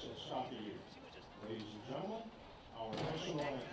shall stop you. Ladies and gentlemen, our national anthem.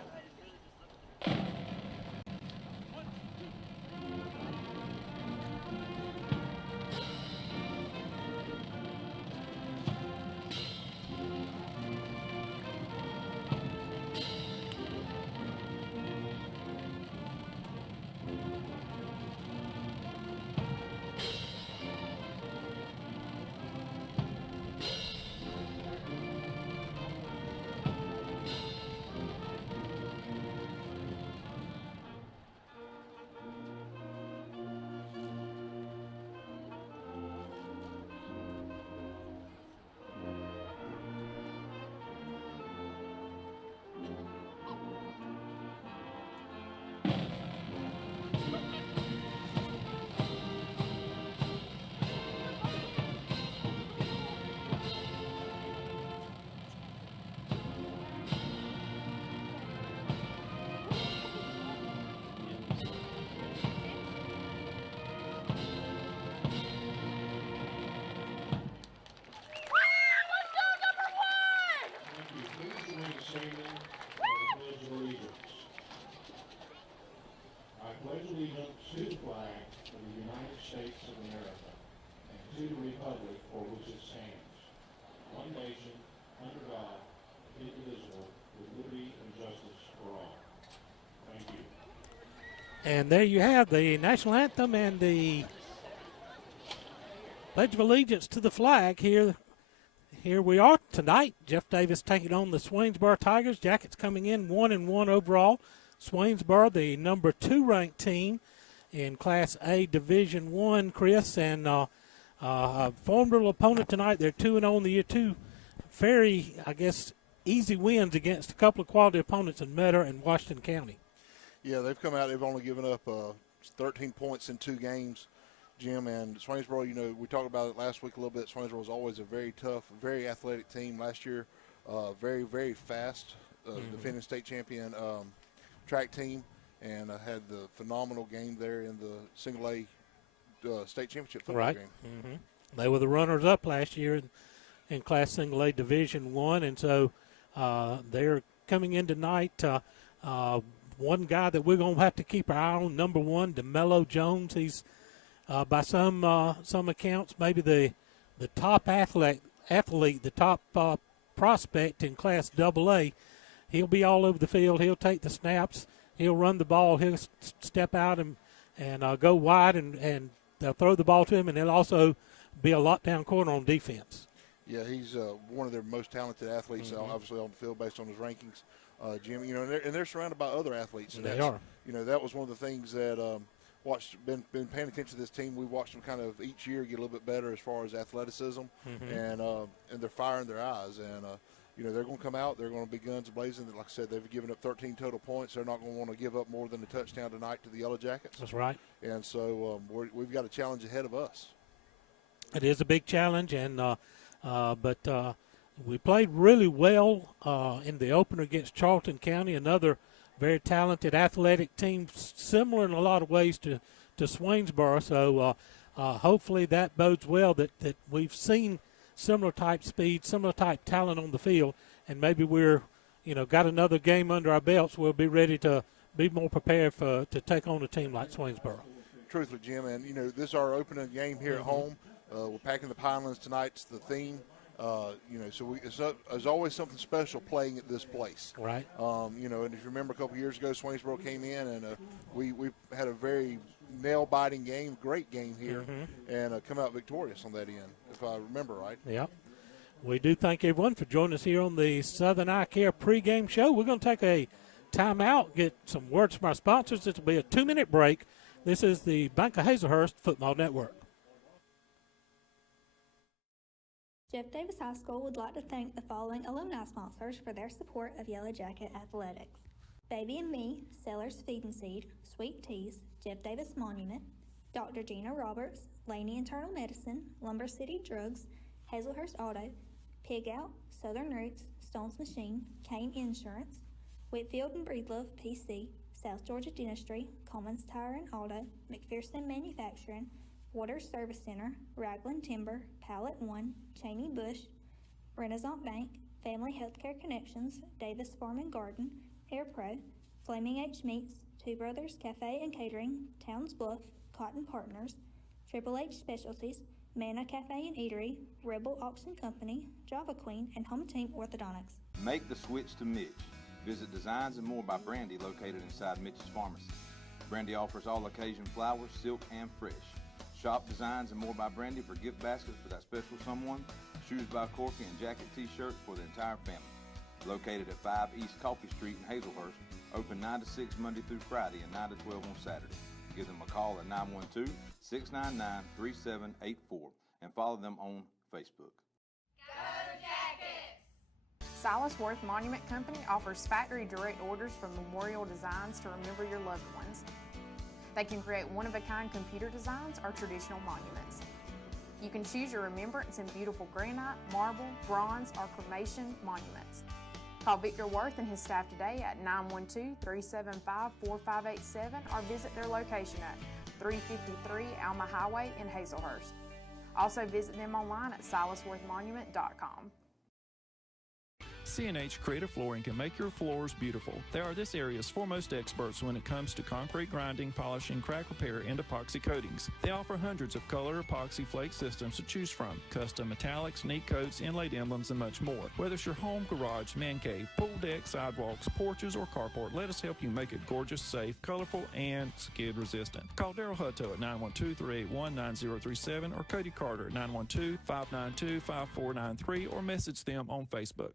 I pledge allegiance to the flag of the United States of America and to the republic for which it stands, one nation, under God, indivisible, with liberty and justice for all. Thank you. And there you have the national anthem and the Pledge of Allegiance to the flag here. Here we are tonight. Jeff Davis taking on the Swainsboro Tigers. Jackets coming in 1-1 overall. Swainsboro, the number 2 ranked team in Class A Division I, Chris, and a formidable opponent tonight. They're 2-0 in the year. 2 very, I guess, easy wins against a couple of quality opponents in Metter and Washington County. Yeah, they've come out. They've only given up 13 points in 2 games, Jim. And Swainsboro, you know, we talked about it last week a little bit. Swainsboro was always a very tough, very athletic team. Last year, very, very fast, defending state champion track team, and had the phenomenal game there in the single A state championship football game. Mm-hmm. They were the runners-up last year in Class Single A Division I, and so they're coming in tonight. One guy that we're going to have to keep our eye on, number 1, DeMello Jones. He's, by some accounts, maybe the top athlete, the top prospect in Class AA. He'll be all over the field. He'll take the snaps. He'll run the ball. He'll step out and go wide, and they'll throw the ball to him, and he'll also be a lockdown corner on defense. Yeah, he's one of their most talented athletes, obviously on the field based on his rankings, Jim. You know, and they're surrounded by other athletes. And they are. You know, that was one of the things that been paying attention to this team. We watched them kind of each year get a little bit better as far as athleticism, and they're firing their eyes. And you know, they're going to come out. They're going to be guns blazing. Like I said, they've given up 13 total points. They're not going to want to give up more than a touchdown tonight to the Yellow Jackets. That's right. And so we've got a challenge ahead of us. It is a big challenge, and but we played really well in the opener against Charlton County, another very talented athletic team, similar in a lot of ways to Swainsboro. So hopefully that bodes well that we've seen similar type speed, similar type talent on the field, and maybe we're, got another game under our belts. We'll be ready to be more prepared to take on a team like Swainsboro. Truthfully, Jim, and this is our opening game here at home. We're packing the Pinelands tonight. It's the theme. So there's always something special playing at this place. Right. And if you remember a couple years ago, Swainsboro came in and we had a very nail-biting game, great game here, and come out victorious on that end, if I remember right. Yep. We do thank everyone for joining us here on the Southern Eye Care pregame show. We're going to take a timeout, get some words from our sponsors. This will be a 2-minute break. This is the Bank of Hazlehurst Football Network. Jeff Davis High School would like to thank the following alumni sponsors for their support of Yellow Jacket Athletics: Baby and Me, Sellers Feed and Seed, Sweet Teas, Jeff Davis Monument, Dr. Gina Roberts, Laney Internal Medicine, Lumber City Drugs, Hazlehurst Auto, Pig Out, Southern Roots, Stone's Machine, Kane Insurance, Whitfield and Breedlove PC, South Georgia Dentistry, Coleman's Tire and Auto, McPherson Manufacturing, Waters Service Center, Ragland Timber, Pallet One, Cheney Bush, Renaissance Bank, Family Healthcare Connections, Davis Farm and Garden, Air Pro, Flaming H Meats, Two Brothers Cafe and Catering, Towns Bluff, Cotton Partners, Triple H Specialties, Manna Cafe and Eatery, Rebel Auction Company, Java Queen, and Home Team Orthodontics. Make the switch to Mitch. Visit Designs and More by Brandy, located inside Mitch's Pharmacy. Brandy offers all occasion flowers, silk, and fresh. Shop Designs and More by Brandy for gift baskets for that special someone, shoes by Corky, and jacket t-shirts for the entire family. Located at 5 East Coffee Street in Hazlehurst, open 9 to 6 Monday through Friday and 9 to 12 on Saturday. Give them a call at 912-699-3784 and follow them on Facebook. Silas Worth Monument Company offers factory direct orders for memorial designs to remember your loved ones. They can create one-of-a-kind computer designs or traditional monuments. You can choose your remembrance in beautiful granite, marble, bronze, or cremation monuments. Call Victor Worth and his staff today at 912-375-4587 or visit their location at 353 Alma Highway in Hazlehurst. Also visit them online at silasworthmonument.com. C&H Creative Flooring can make your floors beautiful. They are this area's foremost experts when it comes to concrete grinding, polishing, crack repair, and epoxy coatings. They offer hundreds of color epoxy flake systems to choose from, custom metallics, neat coats, inlaid emblems, and much more. Whether it's your home, garage, man cave, pool deck, sidewalks, porches, or carport, let us help you make it gorgeous, safe, colorful, and skid resistant. Call Daryl Hutto at 912-381-9037 or Cody Carter at 912-592-5493 or message them on Facebook.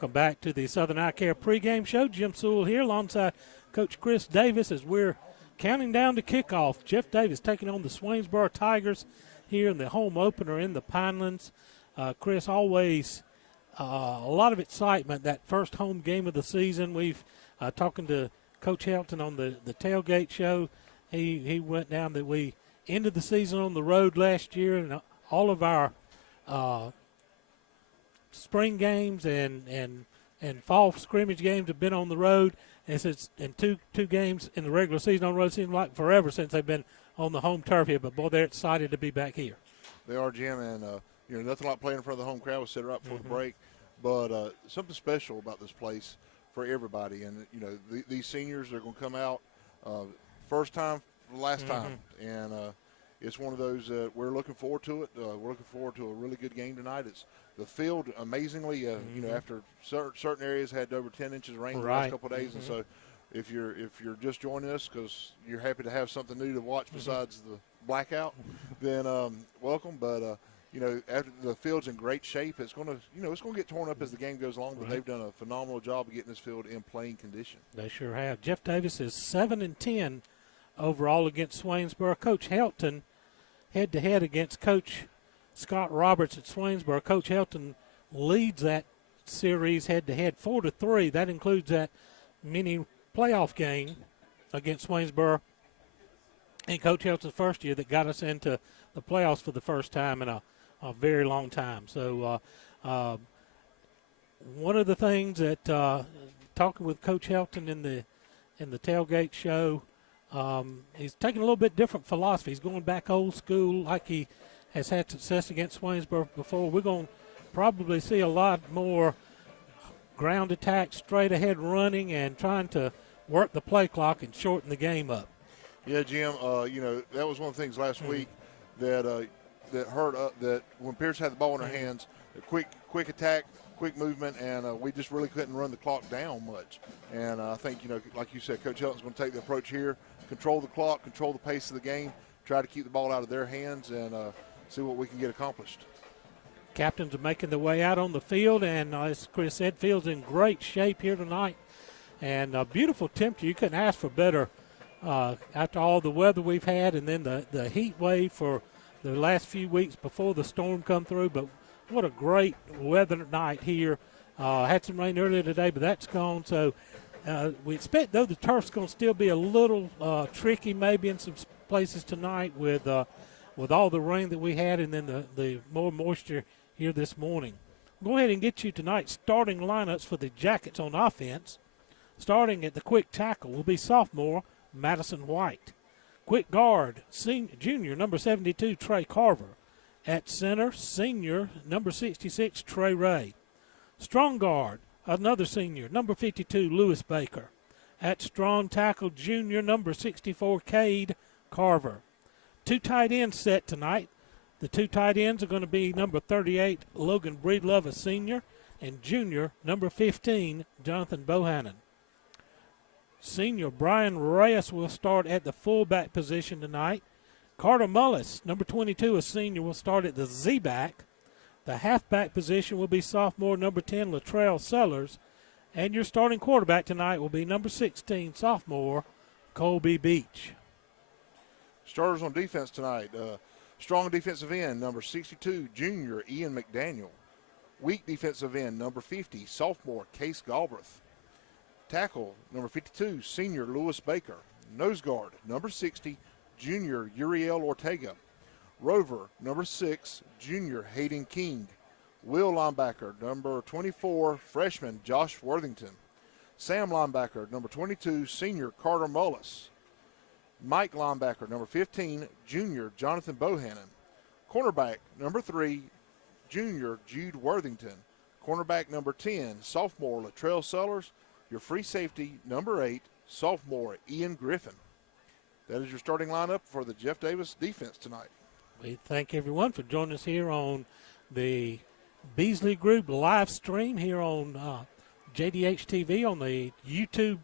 Welcome back to the Southern Eye Care pregame show. Jim Sewell here alongside Coach Chris Davis as we're counting down to kickoff. Jeff Davis taking on the Swainsboro Tigers here in the home opener in the Pinelands. Chris, always a lot of excitement, that first home game of the season. We've talking to Coach Helton on the tailgate show. He went down that we ended the season on the road last year, and all of our spring games and fall scrimmage games have been on the road. And two games in the regular season on the road seems like forever since they've been on the home turf here. But boy, they're excited to be back here. They are, Jim, and nothing like playing in front of the home crowd. We said right before the break, but something special about this place for everybody. And these seniors are going to come out first time for the last time, and it's one of those we're looking forward to it. We're looking forward to a really good game tonight. It's the field, amazingly, after certain areas had over 10 inches of rain the last couple of days, and so if you're just joining us because you're happy to have something new to watch besides the blackout, then welcome. But after the field's in great shape, it's going to get torn up as the game goes along. But they've done a phenomenal job of getting this field in playing condition. They sure have. Jeff Davis is 7-10 overall against Swainsboro. Coach Helton head-to-head against Coach Scott Roberts at Swainsboro. Coach Helton leads that series head-to-head 4-3. That includes that mini playoff game against Swainsboro in Coach Helton's first year that got us into the playoffs for the first time in a very long time. So one of the things that talking with Coach Helton in the tailgate show, he's taking a little bit different philosophy. He's going back old school like he has had success against Swainsboro before. We're going to probably see a lot more ground attack, straight ahead running, and trying to work the play clock and shorten the game up. Yeah, Jim, that was one of the things last week that hurt that when Pierce had the ball in our hands, a quick attack, quick movement, and we just really couldn't run the clock down much. And I think, like you said, Coach Helton's going to take the approach here, control the clock, control the pace of the game, try to keep the ball out of their hands, and see what we can get accomplished. Captains are making their way out on the field, and as Chris said, field's in great shape here tonight. And a beautiful temperature. You couldn't ask for better after all the weather we've had, and then the heat wave for the last few weeks before the storm come through. But what a great weather night here. Had some rain earlier today, but that's gone. So we expect, though, the turf's going to still be a little tricky maybe in some places tonight with all the rain that we had and then the more moisture here this morning. Go ahead and get you tonight's starting lineups for the Jackets on offense. Starting at the quick tackle will be sophomore Madison White. Quick guard, junior, number 72, Trey Carver. At center, senior, number 66, Trey Ray. Strong guard, another senior, number 52, Lewis Baker. At strong tackle, junior, number 64, Cade Carver. 2 tight ends set tonight. The 2 tight ends are going to be number 38, Logan Breedlove, a senior, and junior, number 15, Jonathan Bohannon. Senior Brian Reyes will start at the fullback position tonight. Carter Mullis, number 22, a senior, will start at the Z-back. The halfback position will be sophomore number 10, Latrell Sellers. And your starting quarterback tonight will be number 16, sophomore Colby Beach. Starters on defense tonight. Strong defensive end, number 62, junior Ian McDaniel. Weak defensive end, number 50, sophomore Case Galbraith. Tackle, number 52, senior Lewis Baker. Nose guard, number 60, junior Uriel Ortega. Rover, number 6, junior Hayden King. Will linebacker, number 24, freshman Josh Worthington. Sam linebacker, number 22, senior Carter Mullis. Mike linebacker, number 15, junior Jonathan Bohannon. Cornerback, number 3, junior Jude Worthington. Cornerback, number 10, sophomore Latrell Sellers. Your free safety, number 8, sophomore Ian Griffin. That is your starting lineup for the Jeff Davis defense tonight. We thank everyone for joining us here on the Beasley Group live stream here on JDH TV on the YouTube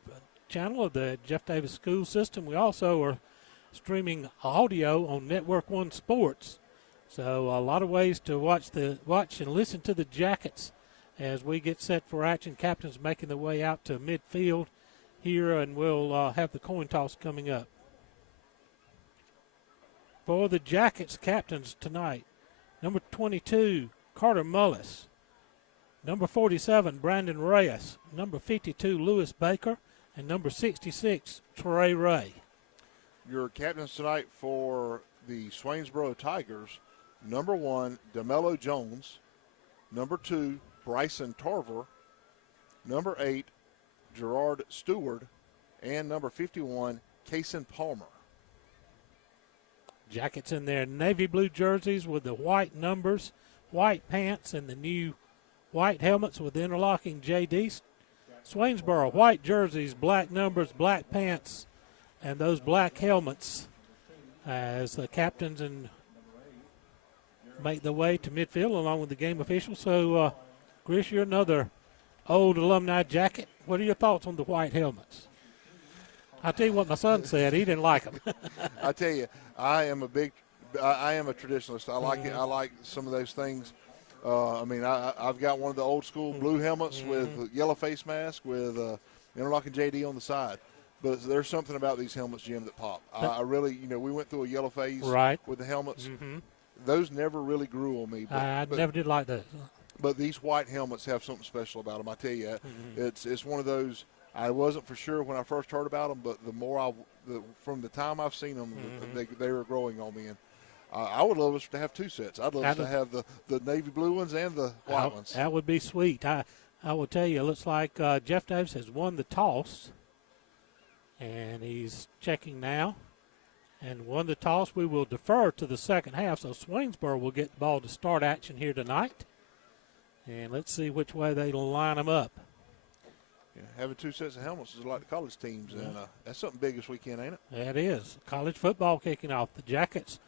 channel of the Jeff Davis School System. We also are streaming audio on Network One Sports. So a lot of ways to watch and listen to the Jackets as we get set for action. Captains making their way out to midfield here, and we'll have the coin toss coming up. For the Jackets captains tonight, number 22, Carter Mullis. Number 47, Brandon Reyes. Number 52, Lewis Baker. And number 66, Trey Ray. Your captains tonight for the Swainsboro Tigers, number 1, DeMello Jones. Number 2, Bryson Tarver. Number 8, Gerard Stewart. And number 51, Kason Palmer. Jackets in their navy blue jerseys with the white numbers, white pants, and the new white helmets with interlocking JD. Swainsboro, white jerseys, black numbers, black pants, and those black helmets as the captains and make their way to midfield along with the game officials. So, Chris, you're another old alumni Jacket. What are your thoughts on the white helmets? I'll tell you what my son said. He didn't like them. I tell you, I am a traditionalist. I like it. I like some of those things. I've got one of the old school blue helmets with a yellow face mask with interlocking JD on the side. But there's something about these helmets, Jim, that pop. I really, we went through a yellow phase with the helmets. Mm-hmm. Those never really grew on me. I never did like those. But these white helmets have something special about them. I tell you, it's one of those. I wasn't for sure when I first heard about them, but from the time I've seen them, they were growing on me. And I would love us to have 2 sets. I'd love us to have the navy blue ones and the white ones. That would be sweet. I will tell you, it looks like Jeff Davis has won the toss, and he's checking now. And won the toss. We will defer to the second half, so Swainsboro will get the ball to start action here tonight. And let's see which way they'll line them up. Yeah, having 2 sets of helmets is like the college teams, and that's something big this weekend, ain't it? That is. College football kicking off. The Jackets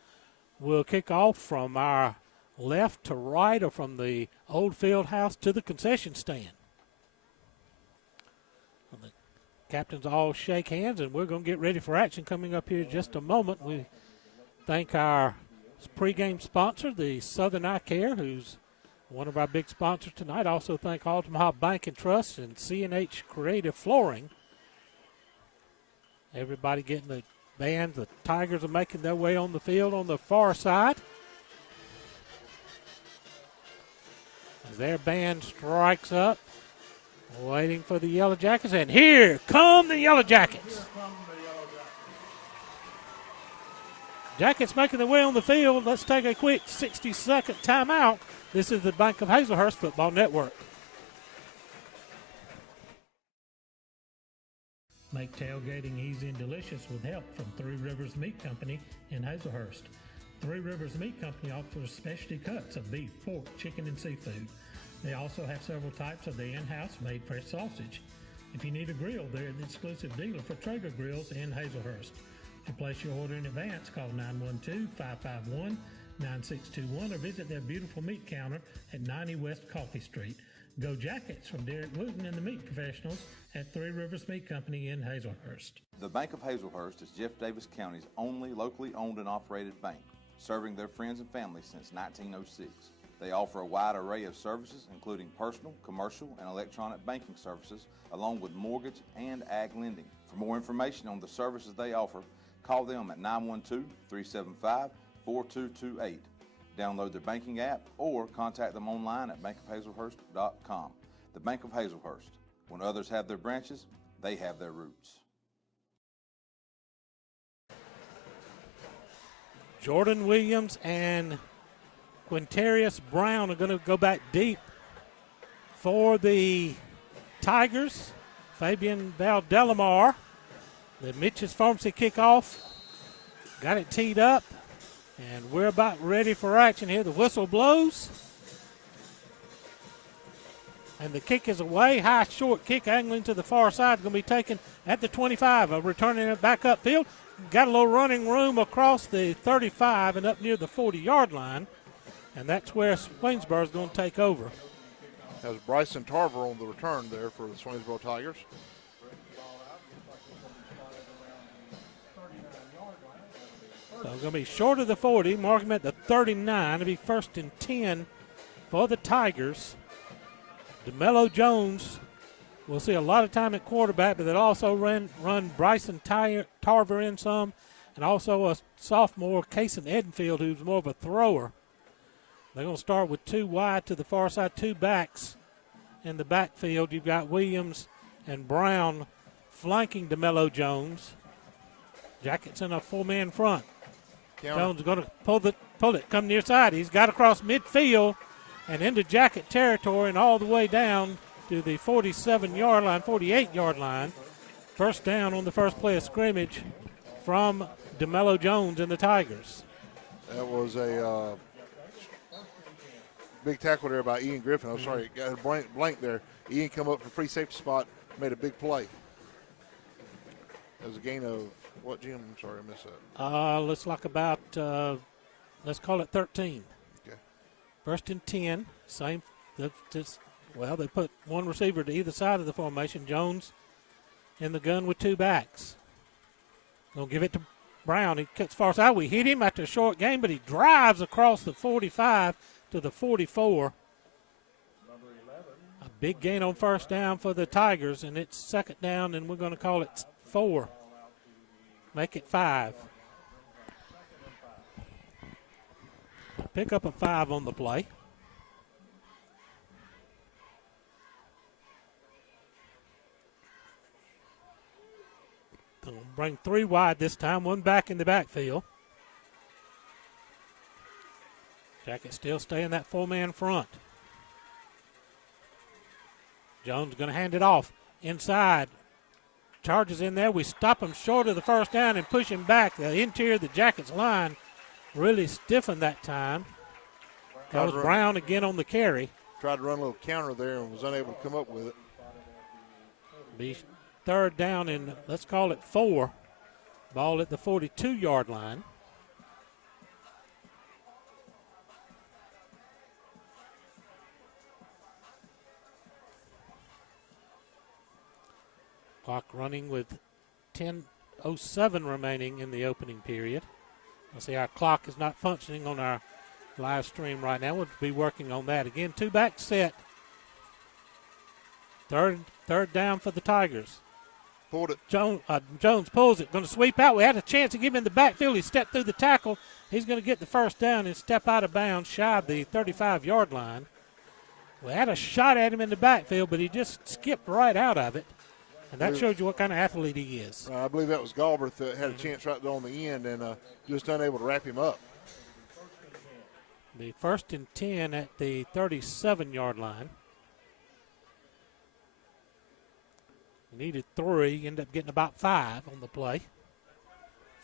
will kick off from our left to right or from the old field house to the concession stand. The captains all shake hands, and we're going to get ready for action coming up here in just a moment. We thank our pregame sponsor, the Southern Eye Care, who's one of our big sponsors tonight. Also thank Altamont Bank and Trust and C&H Creative Flooring. Everybody getting the bands. The Tigers are making their way on the field on the far side. As their band strikes up, waiting for the Yellow Jackets. And here come the Yellow Jackets. Jackets making their way on the field. Let's take a quick 60-second timeout. This is the Bank of Hazlehurst Football Network. Make tailgating easy and delicious with help from Three Rivers Meat Company in Hazlehurst. Three Rivers Meat Company offers specialty cuts of beef, pork, chicken, and seafood. They also have several types of the in-house made fresh sausage. If you need a grill, they're the exclusive dealer for Traeger grills in Hazlehurst. To place your order in advance, call 912-551-9621 or visit their beautiful meat counter at 90 West Coffee Street. Go Jackets from Derek Wooten and the meat professionals at Three Rivers Meat Company in Hazlehurst. The Bank of Hazlehurst is Jeff Davis County's only locally owned and operated bank, serving their friends and family since 1906. They offer a wide array of services, including personal, commercial, and electronic banking services, along with mortgage and ag lending. For more information on the services they offer, call them at 912-375-4228. Download their banking app or contact them online at bankofhazlehurst.com. The Bank of Hazlehurst. When others have their branches, they have their roots. Jordan Williams and Quintarius Brown are going to go back deep for the Tigers. Fabian Valdelamar, the Mitch's Pharmacy kickoff, got it teed up, and we're about ready for action here. The whistle blows, and the kick is away. High, short kick angling to the far side, going to be taken at the 25, returning it back upfield. Got a little running room across the 35 and up near the 40-yard line, and that's where Swainsboro is going to take over. Has Bryson Tarver on the return there for the Swainsboro Tigers. So going to be short of the 40, mark him at the 39. It'll be 1st and 10 for the Tigers. DeMello Jones will see a lot of time at quarterback, but they'll also run Bryson Tarver in some, and also a sophomore, Cason Edenfield, who's more of a thrower. They're going to start with two wide to the far side, two backs in the backfield. You've got Williams and Brown flanking DeMello Jones. Jackets in a four-man front. Counter. Jones is going to pull it, come near side. He's got across midfield and into Jacket territory and all the way down to the 47-yard line, 48-yard line. First down on the first play of scrimmage from DeMello Jones and the Tigers. That was a big tackle there by Ian Griffin. I'm sorry, got a blank there. Ian come up from free safety spot, made a big play. That was a gain of what, Jim? I'm sorry, I missed that. Looks like about, let's call it 13. Okay. 1st and 10, same. Well, they put one receiver to either side of the formation. Jones in the gun with two backs. Gonna give it to Brown. He cuts far side. We hit him after a short game, but he drives across the 45 to the 44. A big gain on first down for the Tigers, and it's second down, and we're going to call it 4. Make it 5. Pick up a 5 on the play. They'll bring 3 wide this time, one back in the backfield. Jackets still stay in that 4-man front. Jones going to hand it off inside. Charges in there. We stop him short of the first down and push him back. The interior of the Jackets line really stiffened that time. That was Brown again on the carry. Tried to run a little counter there and was unable to come up with it. Be third down and let's call it 4. Ball at the 42-yard line. Clock running with 10:07 remaining in the opening period. We'll see our clock is not functioning on our live stream right now. We'll be working on that. Again, 2 back set. Third down for the Tigers. Pulled it. Jones pulls it. Going to sweep out. We had a chance to give him in the backfield. He stepped through the tackle. He's going to get the first down and step out of bounds shy of the 35-yard line. We had a shot at him in the backfield, but he just skipped right out of it. And that shows you what kind of athlete he is. I believe that was Galbraith that had a chance right there on the end and just unable to wrap him up. The 1st and 10 at the 37-yard line. Needed 3, ended up getting about 5 on the play.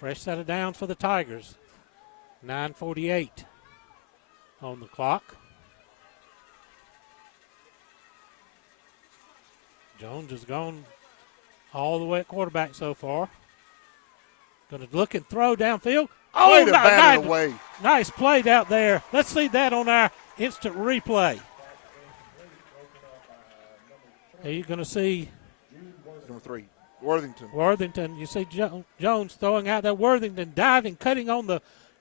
Fresh set of downs for the Tigers. 9:48 on the clock. Jones has gone all the way at quarterback so far. Going to look and throw downfield. Way to bat it away. Nice play out there. Let's see that on our instant replay. You're going to see number 3, Worthington. Worthington. You see Jones throwing out there. Worthington diving, cutting on the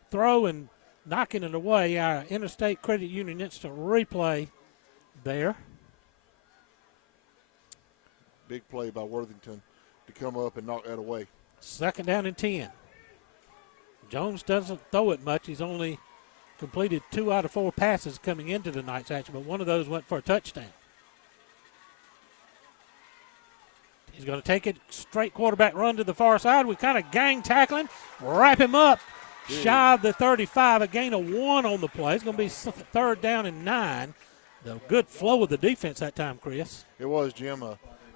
throw and knocking it away. Our Interstate Credit Union instant replay there. Big play by Worthington to come up and knock that away. 2nd down and 10. Jones doesn't throw it much. He's only completed 2 out of 4 passes coming into tonight's action, but one of those went for a touchdown. He's going to take it straight quarterback run to the far side. We kind of gang tackling, wrap him up, shy of the 35, a gain of 1 on the play. It's going to be 3rd down and 9. The good flow of the defense that time, Chris. It was, Jim.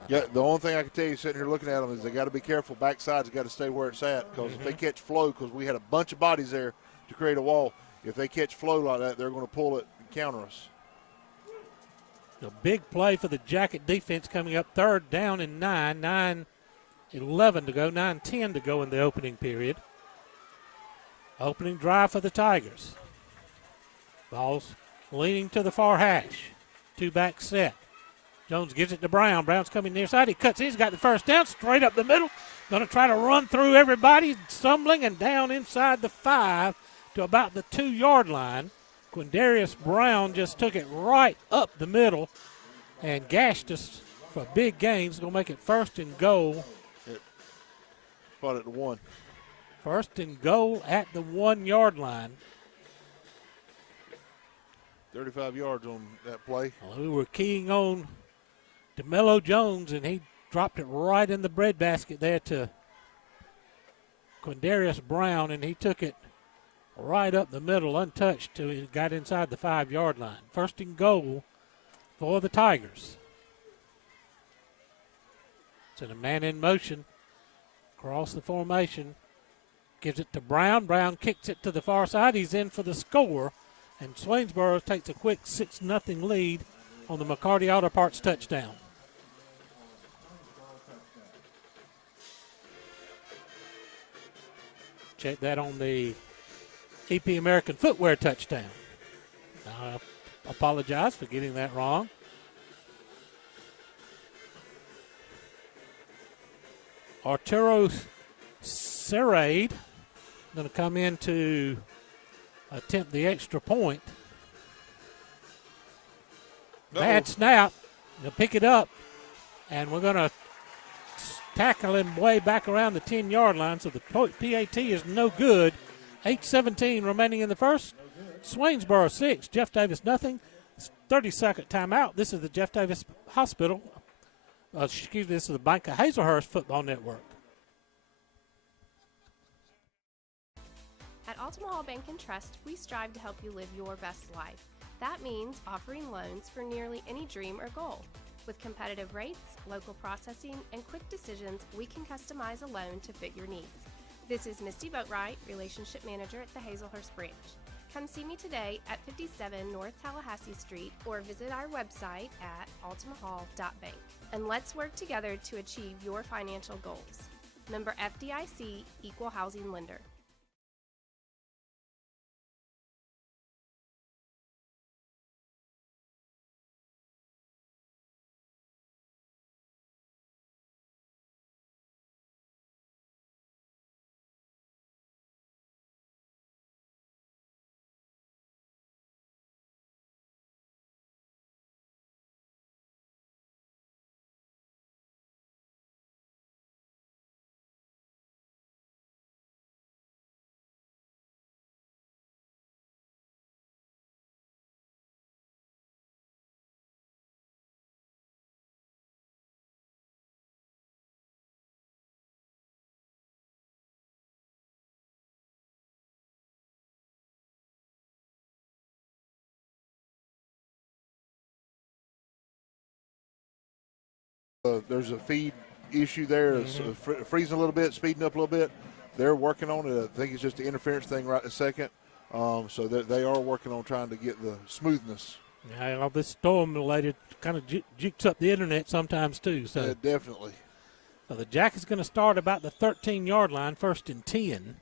The only thing I can tell you sitting here looking at them is they got to be careful. Backside's got to stay where it's at because if they catch flow, because we had a bunch of bodies there to create a wall, if they catch flow like that, they're going to pull it and counter us. A big play for the Jacket defense coming up 3rd down and 9, 9:11 to go, 9:10 to go in the opening period. Opening drive for the Tigers. Ball's leaning to the far hash. 2-back set. Jones gives it to Brown. Brown's coming near side. He cuts. He's got the 1st down straight up the middle. Going to try to run through everybody, stumbling and down inside the 5 to about the 2-yard line. Quindarius Brown just took it right up the middle and gashed us for big gains. Going to make it 1st and goal. Spot at the 1. 1st and goal at the 1-yard line. 35 yards on that play. Well, we were keying on DeMello Jones, and he dropped it right in the breadbasket there to Quindarius Brown, and he took it right up the middle, untouched, till he got inside the 5-yard line. 1st and goal for the Tigers. It's in a man in motion. Across the formation. Gives it to Brown. Brown kicks it to the far side. He's in for the score. And Swainsboro takes a quick 6-0 lead on the McCarty Auto Parts touchdown. Check that on the EP American Footwear touchdown. I apologize for getting that wrong. Arturo Serade going to come in to attempt the extra point. Bad snap. They'll pick it up, and we're going to tackle him way back around the 10-yard line, so the PAT is no good. 8:17 remaining in the first. Swainsboro 6, Jeff Davis nothing. 30-second timeout. This is the Jeff Davis Hospital. This is the Bank of Hazlehurst Football Network. At Altima Hall Bank and Trust, we strive to help you live your best life. That means offering loans for nearly any dream or goal. With competitive rates, local processing, and quick decisions, we can customize a loan to fit your needs. This is Misty Boatwright, Relationship Manager at the Hazlehurst branch. Come see me today at 57 North Tallahassee Street or visit our website at altimahall.bank. And let's work together to achieve your financial goals. Member FDIC, Equal Housing Lender. There's a feed issue there. It's freezing a little bit, speeding up a little bit. They're working on it. I think it's just the interference thing right a second. So they are working on trying to get the smoothness. Yeah, all this storm-related kind of jukes up the internet sometimes too. So Yeah, definitely. So the Jackets going to start about the 13-yard line, 1st and 10.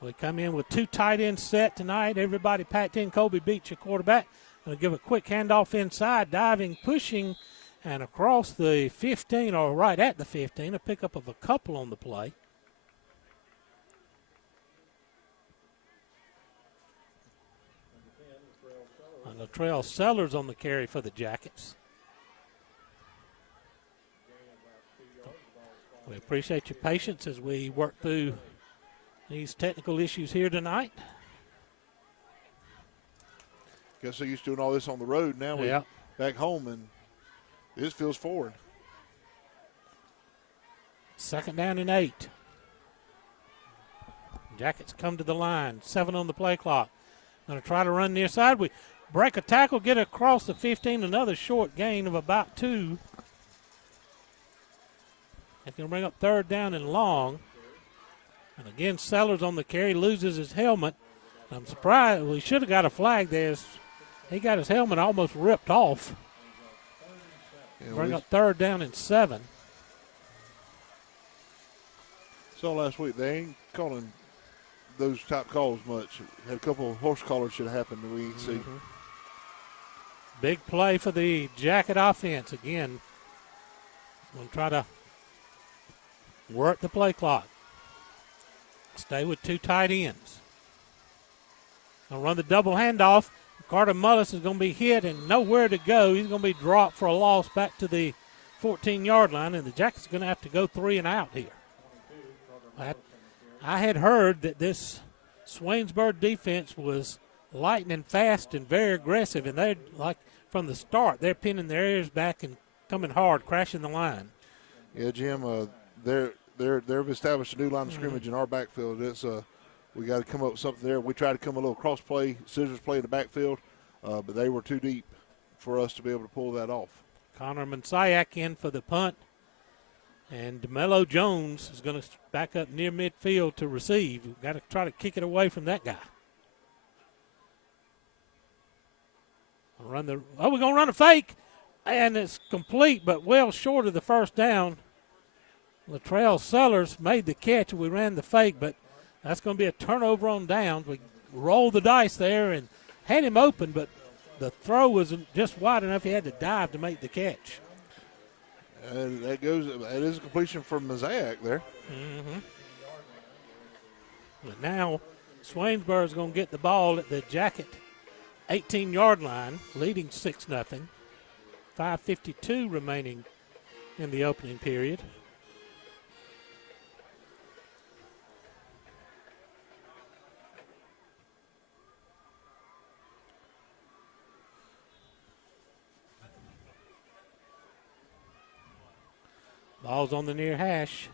We come in with 2 tight ends set tonight. Everybody packed in. Colby Beach, your quarterback. Going to give a quick handoff inside, diving, pushing, and across the 15, or right at the 15, a pickup of a couple on the play. And Latrell Sellers on the carry for the Jackets. We appreciate your patience as we work through these technical issues here tonight. Guess they're used to doing all this on the road. Now we're back home, and this feels forward. 2nd down and 8. Jackets come to the line. 7 on the play clock. Going to try to run near side. We break a tackle, get across the 15, another short gain of about 2. It's going to bring up 3rd down and long. And again, Sellers on the carry, loses his helmet. I'm surprised. We should have got a flag there. He got his helmet almost ripped off. Yeah, bring up 3rd down and 7. So last week they ain't calling those type calls much. Had a couple of horse collars should have happened that we didn't see. Big play for the Jacket offense. Again, we'll try to work the play clock. Stay with 2 tight ends. I'll run the double handoff. Carter Mullis is going to be hit and nowhere to go. He's going to be dropped for a loss back to the 14-yard line, and the Jackets are going to have to go 3 and out here. I had heard that this Swainsboro defense was lightning fast and very aggressive, and they're like from the start, they're pinning their ears back and coming hard, crashing the line. Yeah, Jim, they've established a new line of scrimmage in our backfield. It's we got to come up with something there. We tried to come a little cross play, scissors play in the backfield, but they were too deep for us to be able to pull that off. Connor Mansayak in for the punt, and DeMello Jones is going to back up near midfield to receive. We've got to try to kick it away from that guy. We're going to run a fake, and it's complete, but well short of the 1st down. Latrell Sellers made the catch. We ran the fake, but that's going to be a turnover on downs. We rolled the dice there and had him open, but the throw was just wide enough. He had to dive to make the catch. That is a completion from Mosaic there. But now Swainsboro is going to get the ball at the Jacket 18-yard line, leading 6-0. 5:52 remaining in the opening period. Ball's on the near hash.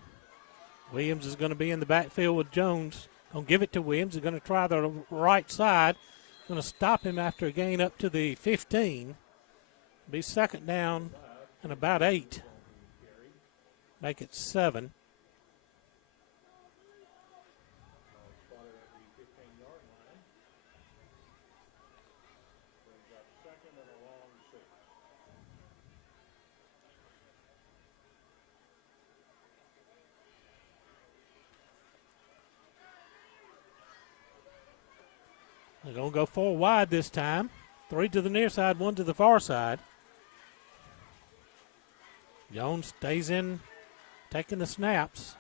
Williams is going to be in the backfield with Jones. Going to give it to Williams. He's going to try the right side. Going to stop him after a gain up to the 15. Be 2nd down and about 8. Make it 7. They're going to go 4 wide this time. 3 to the near side, 1 to the far side. Jones stays in, taking the snaps.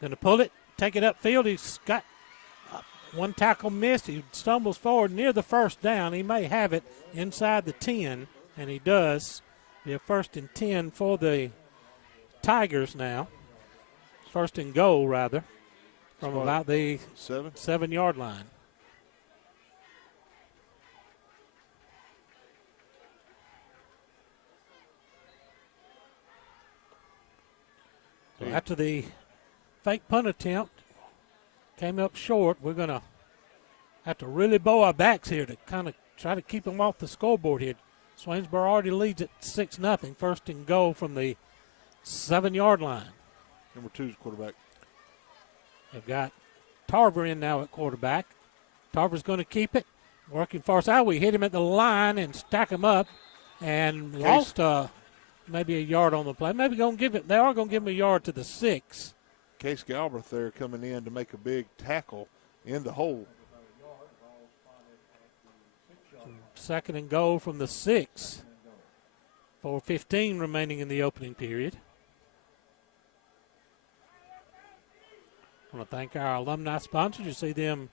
Going to pull it, take it upfield. He's got 1 tackle missed. He stumbles forward near the 1st down. He may have it inside the 10, and he does. Be a 1st and 10 for the Tigers now. 1st and goal, rather, from about the 7-yard line. So after the fake punt attempt came up short, we're going to have to really bow our backs here to kind of try to keep them off the scoreboard here. Swainsboro already leads at 6-0, 1st and goal from the 7-yard line. Number 2's quarterback. They've got Tarver in now at quarterback. Tarver's going to keep it. Working far side. We hit him at the line and stack him up and lost maybe a yard on the play. Maybe they are going to give him a yard to the 6. Case Galbraith there coming in to make a big tackle in the hole. 2nd and goal from the 6. 4:15 remaining in the opening period. I want to thank our alumni sponsors. You see them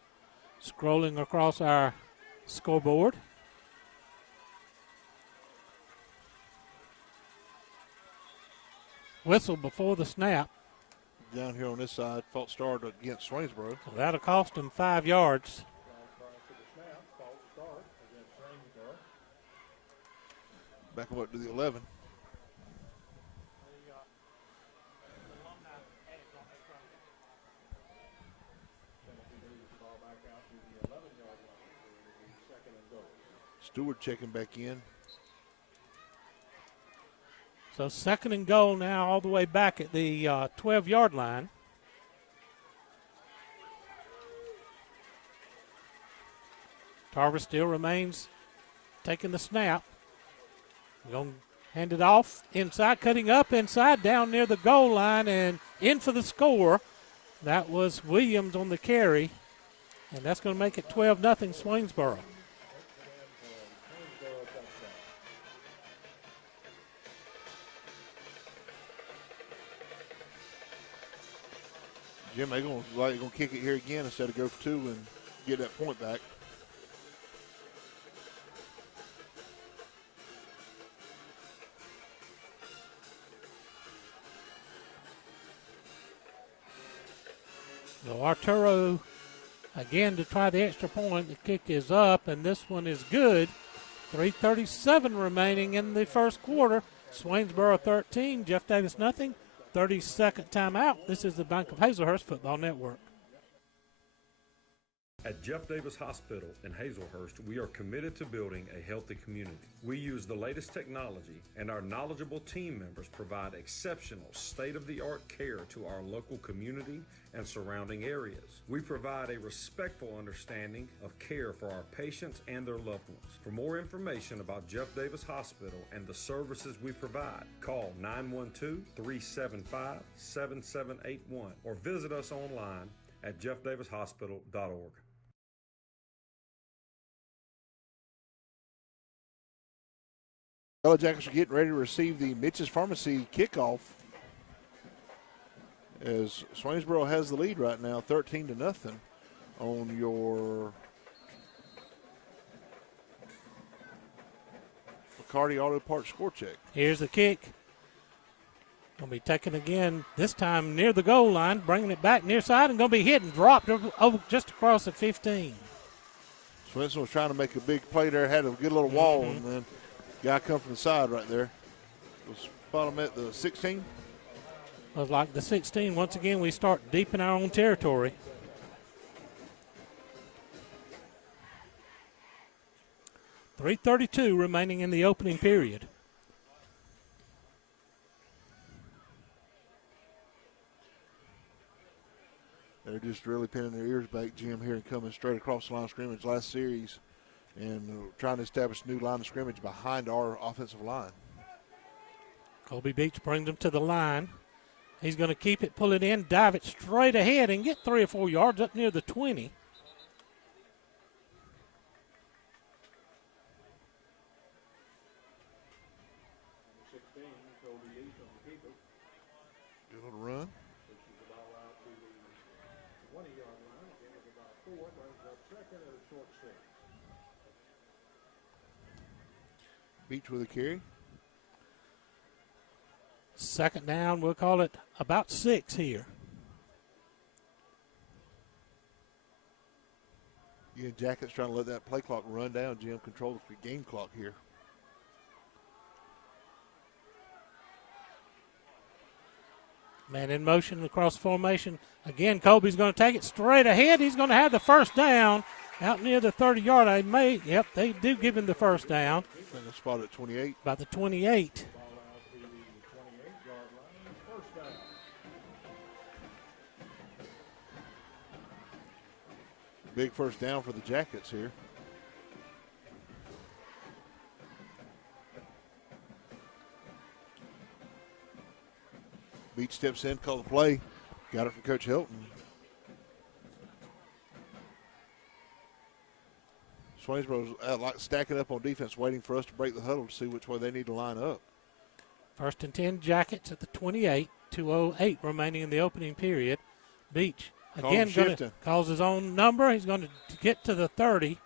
scrolling across our scoreboard. Whistle before the snap. Down here on this side, false start against Swainsboro. Well, that'll cost them 5 yards. Back up to the 11. Stewart checking back in. So 2nd and goal now all the way back at the 12-yard line. Tarver still remains taking the snap. Going to hand it off inside, cutting up inside, down near the goal line and in for the score. That was Williams on the carry, and that's going to make it 12-0 Swainsboro. Jim, they're going to kick it here again instead of go for 2 and get that point back. So Arturo again to try the extra point. The kick is up, and this one is good. 3:37 remaining in the first quarter. Swainsboro 13, Jeff Davis nothing. 32nd timeout. This is the Bank of Hazlehurst Football Network. At Jeff Davis Hospital in Hazlehurst, we are committed to building a healthy community. We use the latest technology, and our knowledgeable team members provide exceptional state-of-the-art care to our local community and surrounding areas. We provide a respectful understanding of care for our patients and their loved ones. For more information about Jeff Davis Hospital and the services we provide, call 912-375-7781 or visit us online at jeffdavishospital.org. Yellow Jackets are getting ready to receive the Mitch's Pharmacy kickoff as Swainsboro has the lead right now, 13-0 on your McCarty Auto Parts score check. Here's the kick. Going to be taken again, this time near the goal line, bringing it back near side and going to be hit and dropped over just across the 15. Swinson was trying to make a big play there, had a good little wall, and then guy come from the side right there. We'll spot him at the 16. Was like the 16. Once again, we start deep in our own territory. .332 remaining in the opening period. They're just really pinning their ears back, Jim, here and coming straight across the line of scrimmage last series and trying to establish a new line of scrimmage behind our offensive line. Colby Beach brings them to the line. He's going to keep it, pull it in, dive it straight ahead, and get 3 or 4 yards up near the 20. Good little run. Beach with a carry. Second down, we'll call it about 6 here. Yeah, Jackets trying to let that play clock run down, Jim. Control the game clock here. Man in motion across formation. Again, Colby's going to take it straight ahead. He's going to have the first down out near the 30-yard. They do give him the first down. Spot at 28. About the 28. Big first down for the Jackets here. Beach steps in, call the play. Got it from Coach Hilton. Swainsboro's like stacking up on defense, waiting for us to break the huddle to see which way they need to line up. 1st and 10 Jackets at the 28, 2:08 remaining in the opening period. Beach again going to calls his own number. He's going to get to the 30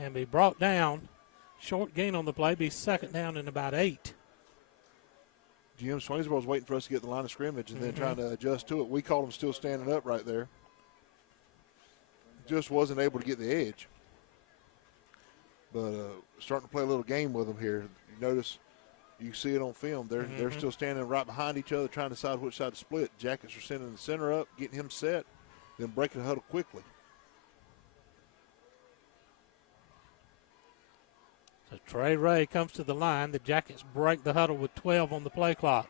and be brought down. Short gain on the play, be 2nd down and about 8. Jim, Swainsboro's waiting for us to get the line of scrimmage and then trying to adjust to it. We called him still standing up right there. Just wasn't able to get the edge. But starting to play a little game with them here. You notice, you see it on film. They're still standing right behind each other trying to decide which side to split. Jackets are sending the center up, getting him set, then breaking the huddle quickly. So Trey Ray comes to the line. The Jackets break the huddle with 12 on the play clock.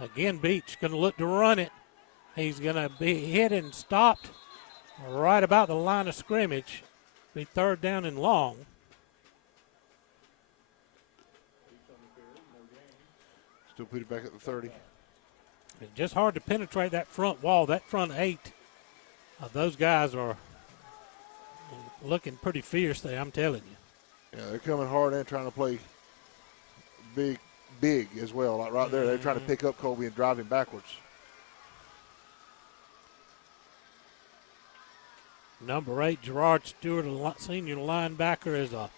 Again, Beach going to look to run it. He's going to be hit and stopped right about the line of scrimmage. Be 3rd down and long. Still put it back at the 30. It's just hard to penetrate that front wall. That front 8, those guys are looking pretty fierce there, I'm telling you. Yeah, they're coming hard and trying to play big as well. Like right there, they're trying to pick up Colby and drive him backwards. Number 8, Gerard Stewart, a senior linebacker, is a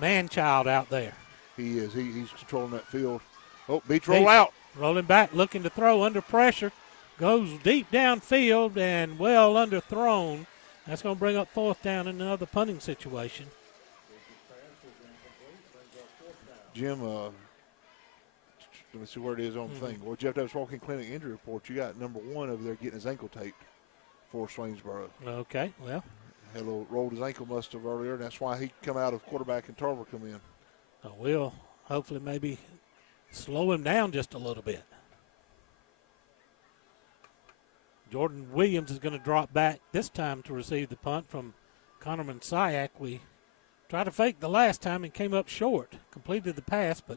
man-child out there. He is. He's controlling that field. Oh, Beach roll out. Rolling back, looking to throw under pressure. Goes deep downfield and well underthrown. That's going to bring up 4th down in another punting situation. Jim, let me see where it is on the thing. Well, Jeff Davis Walking Clinic injury report. You got number 1 over there getting his ankle taped for Swainsboro. Okay, well. Had a little rolled his ankle must have earlier, and that's why he come out of quarterback and Tarver come in. We'll hopefully maybe slow him down just a little bit. Jordan Williams is going to drop back this time to receive the punt from Connor Mansayak. We tried to fake the last time and came up short. Completed the pass, but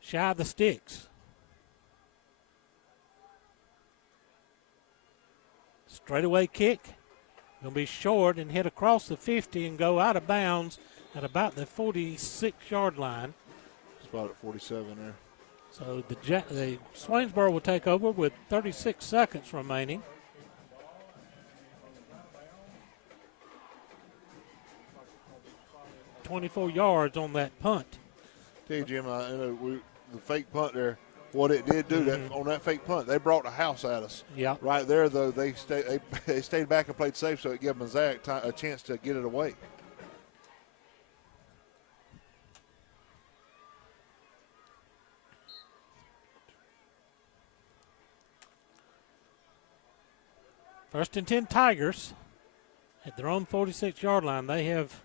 shy of the sticks. Straightaway kick. Going to be short and hit across the 50 and go out of bounds at about the 46-yard line. Spot at 47 there. So the Swainsboro will take over with 36 seconds remaining. .24 yards on that punt. Tell you, Jim, the fake punt there, what it did do on that fake punt, they brought the house at us. Yeah. Right there, though, they stayed back and played safe, so it gave Mazak a chance to get it away. First and 10 Tigers at their own 46-yard line. They have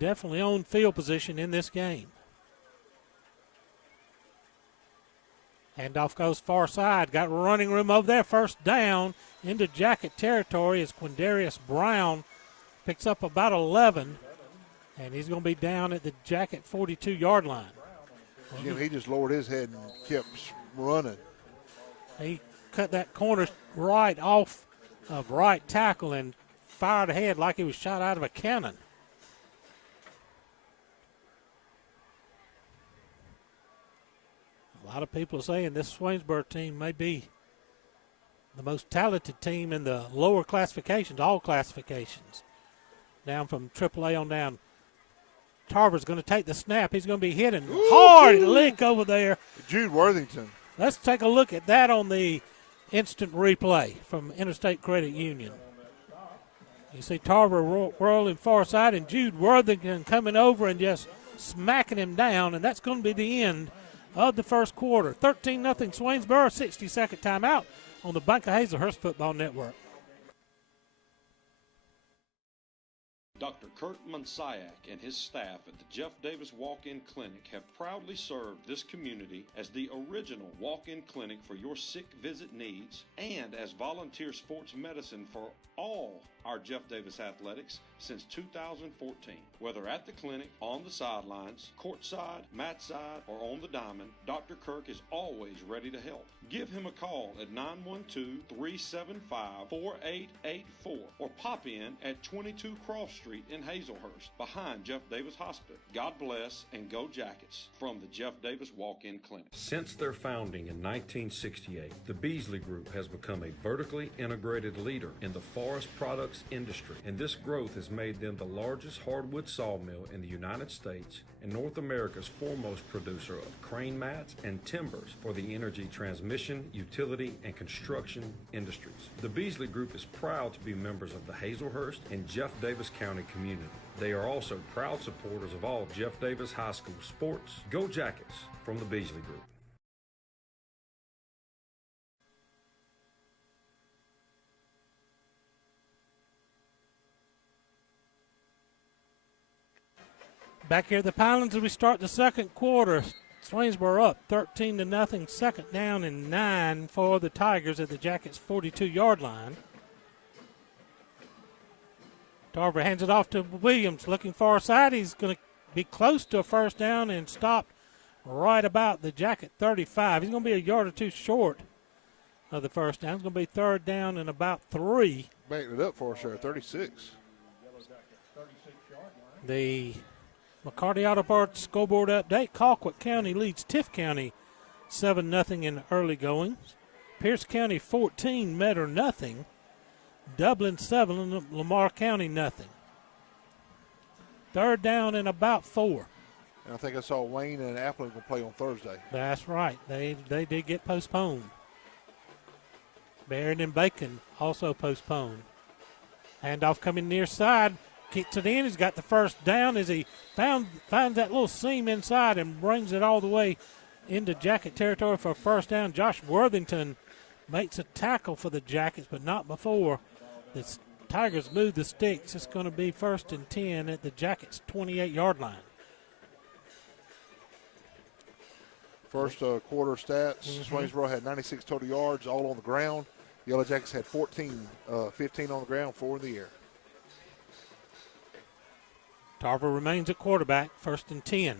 definitely owned field position in this game. Handoff goes far side. Got running room over there. 1st down into Jacket territory as Quindarius Brown picks up about 11. And he's going to be down at the Jacket 42-yard line. Jim, he just lowered his head and kept running. He cut that corner right off of right tackle and fired ahead like he was shot out of a cannon. A lot of people are saying this Swainsboro team may be the most talented team in the lower classifications, all classifications, down from AAA on down. Tarver's going to take the snap. He's going to be hitting hard lick over there. Jude Worthington. Let's take a look at that on the instant replay from Interstate Credit Union. You see Tarver whirling far side and Jude Worthington coming over and just smacking him down, and that's going to be the end of the first quarter. 13-0 Swainsboro, 60-second timeout on the Bank of Hazlehurst Football Network. Dr. Kurt Monsiak and his staff at the Jeff Davis Walk-In Clinic have proudly served this community as the original walk-in clinic for your sick visit needs and as volunteer sports medicine for all our Jeff Davis athletics since 2014. Whether at the clinic, on the sidelines, courtside, mat side, or on the diamond, Dr. Kirk is always ready to help. Give him a call at 912-375-4884 or pop in at 22 Cross Street in Hazlehurst behind Jeff Davis Hospital. God bless and go Jackets from the Jeff Davis Walk-In Clinic. Since their founding in 1968, the Beasley Group has become a vertically integrated leader in the forest products industry, and this growth has made them the largest hardwood sawmill in the United States and North America's foremost producer of crane mats and timbers for the energy transmission, utility, and construction industries. The Beasley Group is proud to be members of the Hazlehurst and Jeff Davis County community. They are also proud supporters of all Jeff Davis High School sports. Go Jackets from the Beasley Group. Back here at the Pylons as we start the second quarter. Swainsboro up 13-0. Second down and 9 for the Tigers at the Jackets' 42-yard line. Tarver hands it off to Williams, looking far side. He's going to be close to a first down and stop right about the Jacket 35. He's going to be a yard or two short of the first down. It's going to be third down and about 3. Backed it up for us there, 36. The McCarty Auto Parts scoreboard update. Colquitt County leads Tiff County 7-0 in early goings. Pierce County 14, Metter nothing. Dublin 7, Lamar County nothing. Third down and about 4. And I think I saw Wayne and Appling will play on Thursday. That's right. They did get postponed. Barron and Bacon also postponed. Handoff coming near side. Kicks it in. He's got the first down as he finds that little seam inside and brings it all the way into Jacket territory for a first down. Josh Worthington makes a tackle for the Jackets, but not before the Tigers move the sticks. It's going to be 1st and 10 at the Jackets' 28-yard line. First quarter stats, Swainsboro had 96 total yards, all on the ground. Yellow Jackets had 15 on the ground, 4 in the air. Tarver remains at quarterback, 1st and 10.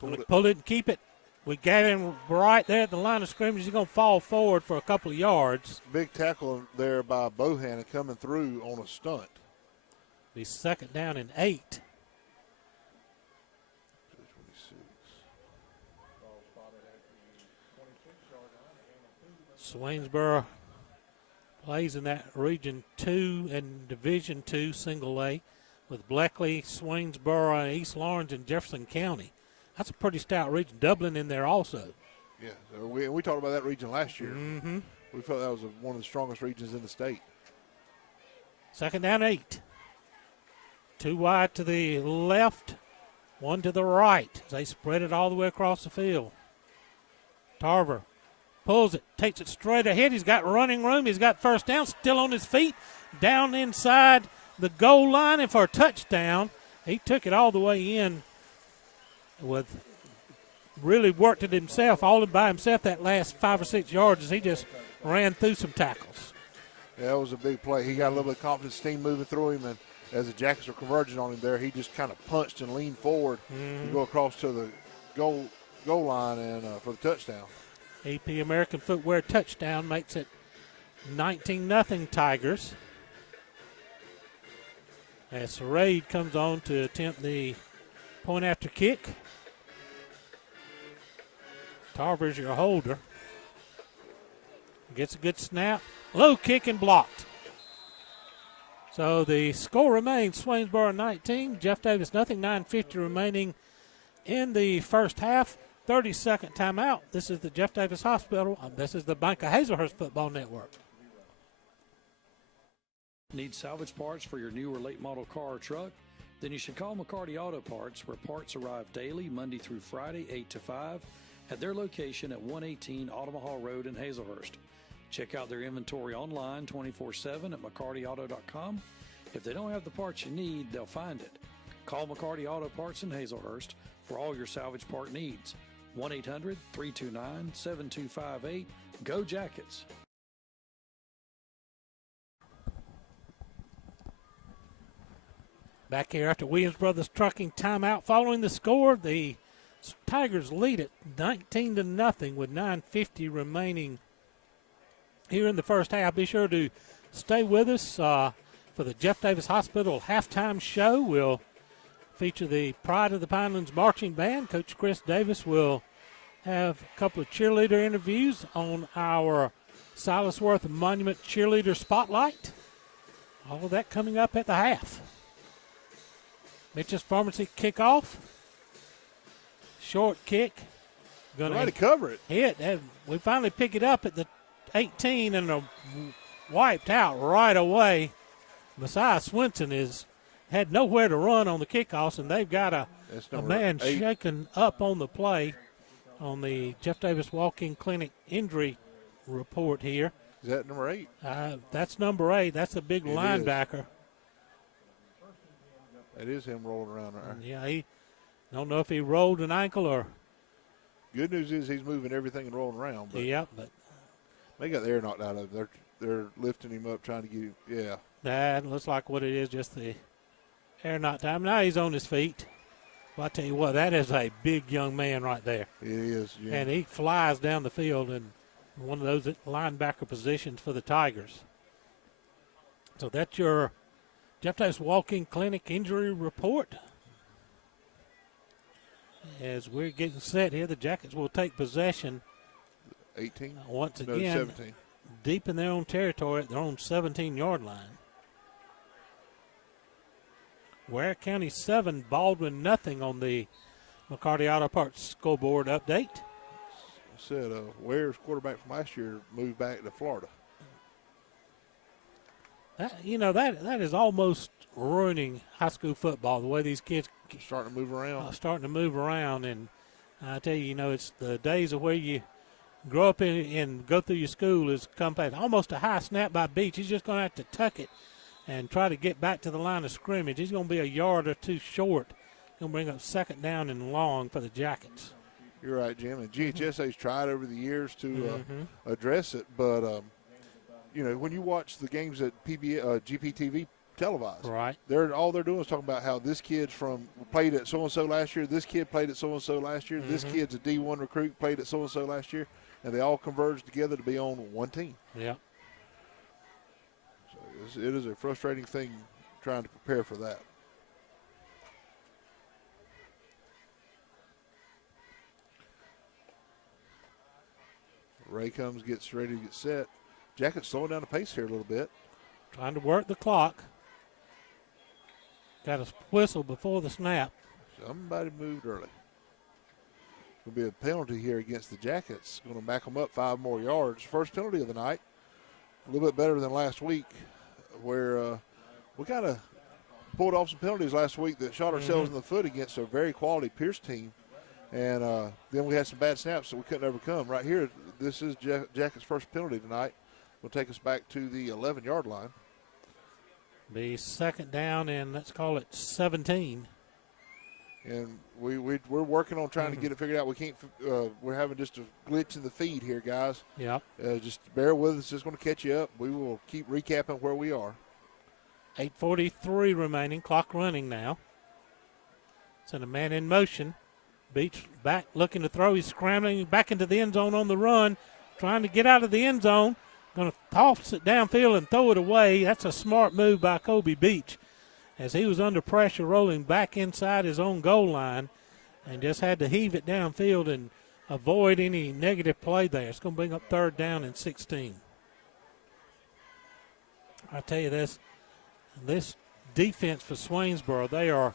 Pull it and keep it. We got him right there at the line of scrimmage. He's going to fall forward for a couple of yards. Big tackle there by Bohannon coming through on a stunt. Be second down and 8. Swainsboro plays in that Region 2 and Division 2 single A with Bleckley, Swainsboro, East Lawrence, and Jefferson County. That's a pretty stout region. Dublin in there also. Yeah, so we talked about that region last year. Mm-hmm. We felt that was one of the strongest regions in the state. Second down 8. 2 wide to the left, 1 to the right. They spread it all the way across the field. Tarver pulls it, takes it straight ahead. He's got running room. He's got first down, still on his feet, down inside the goal line and for a touchdown. He took it all the way in with really worked it himself, all by himself that last 5 or 6 yards as he just ran through some tackles. Yeah, that was a big play. He got a little bit of confidence, steam moving through him, and as the Jackets were converging on him there, he just kind of punched and leaned forward and go across to the goal line and for the touchdown. AP American Footwear touchdown makes it 19-0 Tigers. As Sarade comes on to attempt the point after kick. Tarver's your holder. Gets a good snap. Low kick and blocked. So the score remains Swainsboro 19, Jeff Davis nothing. 9:50 remaining in the first half. 30-second timeout. This is the Jeff Davis Hospital. This is the Bank of Hazlehurst Football Network. Need salvage parts for your new or late model car or truck? Then you should call McCarty Auto Parts, where parts arrive daily, Monday through Friday, 8 to 5, at their location at 118 Automobile Road in Hazlehurst. Check out their inventory online 24/7 at McCartyAuto.com. If they don't have the parts you need, they'll find it. Call McCarty Auto Parts in Hazlehurst for all your salvage part needs. 1-800-329-7258. Go Jackets! Back here after Williams Brothers Trucking timeout. Following the score, the Tigers lead it 19-0 with 9:50 remaining here in the first half. Be sure to stay with us for the Jeff Davis Hospital halftime show. We'll feature the Pride of the Pinelands Marching Band. Coach Chris Davis will have a couple of cheerleader interviews on our Silas Worth Monument Cheerleader Spotlight. All of that coming up at the half. Mitch's Pharmacy kickoff. Short kick. Going to cover it. Hit. We finally pick it up at the 18 and wiped out right away. Messiah Swinson had nowhere to run on the kickoffs, and they've got a man shaken up on the play on the Jeff Davis Walk-In Clinic injury report here. Is that number 8? That's number 8. That's a big linebacker. It is him rolling around there. Yeah, I don't know if he rolled an ankle or. Good news is he's moving everything and rolling around. But yeah, but they got the air knocked out of him. They're lifting him up, trying to get him. Yeah. That looks like what it is, just the air knocked out. Now he's on his feet. Well, I tell you what, that is a big young man right there. It is, yeah. And he flies down the field in one of those linebacker positions for the Tigers. So that's your Jeff Davis Walk-In Clinic injury report. As we're getting set here, the Jackets will take possession. 18? Once again, 17. Deep in their own territory at their own 17-yard line. Ware County 7, Baldwin nothing on the McCarty Auto Parts scoreboard update. I said Ware's quarterback from last year moved back to Florida. That is almost ruining high school football, the way these kids starting to move around. And I tell you, it's the days of where you grow up and go through your school is come back. Almost a high snap by Beach. He's just going to have to tuck it and try to get back to the line of scrimmage. He's going to be a yard or two short. Going to bring up second down and long for the Jackets. You're right, Jim. And GHSA's tried over the years to address it, but when you watch the games at GPTV televised, right? All they're doing is talking about how this kid's played at so and so last year. This kid played at so and so last year. This kid's a D1 recruit, played at so and so last year, and they all converge together to be on one team. Yeah. So it is a frustrating thing trying to prepare for that. Ray comes, gets ready to get set. Jackets slowing down the pace here a little bit. Trying to work the clock. Got a whistle before the snap. Somebody moved early. Will be a penalty here against the Jackets. Going to back them up 5 more yards. First penalty of the night. A little bit better than last week, where we kind of pulled off some penalties last week that shot ourselves in the foot against a very quality Pierce team. And then we had some bad snaps that we couldn't overcome. Right here, this is Jackets' first penalty tonight. Will take us back to the 11-yard line. Be second down and let's call it 17. And we're working on trying to get it figured out. We can't. We're having just a glitch in the feed here, guys. Yeah. Just bear with us. It's going to catch you up. We will keep recapping where we are. 8:43 remaining. Clock running now. Send a man in motion. Beach back looking to throw. He's scrambling back into the end zone on the run, trying to get out of the end zone. Going to toss it downfield and throw it away. That's a smart move by Kobe Beach, as he was under pressure rolling back inside his own goal line and just had to heave it downfield and avoid any negative play there. It's going to bring up third down and 16. I tell you this defense for Swainsboro,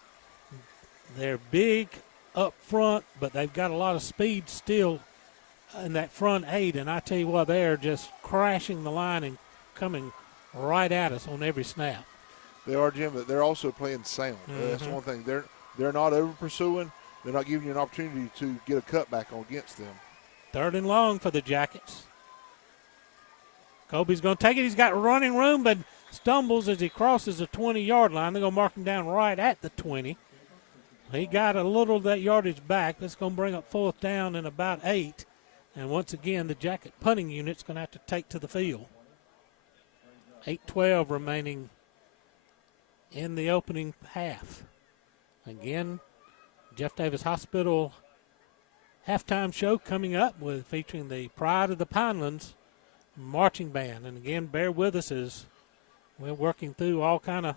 they're big up front, but they've got a lot of speed still in that front 8, and I tell you what, they're just crashing the line and coming right at us on every snap. They are, Jim, but they're also playing sound. That's one thing. They're not over pursuing. They're not giving you an opportunity to get a cutback against them. Third and long for the Jackets. Kobe's going to take it. He's got running room, but stumbles as he crosses the 20-yard line. They're going to mark him down right at the 20. He got a little of that yardage back. That's going to bring up 4th down and about 8. And once again, the Jacket punting unit's going to have to take to the field. 8:12 remaining in the opening half. Again, Jeff Davis Hospital halftime show coming up with featuring the Pride of the Pinelands marching band. And again, bear with us as we're working through all kind of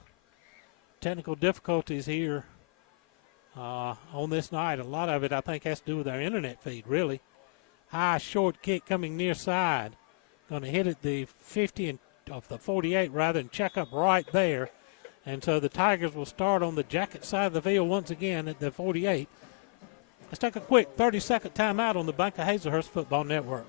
technical difficulties here on this night. A lot of it, I think, has to do with our internet feed, really. High short kick coming near side. Going to hit at the 50 and of the 48 rather, and check up right there. And so the Tigers will start on the Jacket side of the field once again at the 48. Let's take a quick 30-second timeout on the Bank of Hazlehurst Football Network.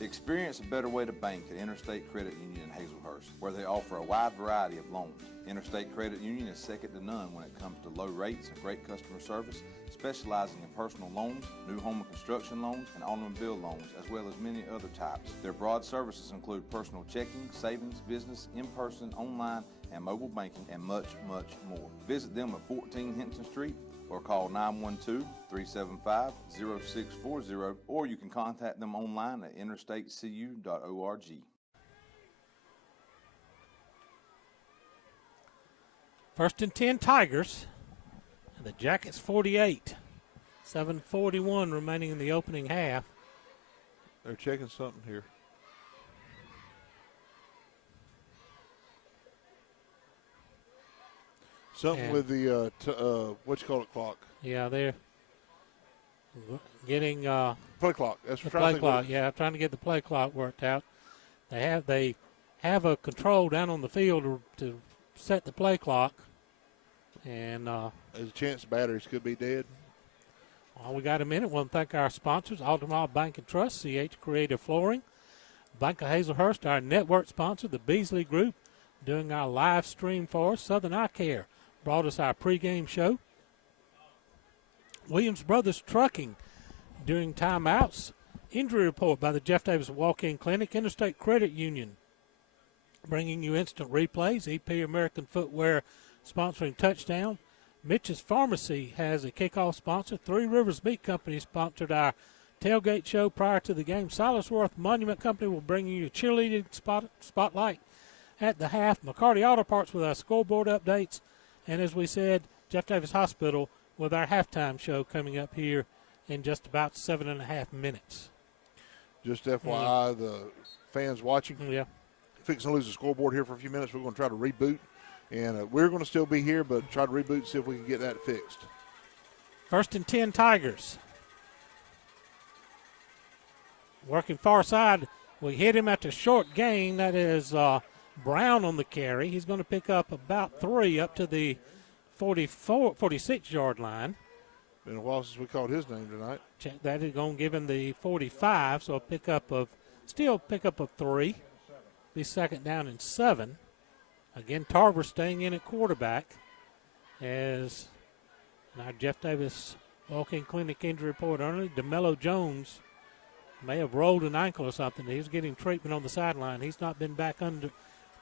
Experience a better way to bank at Interstate Credit Union in Hazlehurst, where they offer a wide variety of loans. Interstate Credit Union is second to none when it comes to low rates and great customer service, specializing in personal loans, new home and construction loans, and automobile loans, as well as many other types. Their broad services include personal checking, savings, business, in-person, online, and mobile banking, and much, much more. Visit them at 14 Hinton Street or call 912-375-0640, or you can contact them online at interstatecu.org. First and 10 Tigers. And the Jackets 48. 7:41 remaining in the opening half. They're checking something here. Something with the, clock. Yeah, they're getting play clock. That's the play clock. Yeah, trying to get the play clock worked out. They have a control down on the field to set the play clock. And there's a chance the batteries could be dead. Well, we got a minute. We want to thank our sponsors, Altamont Bank and Trust, CH Creative Flooring, Bank of Hazlehurst, our network sponsor, the Beasley Group, doing our live stream for us. Southern Eye Care brought us our pregame show. Williams Brothers Trucking during timeouts. Injury report by the Jeff Davis Walk-In Clinic. Interstate Credit Union bringing you instant replays. EP American Footwear sponsoring touchdown. Mitch's Pharmacy has a kickoff sponsor. Three Rivers Meat Company sponsored our tailgate show prior to the game. Silasworth Monument Company will bring you a cheerleading spotlight at the half. McCarty Auto Parts with our scoreboard updates. And as we said, Jeff Davis Hospital with our halftime show coming up here in just about 7.5 minutes. Just FYI, the fans watching, fixing to lose the scoreboard here for a few minutes. We're going to try to reboot. And we're going to still be here, but try to reboot and see if we can get that fixed. First and 10 Tigers. Working far side. We hit him at the short gain. That is Brown on the carry. He's going to pick up about 3 up to the 46-yard line. Been a while since we called his name tonight. Check that. Is going to give him the 45, so a pickup of 3. Be second down and 7. Again, Tarver staying in at quarterback as our Jeff Davis Walk-In Clinic injury report early. DeMello Jones may have rolled an ankle or something. He was getting treatment on the sideline. He's not been back in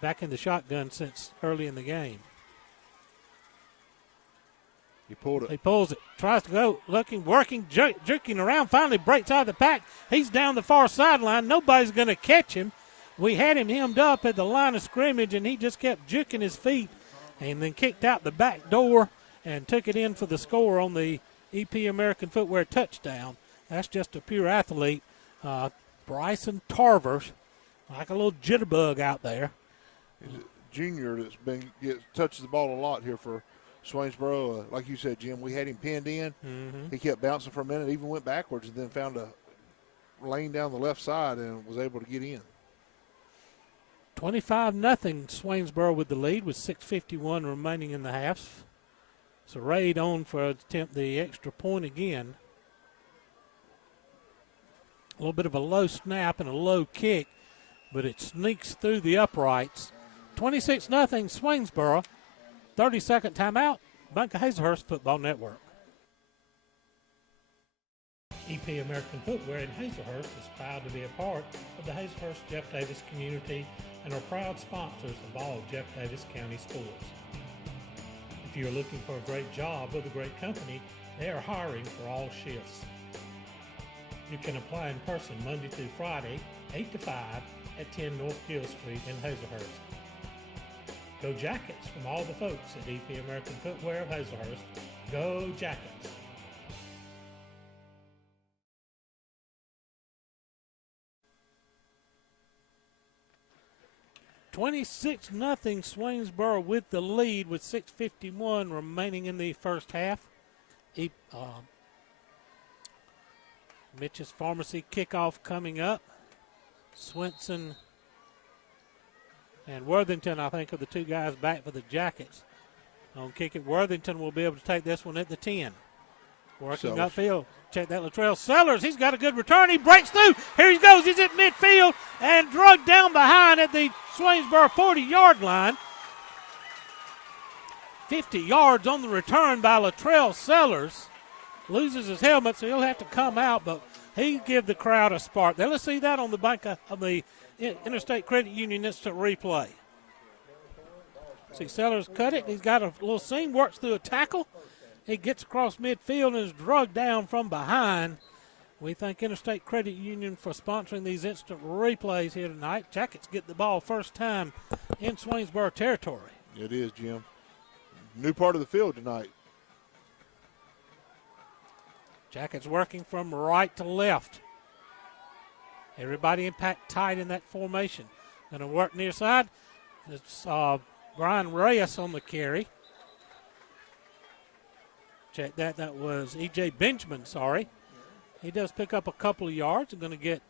the shotgun since early in the game. He pulled it. He pulls it. Tries to go, looking, working, jerking around. Finally breaks out of the pack. He's down the far sideline. Nobody's going to catch him. We had him hemmed up at the line of scrimmage, and he just kept juking his feet and then kicked out the back door and took it in for the score on the EP American Footwear touchdown. That's just a pure athlete. Bryson Tarver, like a little jitterbug out there. He's a junior that's touches the ball a lot here for Swainsboro. Like you said, Jim, we had him pinned in. Mm-hmm. He kept bouncing for a minute, even went backwards, and then found a lane down the left side and was able to get in. 25-0 Swainsboro with the lead with 6:51 remaining in the half. So Raid on for attempt the extra point again. A little bit of a low snap and a low kick, but it sneaks through the uprights. 26-0 Swainsboro. 30-second timeout. Bank of Hazlehurst Football Network. EP American Footwear in Hazlehurst is proud to be a part of the Hazlehurst Jeff Davis community and are proud sponsors of all Jeff Davis County sports. If you are looking for a great job with a great company, they are hiring for all shifts. You can apply in person Monday through Friday, 8 to 5 at 10 North Gill Street in Hazlehurst. Go Jackets from all the folks at EP American Footwear of Hazlehurst. Go Jackets! 26-0 Swainsboro with the lead with 6:51 remaining in the first half. Mitch's Pharmacy kickoff coming up. Swenson and Worthington, I think, are the two guys back for the Jackets. On kick it, Worthington will be able to take this one at the 10. Working upfield. Check that, Latrell Sellers. He's got a good return. He breaks through. Here he goes. He's at midfield and drugged down behind at the Swainsboro 40-yard line. 50 yards on the return by Latrell Sellers. Loses his helmet, so he'll have to come out, but he give the crowd a spark. Now let's see that on the bank of the Interstate Credit Union Instant Replay. See Sellers cut it. He's got a little seam, works through a tackle. He gets across midfield and is drugged down from behind. We thank Interstate Credit Union for sponsoring these instant replays here tonight. Jackets get the ball first time in Swainsboro territory. It is, Jim. New part of the field tonight. Jackets working from right to left. Everybody impact tight in that formation. Going to work near side. It's Brian Reyes on the carry. Check that. That was E.J. Benjamin, sorry. He does pick up a couple of yards. Going to get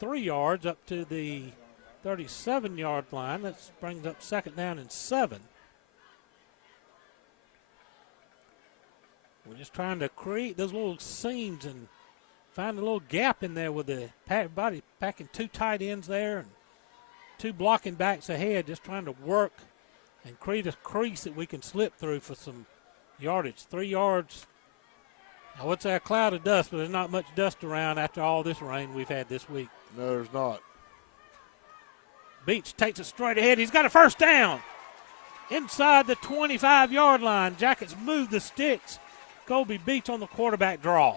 3 yards up to the 37-yard line. That brings up second down and 7. We're just trying to create those little seams and find a little gap in there with the everybody packing 2 tight ends there and 2 blocking backs ahead, just trying to work and create a crease that we can slip through for some yardage. 3 yards. I would say a cloud of dust, but there's not much dust around after all this rain we've had this week. No, there's not. Beach takes it straight ahead. He's got a first down inside the 25-yard line. Jackets move the sticks. Colby Beach on the quarterback draw.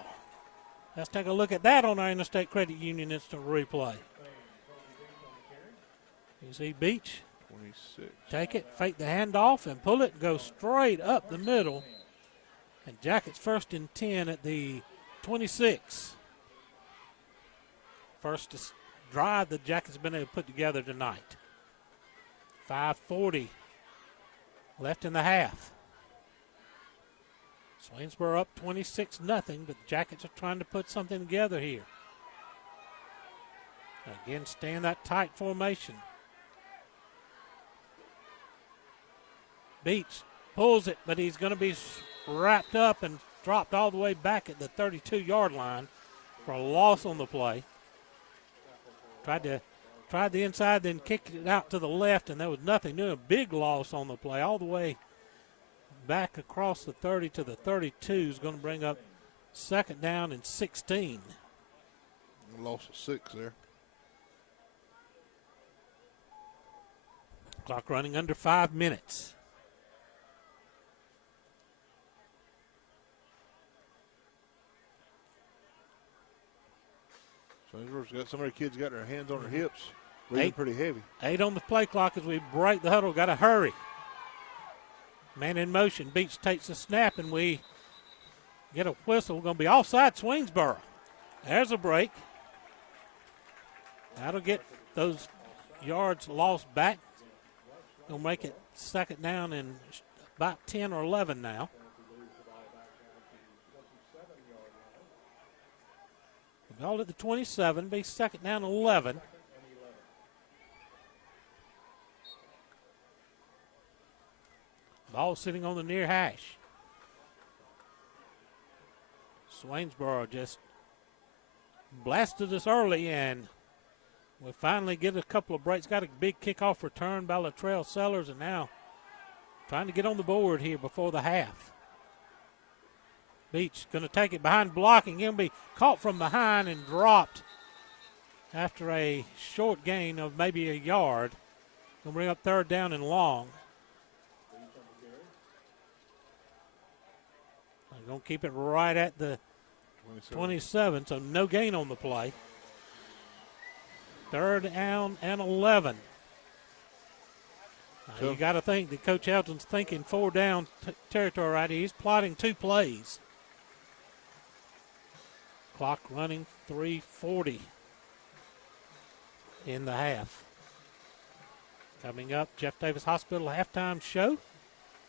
Let's take a look at that on our Interstate Credit Union instant replay. You see Beach 26. Take it, fake the handoff, and pull it and go straight up the middle. And Jackets first and 10 at the 26. First drive the Jackets have been able to put together tonight. 5:40 left in the half. Swainsboro up 26-0, but the Jackets are trying to put something together here. Again, stay in that tight formation. Beach pulls it, but he's going to be wrapped up and dropped all the way back at the 32-yard line for a loss on the play. Tried the inside, then kicked it out to the left, and there was nothing new. A big loss on the play all the way back across the 30 to the 32 is going to bring up second down and 16. Loss of 6 there. Clock running under 5 minutes. Swainsboro's got so many kids got their hands on their hips. Really pretty heavy. 8 on the play clock as we break the huddle. Got to hurry. Man in motion. Beach takes the snap, and we get a whistle. We're going to be offside Swainsboro. There's a break. That'll get those yards lost back. Going to make it second down and about 10 or 11 now. Ball at the 27, be second down 11. Ball sitting on the near hash. Swainsboro just blasted us early, and we finally get a couple of breaks. Got a big kickoff return by Latrell Sellers, and now trying to get on the board here before the half. Beach going to take it behind blocking. He'll be caught from behind and dropped after a short gain of maybe a yard. Going to bring up third down and long. They're going to keep it right at the 27, so no gain on the play. Third down and 11. You got to think that Coach Elton's thinking 4 down territory right here. He's plotting 2 plays. Clock running, 3:40 in the half. Coming up, Jeff Davis Hospital halftime show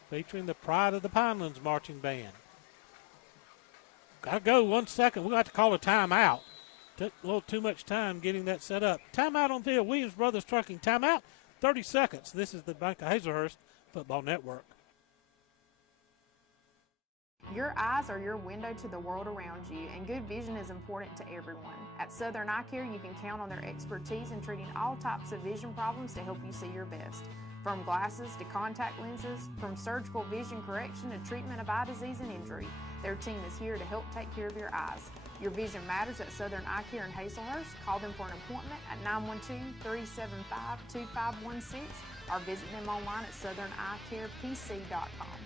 featuring the Pride of the Pinelands Marching Band. Got to go 1 second. We're going to have to call a timeout. Took a little too much time getting that set up. Timeout on field. Williams Brothers Trucking timeout. 30 seconds. This is the Bank of Hazlehurst Football Network. Your eyes are your window to the world around you, and good vision is important to everyone. At Southern Eye Care, you can count on their expertise in treating all types of vision problems to help you see your best. From glasses to contact lenses, from surgical vision correction to treatment of eye disease and injury, their team is here to help take care of your eyes. Your vision matters at Southern Eye Care in Hazlehurst. Call them for an appointment at 912-375-2516 or visit them online at southernEyeCarePC.com.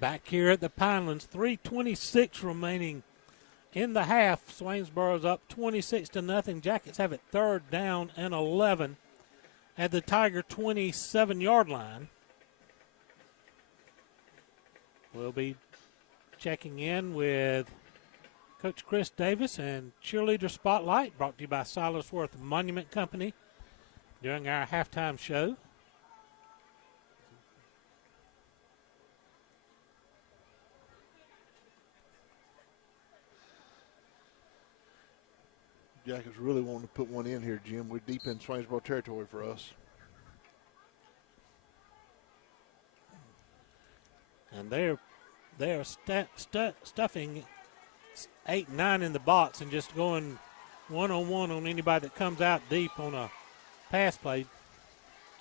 Back here at the Pinelands, 3:26 remaining in the half. Swainsboro's up 26-0. Jackets have it third down and 11 at the Tiger 27-yard line. We'll be checking in with Coach Chris Davis and Cheerleader Spotlight, brought to you by Silas Worth Monument Company during our halftime show. Jackets really wanting to put one in here, Jim. We're deep in Swainsboro territory for us. And they're stuffing 8-9 in the box and just going one-on-one on anybody that comes out deep on a pass play.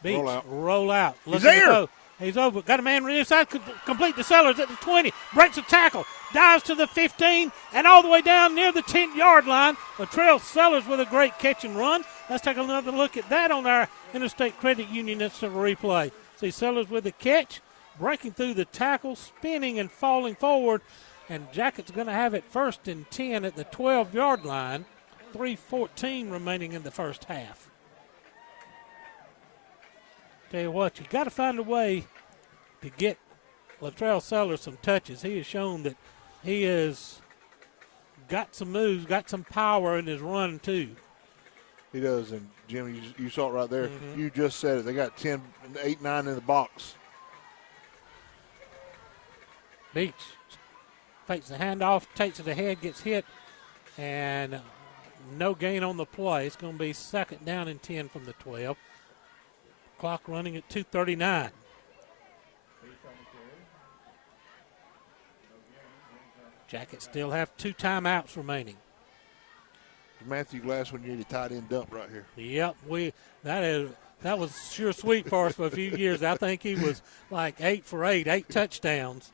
Beach, roll out. He's there. He's over. Got a man inside. Complete to Sellers at the 20. Breaks a tackle. Dives to the 15 and all the way down near the 10-yard line. Latrell Sellers with a great catch and run. Let's take another look at that on our Interstate Credit Union Instant Replay. See Sellers with the catch, breaking through the tackle, spinning and falling forward. And Jackets going to have it 1st and 10 at the 12-yard line. 3:14 remaining in the first half. Tell you what, you got to find a way to get Latrell Sellers some touches. He has shown that he has got some moves, got some power in his run too. He does, and Jim, you saw it right there. Mm-hmm. You just said it. They got 10, 8, 9 in the box. Beach fakes the handoff, takes it ahead, gets hit, and no gain on the play. It's going to be 2nd down and 10 from the 12. Clock running at 2:39. Jackets still have 2 timeouts remaining. Matthew Glass when you need a tight end dump right here. Yep, that was sure sweet for us for a few years. I think he was like 8 for 8 touchdowns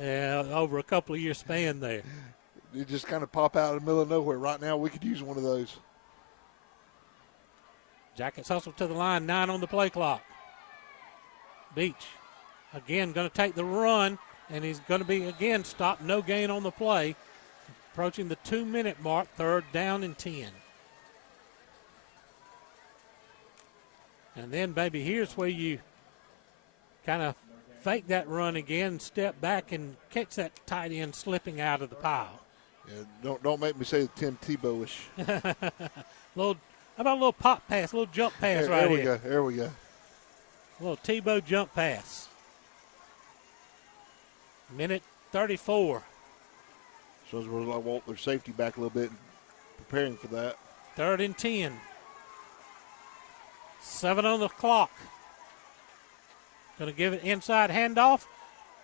over a couple of years span there. It just kind of pop out in the middle of nowhere. Right now we could use one of those. Jackets hustle to the line, 9 on the play clock. Beach again going to take the run, and he's going to be again stopped. No gain on the play. Approaching the 2-minute mark, 3rd down and 10. And then, baby, here's where you kind of fake that run again, step back, and catch that tight end slipping out of the pile. Yeah, don't make me say Tim Tebow-ish. How about a little pop pass, a little jump pass right here? There we go. A little Tebow jump pass. Minute 34. So we're like want their safety back a little bit, preparing for that. 3rd and 10. 7 on the clock. Going to give it inside handoff.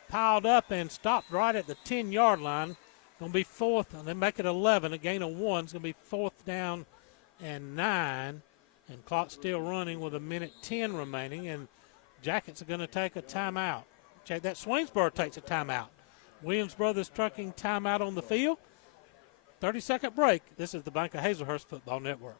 Piled up and stopped right at the 10-yard line. Going to be 4th, and then make it 11. A gain of 1. It's going to be 4th down and 9. And clock still running with 1:10 remaining. And Jackets are going to take a timeout. Check that. Swainsboro takes a timeout. Williams Brothers Trucking timeout on the field. 30-second break. This is the Bank of Hazlehurst Football Network.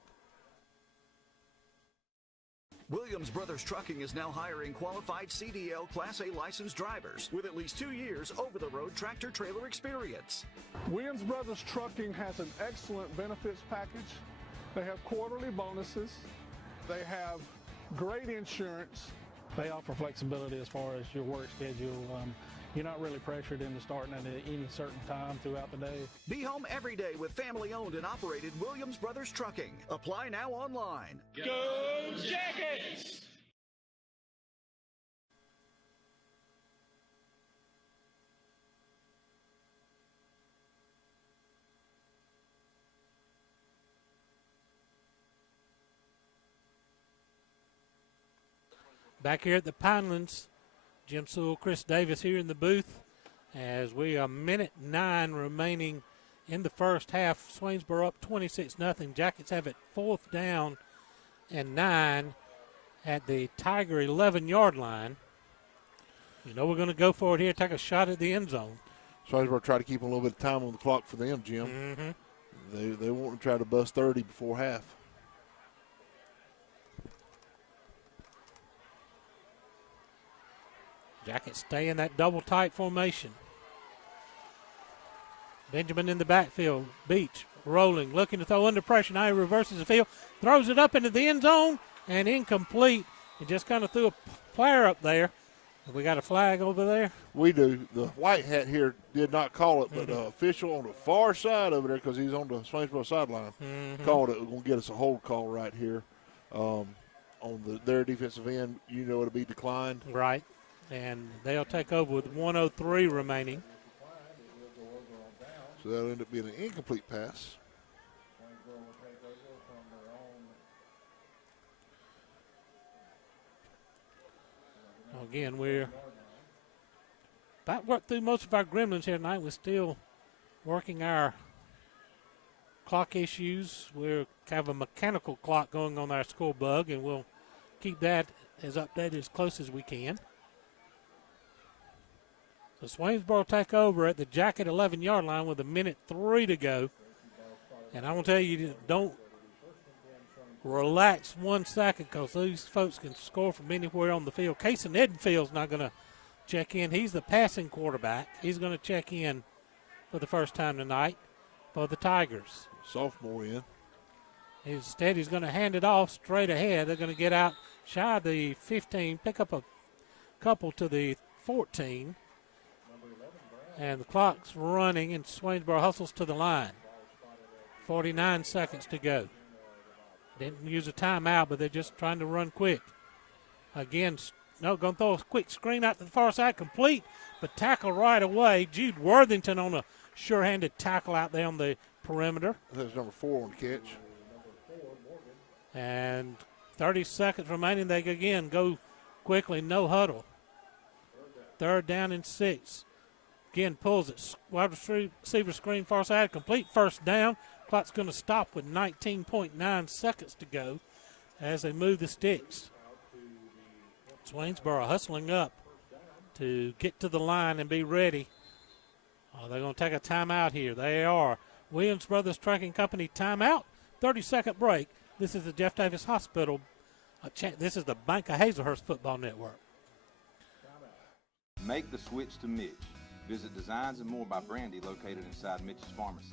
Williams Brothers Trucking is now hiring qualified CDL Class A licensed drivers with at least 2 years over-the-road tractor-trailer experience. Williams Brothers Trucking has an excellent benefits package. They have quarterly bonuses. They have great insurance. They offer flexibility as far as your work schedule. You're not really pressured into starting at any certain time throughout the day. Be home every day with family-owned and operated Williams Brothers Trucking. Apply now online. Go Jackets! Back here at the Pinelands, Jim Sewell, Chris Davis here in the booth as we are 1:09 remaining in the first half. Swainsboro up 26-0. Jackets have it 4th down and 9 at the Tiger 11-yard line. You know we're going to go for it here, take a shot at the end zone. Swainsboro try to keep a little bit of time on the clock for them, Jim. Mm-hmm. They want to try to bust 30 before half. Jackets stay in that double tight formation. Benjamin in the backfield. Beach rolling, looking to throw under pressure. Now he reverses the field, throws it up into the end zone, and incomplete. He just kind of threw a player up there. We got a flag over there. We do. The white hat here did not call it, but the official on the far side over there, because he's on the Swainsboro sideline, called it. We're going to get us a hold call right here on their defensive end. You know it'll be declined. Right. And they'll take over with 1:03 remaining. So that'll end up being an incomplete pass. Again, we're about worked through most of our gremlins here tonight. We're still working our clock issues. We're have a mechanical clock going on our score bug, and we'll keep that as updated as close as we can. So Swainsboro take over at the Jacket 11-yard line with 1:03 to go. And I want to tell you, don't relax 1 second, because these folks can score from anywhere on the field. Cason Edenfield's not going to check in. He's the passing quarterback. He's going to check in for the first time tonight for the Tigers. Sophomore in. Instead, he's going to hand it off straight ahead. They're going to get out shy of the 15, pick up a couple to the 14. And the clock's running, and Swainsboro hustles to the line. 49 seconds to go. Didn't use a timeout, but they're just trying to run quick. Again, no, going to throw a quick screen out to the far side, complete, but tackle right away. Jude Worthington on a sure-handed tackle out there on the perimeter. That's number 4 on the catch. And 30 seconds remaining. They again go quickly, no huddle. 3rd down and 6. Again, pulls it. Wide receiver screen far side. Complete, 1st down. Clock's going to stop with 19.9 seconds to go as they move the sticks. Swainsboro hustling up to get to the line and be ready. They're going to take a timeout here. They are. Williams Brothers Trucking Company timeout. 30-second break. This is the Jeff Davis Hospital. This is the Bank of Hazlehurst Football Network. Make the switch to Mitch. Visit Designs and More by Brandy, located inside Mitch's Pharmacy.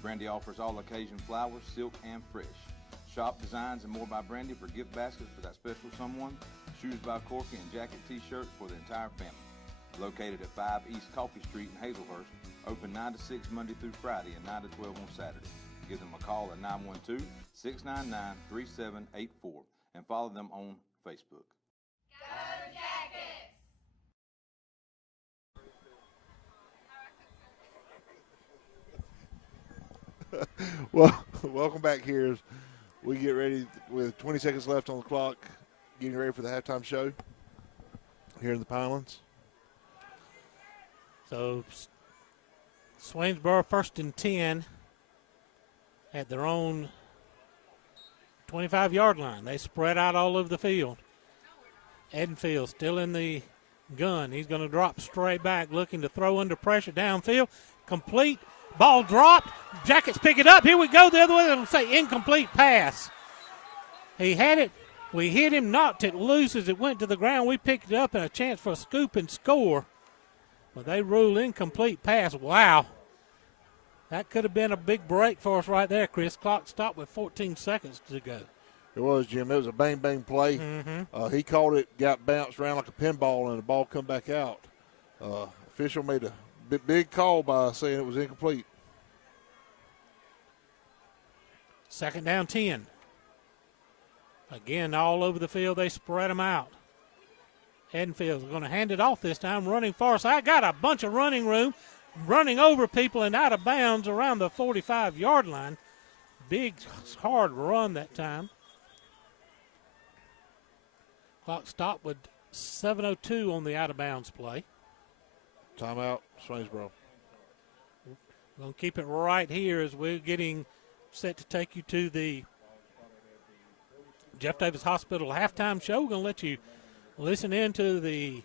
Brandy offers all occasion flowers, silk, and fresh. Shop Designs and More by Brandy for gift baskets for that special someone, shoes by Corky, and jacket t-shirts for the entire family. Located at 5 East Coffee Street in Hazlehurst. Open 9 to 6 Monday through Friday and 9 to 12 on Saturday. Give them a call at 912-699-3784 and follow them on Facebook. Go Jackets! Well, welcome back here as we get ready with 20 seconds left on the clock, getting ready for the halftime show here in the Pinelands. So Swainsboro 1st and 10 at their own 25-yard line. They spread out all over the field. Edenfield still in the gun. He's going to drop straight back, looking to throw under pressure downfield. Complete. Ball dropped. Jackets pick it up. Here we go the other way. It'll say incomplete pass. He had it. We hit him, knocked it loose as it went to the ground. We picked it up and a chance for a scoop and score. But they rule incomplete pass. Wow. That could have been a big break for us right there, Chris. Clock stopped with 14 seconds to go. It was, Jim. It was a bang-bang play. He caught it, got bounced around like a pinball, and the ball come back out. Official made a big call by saying it was incomplete. Second down 10. Again, all over the field, they spread them out. Edenfield's going to hand it off this time, running far side. Got a bunch of running room, running over people and out of bounds around the 45-yard line. Big, hard run that time. Clock stopped with 7:02 on the out-of-bounds play. Timeout, Swainsboro. We're going to keep it right here as we're getting set to take you to the Jeff Davis Hospital halftime show. We're going to let you listen in to the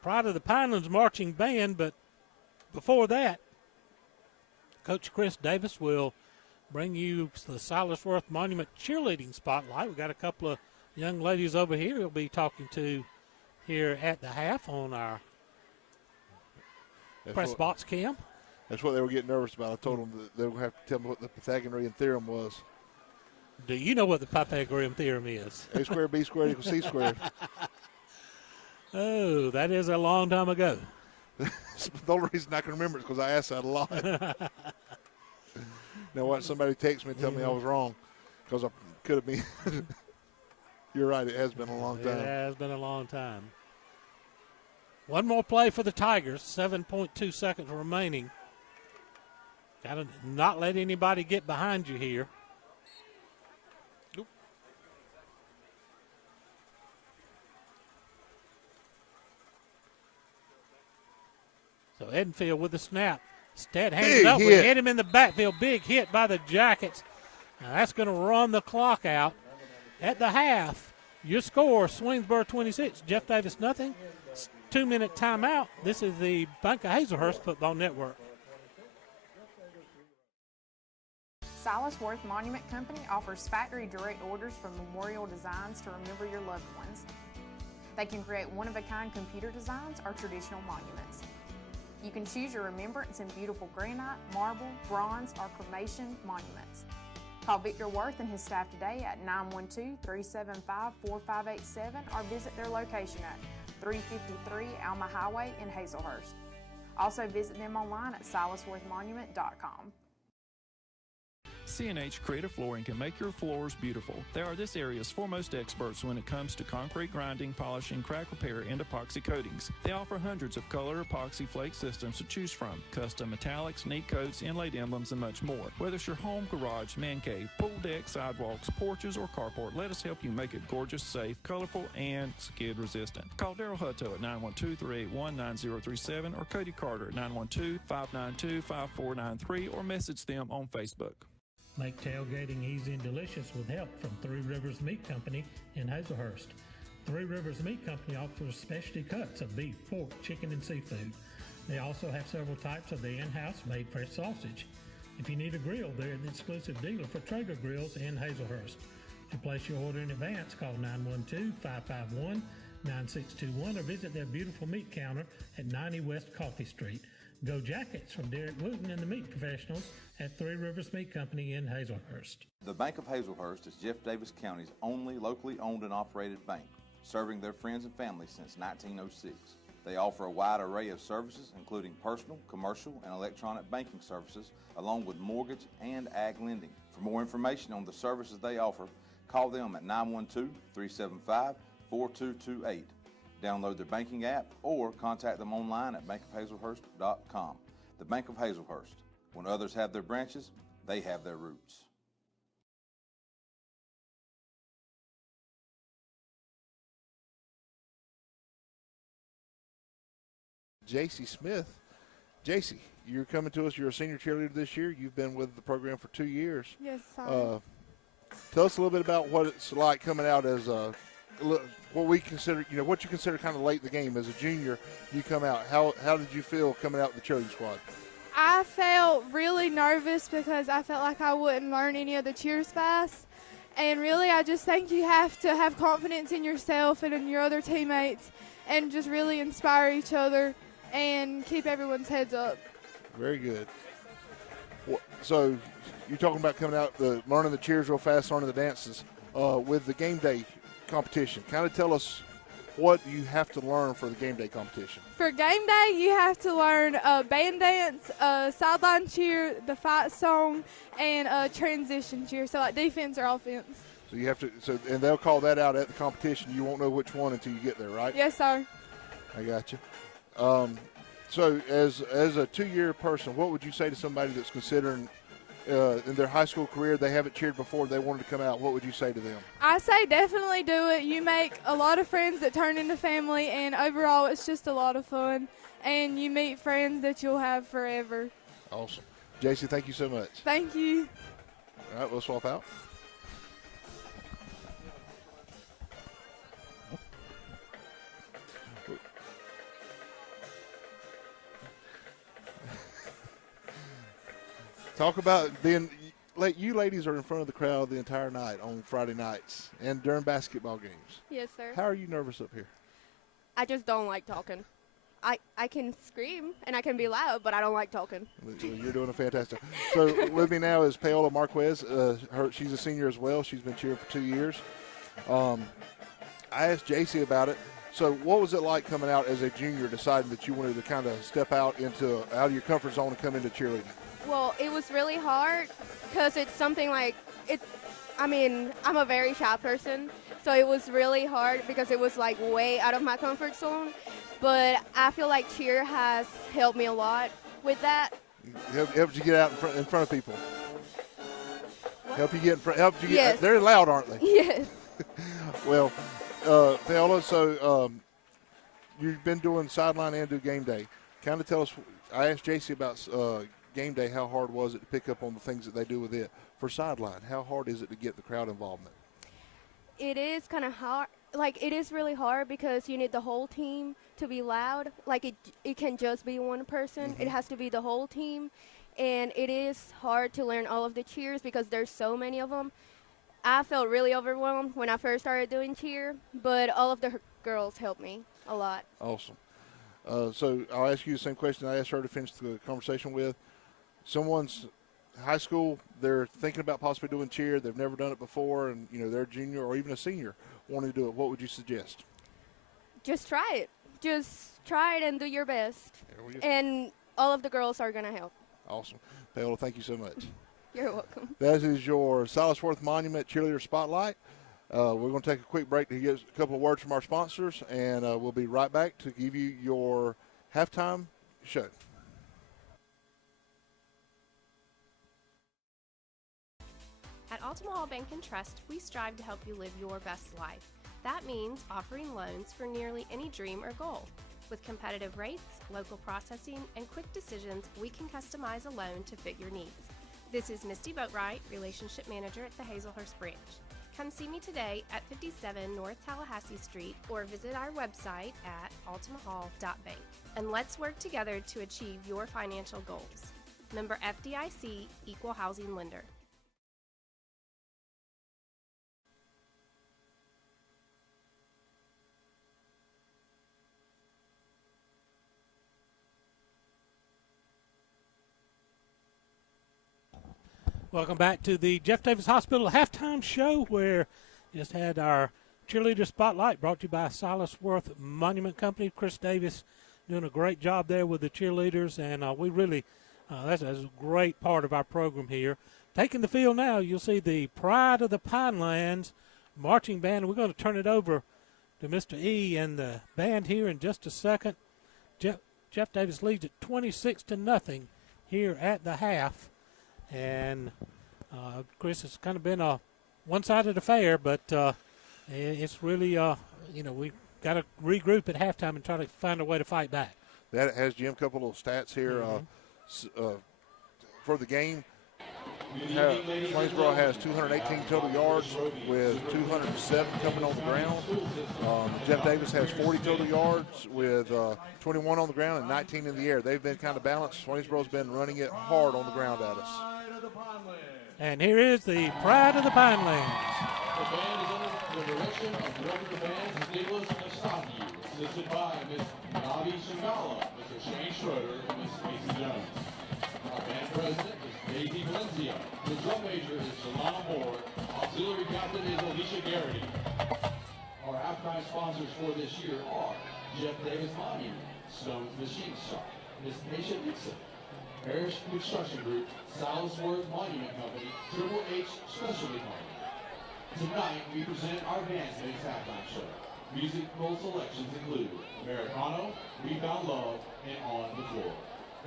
Pride of the Pinelands Marching Band, but before that, Coach Chris Davis will bring you the Silas Worth Monument Cheerleading Spotlight. We've got a couple of young ladies over here he'll be talking to here at the half on our press box cam. That's what they were getting nervous about. I told them that they would have to tell me what the Pythagorean theorem was. Do you know what the Pythagorean theorem is? A squared, B squared equals C squared. Oh, that is a long time ago. The only reason I can remember it is because I asked that a lot. Now, what? Somebody text me and tell me I was wrong because I could have been. You're right. It has been a long time. It has been a long time. One more play for the Tigers. 7.2 seconds remaining. Got to not let anybody get behind you here. So Edenfield with the snap. Stead hands it up. We hit him in the backfield. Big hit by the Jackets. Now that's going to run the clock out. At the half, your score, Swainsboro 26, Jeff Davis nothing. 2-minute timeout. This is the Bank of Hazlehurst Football Network. Silas Worth Monument Company offers factory direct orders from Memorial Designs to remember your loved ones. They can create one-of-a-kind computer designs or traditional monuments. You can choose your remembrance in beautiful granite, marble, bronze, or cremation monuments. Call Victor Worth and his staff today at 912-375-4587 or visit their location at 353 Alma Highway in Hazlehurst. Also visit them online at silasworthmonument.com. C&H Creative Flooring can make your floors beautiful. They are this area's foremost experts when it comes to concrete grinding, polishing, crack repair, and epoxy coatings. They offer hundreds of color epoxy flake systems to choose from, custom metallics, neat coats, inlaid emblems, and much more. Whether it's your home, garage, man cave, pool deck, sidewalks, porches, or carport, let us help you make it gorgeous, safe, colorful, and skid resistant. Call Daryl Hutto at 912-381-9037 or Cody Carter at 912-592-5493 or message them on Facebook. Make tailgating easy and delicious with help from Three Rivers Meat Company in Hazlehurst. Three Rivers Meat Company offers specialty cuts of beef, pork, chicken, and seafood. They also have several types of the in-house made fresh sausage. If you need a grill, they're the exclusive dealer for Traeger Grills in Hazlehurst. To place your order in advance, call 912-551-9621 or visit their beautiful meat counter at 90 West Coffee Street. Go Jackets from Derek Wooten and the Meat Professionals at Three Rivers Meat Company in Hazlehurst. The Bank of Hazlehurst is Jeff Davis County's only locally owned and operated bank, serving their friends and family since 1906. They offer a wide array of services, including personal, commercial, and electronic banking services, along with mortgage and ag lending. For more information on the services they offer, call them at 912-375-4228. Download their banking app or contact them online at bankofhazlehurst.com. The Bank of Hazlehurst. When others have their branches, they have their roots. J.C. Smith. J.C., you're coming to us. You're a senior cheerleader this year. You've been with the program for 2 years. Yes, Tell us a little bit about what it's like coming out as what we consider, what you consider kind of late in the game as a junior, you come out. How did you feel coming out with the cheerleading squad? I felt really nervous because I felt like I wouldn't learn any of the cheers fast. And really, I just think you have to have confidence in yourself and in your other teammates and just really inspire each other and keep everyone's heads up. Very good. So you're talking about coming out, learning the cheers real fast, learning the dances. With the game day competition, kind of tell us what you have to learn for the game day competition. For game day, you have to learn a band dance, a sideline cheer, the fight song, and a transition cheer, so like defense or offense. So you have to, and they'll call that out at the competition. You won't know which one until you get there, right? Yes, sir. I got you. So as a 2-year person, what would you say to somebody that's considering in their high school career they haven't cheered before, they wanted to come out? What would you say to them? I say definitely do it. You make a lot of friends that turn into family, and overall it's just a lot of fun, and you meet friends that you'll have forever. Awesome. JC, thank you so much. Thank you. All right, we'll swap out. Talk about being, you ladies are in front of the crowd the entire night on Friday nights and during basketball games. Yes, sir. How are you nervous up here? I just don't like talking. I can scream and I can be loud, but I don't like talking. You're doing a fantastic. So with me now is Paola Marquez. She's a senior as well. She's been cheering for 2 years. I asked JC about it. So what was it like coming out as a junior, deciding that you wanted to kind of step out of your comfort zone and come into cheerleading? Well, it was really hard because it's something like I'm a very shy person, so it was really hard because it was like way out of my comfort zone. But I feel like cheer has helped me a lot with that. Helped you get out in front of people. What? Help you get in front. Helped you get. Yes. They're loud, aren't they? Yes. Well, Paola, so you've been doing sideline and do game day. Kind of tell us. I asked JC about game day. How hard was it to pick up on the things that they do with it? For sideline, how hard is it to get the crowd involvement? It is kind of hard. Like, it is really hard because you need the whole team to be loud. Like, it can just be one person. Mm-hmm. It has to be the whole team. And it is hard to learn all of the cheers because there's so many of them. I felt really overwhelmed when I first started doing cheer, but all of the girls helped me a lot. Awesome. So I'll ask you the same question I asked her to finish the conversation with. Someone's high school, they're thinking about possibly doing cheer. They've never done it before, and they're a junior or even a senior wanting to do it. What would you suggest? Just try it. Just try it and do your best. And all of the girls are going to help. Awesome. Paola, thank you so much. You're welcome. That is your Silas Worth Monument Cheerleader Spotlight. We're going to take a quick break to get a couple of words from our sponsors, and we'll be right back to give you your halftime show. At Altima Hall Bank and Trust, we strive to help you live your best life. That means offering loans for nearly any dream or goal. With competitive rates, local processing, and quick decisions, we can customize a loan to fit your needs. This is Misty Boatwright, Relationship Manager at the Hazlehurst branch. Come see me today at 57 North Tallahassee Street or visit our website at altimahall.bank. And let's work together to achieve your financial goals. Member FDIC, Equal Housing Lender. Welcome back to the Jeff Davis Hospital halftime show, where just had our cheerleader spotlight brought to you by Silas Worth Monument Company. Chris Davis doing a great job there with the cheerleaders, and we really that's a great part of our program here. Taking the field now, you'll see the Pride of the Pinelands marching band. We're going to turn it over to Mr. E and the band here in just a second. Jeff Davis leads it 26-0 here at the half. And Chris, it's kind of been a one-sided affair, but it's really, we've got to regroup at halftime and try to find a way to fight back. That has, Jim, a couple of stats here for the game. Swainsboro has 218 total yards with 207 coming on the ground. Jeff Davis has 40 total yards with 21 on the ground and 19 in the air. They've been kind of balanced. Swainsboro's been running it hard on the ground at us. And here is the Pride of the Pinelands. The band is under the direction of Director of Bands Nicholas Nastaki, assisted by Ms. Navi Shingala, Mr. Shane Schroeder, and Ms. Macy Jones. Our band president is Daisy Valencia. The drum major is Solana Moore. Auxiliary captain is Alicia Garrity. Our halftime sponsors for this year are Jeff Davis Monument, Stone's Machine Shop, Ms. Taisha Dixon, Parish Construction Group, Salesworth Monument Company, Triple H Specialty Monument. Tonight, we present our Dance-Based halftime show. Musical selections include Americano, We Found Love, and On the Floor.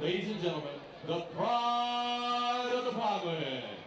Ladies and gentlemen, the Pride of the Pinelands.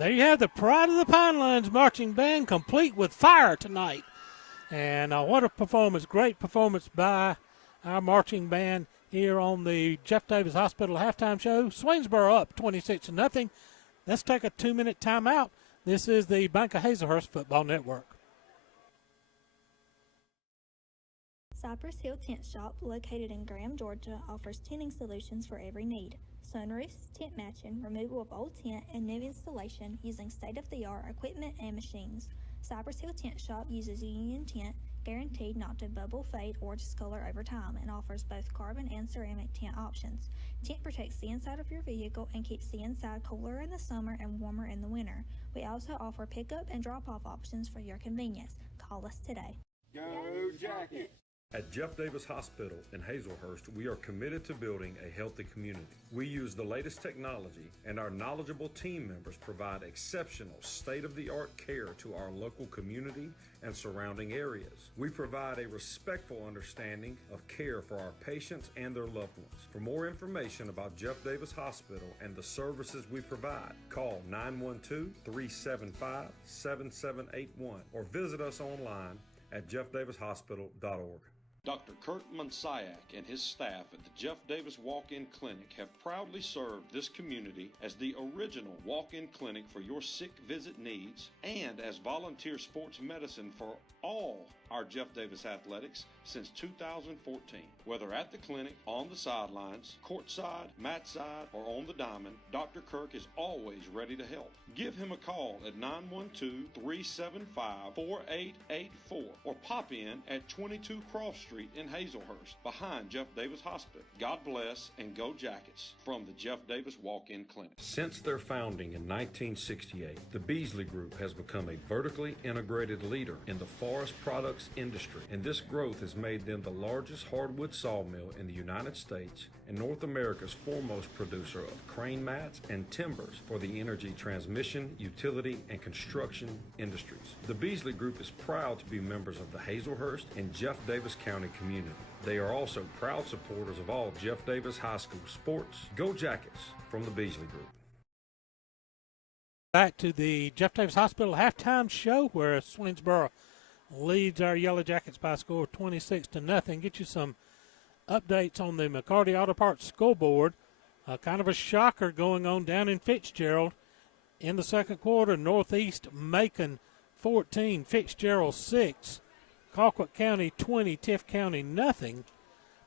There you have the Pride of the Pinelands Marching Band, complete with fire tonight. And what a performance, great performance by our marching band here on the Jeff Davis Hospital halftime show. Swainsboro up 26-0. Let's take a 2-minute timeout. This is the Bank of Hazlehurst Football Network. Cypress Hill Tent Shop, located in Graham, Georgia, offers tenting solutions for every need. Sunroofs, tent matching, removal of old tent, and new installation using state-of-the-art equipment and machines. Cypress Hill Tent Shop uses union tent, guaranteed not to bubble, fade, or discolor over time, and offers both carbon and ceramic tent options. Tent protects the inside of your vehicle and keeps the inside cooler in the summer and warmer in the winter. We also offer pickup and drop-off options for your convenience. Call us today. Go Jackets! At Jeff Davis Hospital in Hazlehurst, we are committed to building a healthy community. We use the latest technology, and our knowledgeable team members provide exceptional state-of-the-art care to our local community and surrounding areas. We provide a respectful understanding of care for our patients and their loved ones. For more information about Jeff Davis Hospital and the services we provide, call 912-375-7781 or visit us online at jeffdavishospital.org. Dr. Kurt Monsiak and his staff at the Jeff Davis Walk-In Clinic have proudly served this community as the original walk-in clinic for your sick visit needs and as volunteer sports medicine for all our Jeff Davis athletics since 2014. Whether at the clinic, on the sidelines, courtside, mat side, or on the diamond, Dr. Kirk is always ready to help. Give him a call at 912-375-4884 or pop in at 22 Cross Street in Hazlehurst behind Jeff Davis Hospital. God bless and go Jackets from the Jeff Davis Walk-In Clinic. Since their founding in 1968, the Beasley Group has become a vertically integrated leader in the forest products industry, and this growth has made them the largest hardwood sawmill in the United States and North America's foremost producer of crane mats and timbers for the energy transmission, utility, and construction industries. The Beasley Group is proud to be members of the Hazlehurst and Jeff Davis County community. They are also proud supporters of all Jeff Davis High School sports. Go Jackets from the Beasley Group. Back to the Jeff Davis Hospital halftime show where Swainsboro leads our Yellow Jackets by a score of 26-0. Get you some updates on the McCarty Auto Parts scoreboard. Kind of a shocker going on down in Fitzgerald in the second quarter. Northeast Macon 14, Fitzgerald 6, Colquitt County 20, Tift County nothing.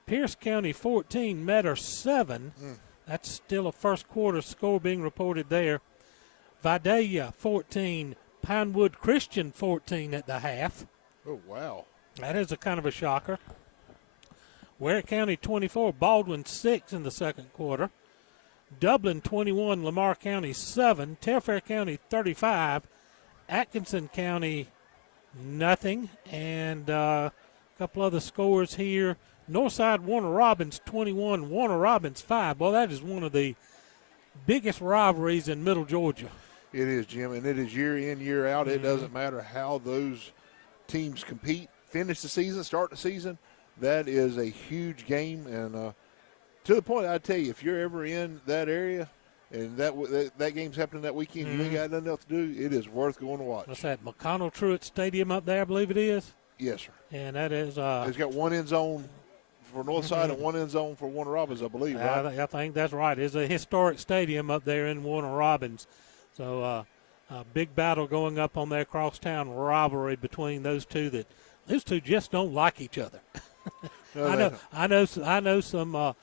Pierce County 14, Metter 7. That's still a first quarter score being reported there. Vidalia 14, Pinewood Christian 14 at the half. Oh, wow. That is a kind of a shocker. Ware County 24, Baldwin 6 in the second quarter. Dublin 21, Lamar County 7. Telfair County 35. Atkinson County nothing. And a couple other scores here. Northside Warner Robins 21, Warner Robins 5. Well, that is one of the biggest rivalries in Middle Georgia. It is, Jim, and it is year in, year out. It doesn't matter how those teams compete, finish the season, start the season. That is a huge game, and to the point, I tell you, if you're ever in that area and that game's happening that weekend, you ain't got nothing else to do, it is worth going to watch. What's that, McConnell Truett Stadium up there, I believe it is? Yes, sir. And that is it's got one end zone for Northside and one end zone for Warner Robins, I believe, right? I think that's right. It's a historic stadium up there in Warner Robins. So a big battle going up on their crosstown rivalry between those two. Those two just don't like each other. No, I know some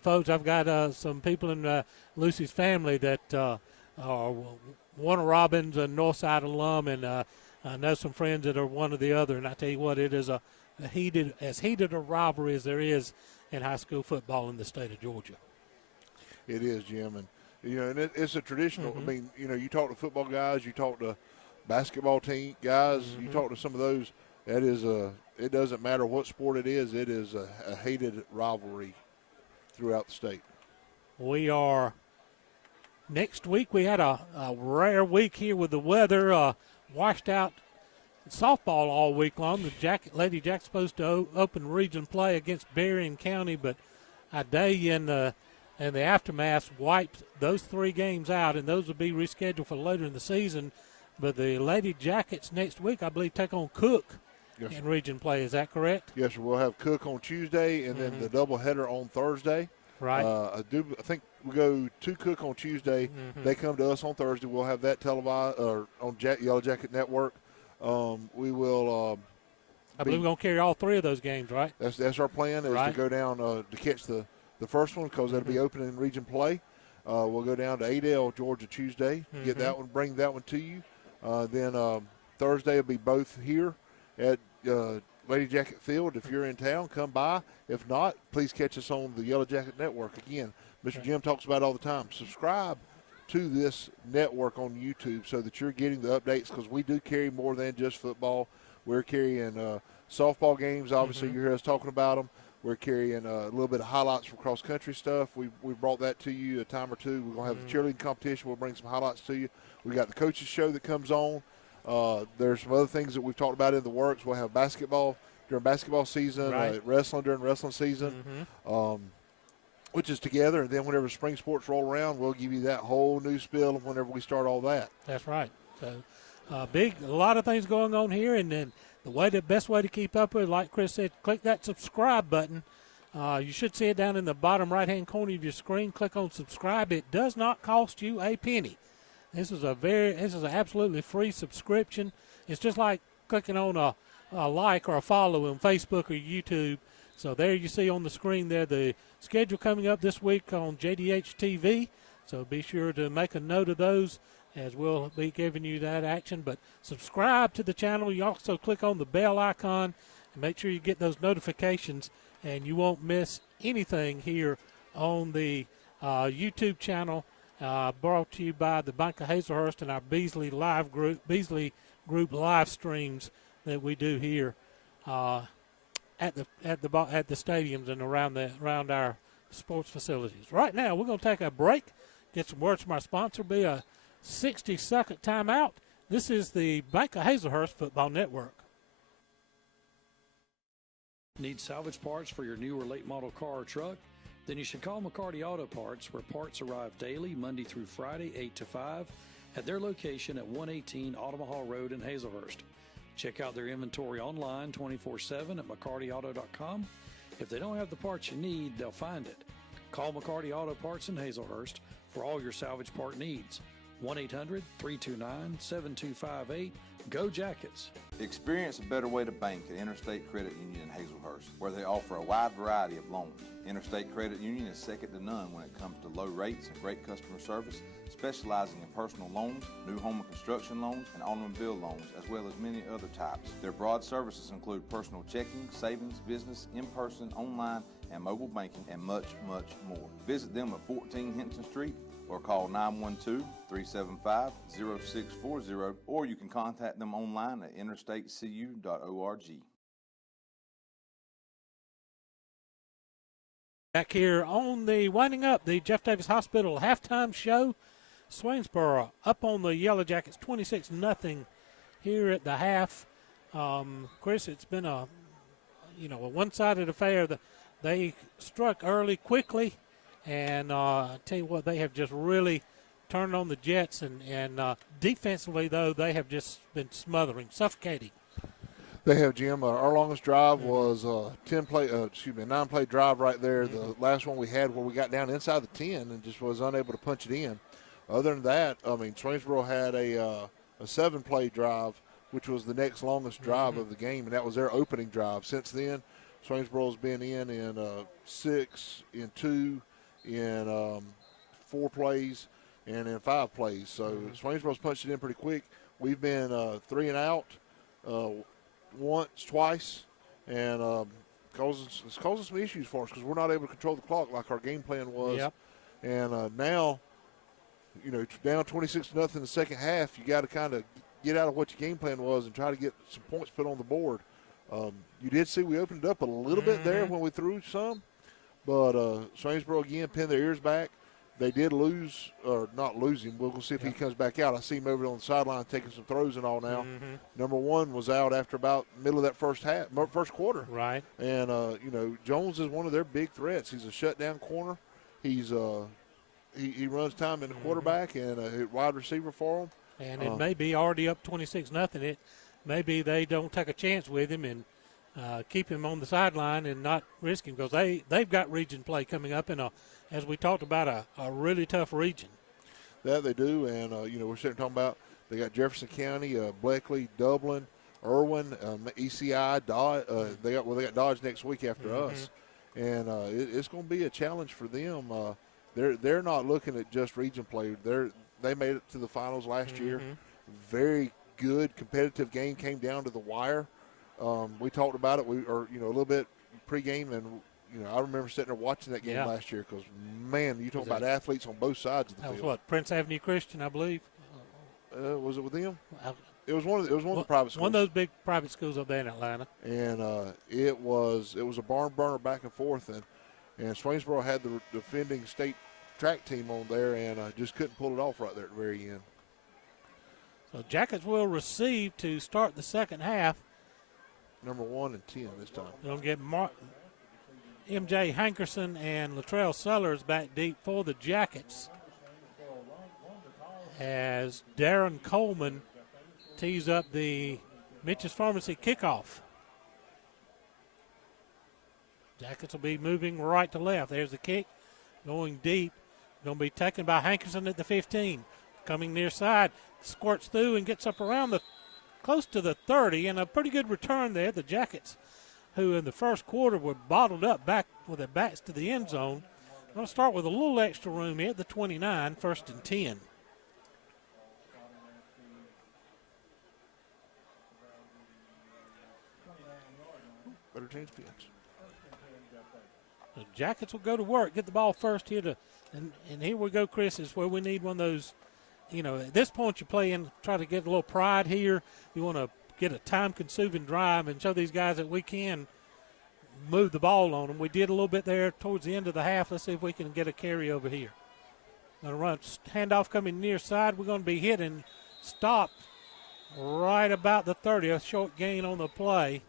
folks. I've got some people in Lucy's family that are Warner Robins and Northside alum, and I know some friends that are one or the other. And I tell you what, it is as heated a rivalry as there is in high school football in the state of Georgia. It is, Jim, and it's a traditional. I mean, you talk to football guys, you talk to basketball team guys, you talk to some of those. That is it doesn't matter what sport it is a hated rivalry throughout the state. We are next week. We had a rare week here with the weather, washed out softball all week long. The Lady Jack's supposed to open region play against Berrien County, but Idalia and the and the aftermath wiped those 3 games out, and those will be rescheduled for later in the season. But the Lady Jackets next week, I believe, take on Cook in region play. Is that correct? Yes, sir. We'll have Cook on Tuesday, and then the doubleheader on Thursday. Right. I think we go to Cook on Tuesday. They come to us on Thursday. We'll have that televised on Yellow Jacket Network. We will. I believe we're going to carry all 3 of those games, right? That's our plan, is to go down to catch the first one, because that'll be open in region play. We'll go down to Adel, Georgia, Tuesday, get that one, bring that one to you. Then Thursday will be both here at Lady Jacket Field. If you're in town, come by. If not, please catch us on the Yellow Jacket Network. Again, Mr. Jim talks about it all the time. Subscribe to this network on YouTube so that you're getting the updates, because we do carry more than just football. We're carrying softball games. Obviously, you hear us talking about them. We're carrying a little bit of highlights from cross-country stuff. We brought that to you a time or two. We're going to have the cheerleading competition. We'll bring some highlights to you. We got the coaches show that comes on. There's some other things that we've talked about in the works. We'll have basketball during basketball season, wrestling during wrestling season, which is together. And then whenever spring sports roll around, we'll give you that whole new spiel whenever we start all that. That's right. So a lot of things going on here, and then the best way to keep up with it, like Chris said, click that subscribe button. You should see it down in the bottom right-hand corner of your screen. Click on subscribe. It does not cost you a penny. This is an absolutely free subscription. It's just like clicking on a like or a follow on Facebook or YouTube. So there you see on the screen there the schedule coming up this week on JDH TV. So be sure to make a note of those, as we'll be giving you that action. But subscribe to the channel. You also click on the bell icon and make sure you get those notifications, and you won't miss anything here on the YouTube channel, brought to you by the Bank of Hazlehurst and our Beasley Group live streams that we do here at the stadiums and around our sports facilities. Right now, we're going to take a break, get some words from our sponsor, be a 60-second timeout. This is the Bank of Hazlehurst Football Network. Need salvage parts for your new or late model car or truck? Then you should call McCarty Auto Parts, where parts arrive daily, Monday through Friday, 8 to 5, at their location at 118 Autumn Hall Road in Hazlehurst. Check out their inventory online 24/7 at McCartyAuto.com. If they don't have the parts you need, they'll find it. Call McCarty Auto Parts in Hazlehurst for all your salvage part needs. 1-800-329-7258. Go Jackets! Experience a better way to bank at Interstate Credit Union in Hazlehurst, where they offer a wide variety of loans. Interstate Credit Union is second to none when it comes to low rates and great customer service, specializing in personal loans, new home and construction loans, and automobile loans, as well as many other types. Their broad services include personal checking, savings, business, in-person, online, and mobile banking, and much, much more. Visit them at 14 Hinton Street, or call 912-375-0640, or you can contact them online at interstatecu.org. Back here on the winding up the Jeff Davis Hospital halftime show. Swainsboro up on the Yellow Jackets 26-0 here at the half. Chris, it's been a one-sided affair. They struck early quickly, and I tell you what, they have just really turned on the Jets, and defensively, though, they have just been suffocating. They have, Jim. Our longest drive was a 9-play drive right there. The last one we had where we got down inside the 10 and just was unable to punch it in. Other than that, I mean, Swainsboro had a 7-play drive, which was the next longest drive of the game, and that was their opening drive. Since then, Swainsboro's been in 6, in 2, in 4 plays, and in 5 plays. So Swainsboro's punched it in pretty quick. We've been 3 and out twice, and it's causing some issues for us because we're not able to control the clock like our game plan was. Yep. And now, down 26-0 in the second half, you got to kind of get out of what your game plan was and try to get some points put on the board. You did see we opened it up a little bit there when we threw some, but Swainsboro again pinned their ears back. They did lose, or not lose him. We'll see if he comes back out. I see him over on the sideline taking some throws and all now. Number 1 was out after about middle of that first quarter. Right. And, Jones is one of their big threats. He's a shutdown corner. He's he runs time in the quarterback and a wide receiver for him. And it may be already up 26-0. It maybe they don't take a chance with him and keep him on the sideline and not risk him, because they've got region play coming up in as we talked about, a really tough region. That they do, and we're sitting talking about they got Jefferson County, Bleckley, Dublin, Irwin, ECI, Dodge. They got Dodge next week after us, and it's going to be a challenge for them. They're not looking at just region play. They made it to the finals last year. Very good competitive game, came down to the wire. We talked about it. A little bit pregame, and I remember sitting there watching that game last year because, man, you talk about athletes on both sides of the field. That was what, Prince Avenue Christian, I believe. Was it with them? It was one of the private schools. One of those big private schools up there in Atlanta. And it was a barn burner back and forth, and Swainsboro had the defending state track team on there and just couldn't pull it off right there at the very end. So Jackets will receive to start the second half. Number 1 and 10 this time. They'll get MJ Hankerson and Latrell Sellers back deep for the Jackets, as Darren Coleman tees up the Mitch's Pharmacy kickoff. Jackets will be moving right to left. There's the kick, going deep. Going to be taken by Hankerson at the 15. Coming near side, squirts through and gets up around close to the 30, and a pretty good return there. The Jackets, who in the first quarter were bottled up back with their backs to the end zone, going to start with a little extra room here at the 29, 1st and 10. Better change pitch. The Jackets will go to work, get the ball first here and here we go, Chris, is where we need one of those, at this point you play in, try to get a little pride here. You want to get a time-consuming drive and show these guys that we can move the ball on them. We did a little bit there towards the end of the half. Let's see if we can get a carry over here. Going to run handoff coming near side. We're going to be hit and stopped right about the 30. A short gain on the play.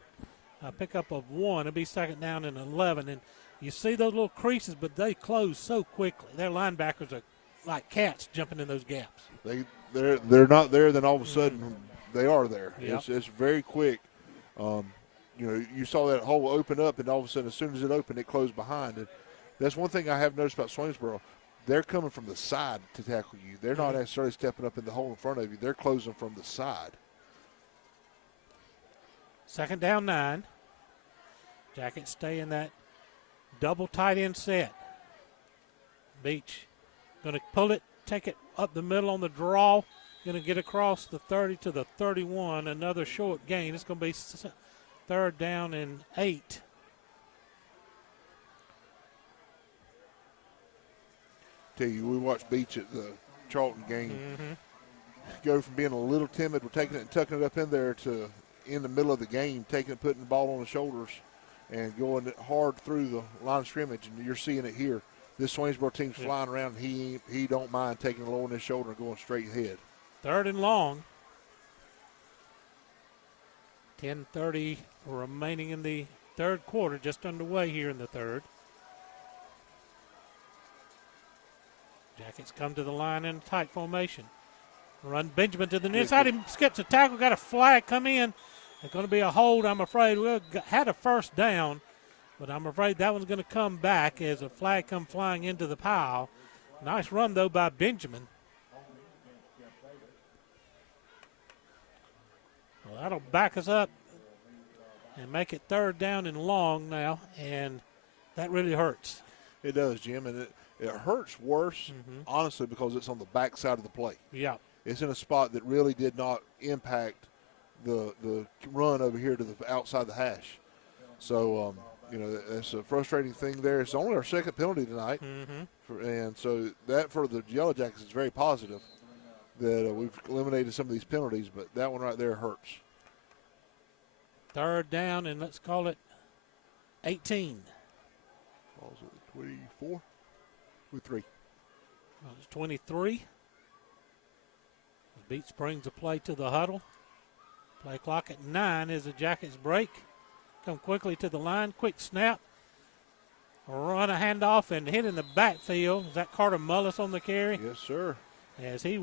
A pickup of 1. It'll be second down and 11. And you see those little creases, but they close so quickly. Their linebackers are like cats jumping in those gaps. They're not there, then all of a sudden they are there. Yep. It's very quick. You saw that hole open up, and all of a sudden, as soon as it opened, it closed behind. And that's one thing I have noticed about Swainsboro. They're coming from the side to tackle you. They're not necessarily stepping up in the hole in front of you. They're closing from the side. Second down 9. Jackets stay in that double tight end set. Beach going to pull it, take it up the middle on the draw. Going to get across the 30 to the 31. Another short gain. It's going to be third down and 8. Tell you, we watched Beach at the Charlton game. Go from being a little timid, we're taking it and tucking it up in there, to in the middle of the game, taking it, putting the ball on the shoulders and going hard through the line of scrimmage. And you're seeing it here. This Swainsboro team's flying around, and he don't mind taking it low on his shoulder and going straight ahead. Third and long. 10:30 remaining in the third quarter, just underway here in the third. Jackets come to the line in tight formation. Run Benjamin to the near side. He skips a tackle, got a flag come in. It's going to be a hold, I'm afraid. We had a first down, but I'm afraid that one's going to come back as a flag come flying into the pile. Nice run, though, by Benjamin. Well, that'll back us up and make it third down and long now, and that really hurts. It does, Jim, and it hurts worse, honestly, because it's on the back side of the play. Yeah. It's in a spot that really did not impact the run over here to the outside the hash. So, that's a frustrating thing there. It's only our second penalty tonight. And so that for the Yellow Jackets is very positive that we've eliminated some of these penalties, but that one right there hurts. Third down, and let's call it 18. What was it, 24? With 3. It's 23. Beach brings the play to the huddle. Play clock at 9 as the Jackets break. Come quickly to the line. Quick snap. run a handoff and hit in the backfield. Is that Carter Mullis on the carry? Yes, sir. As he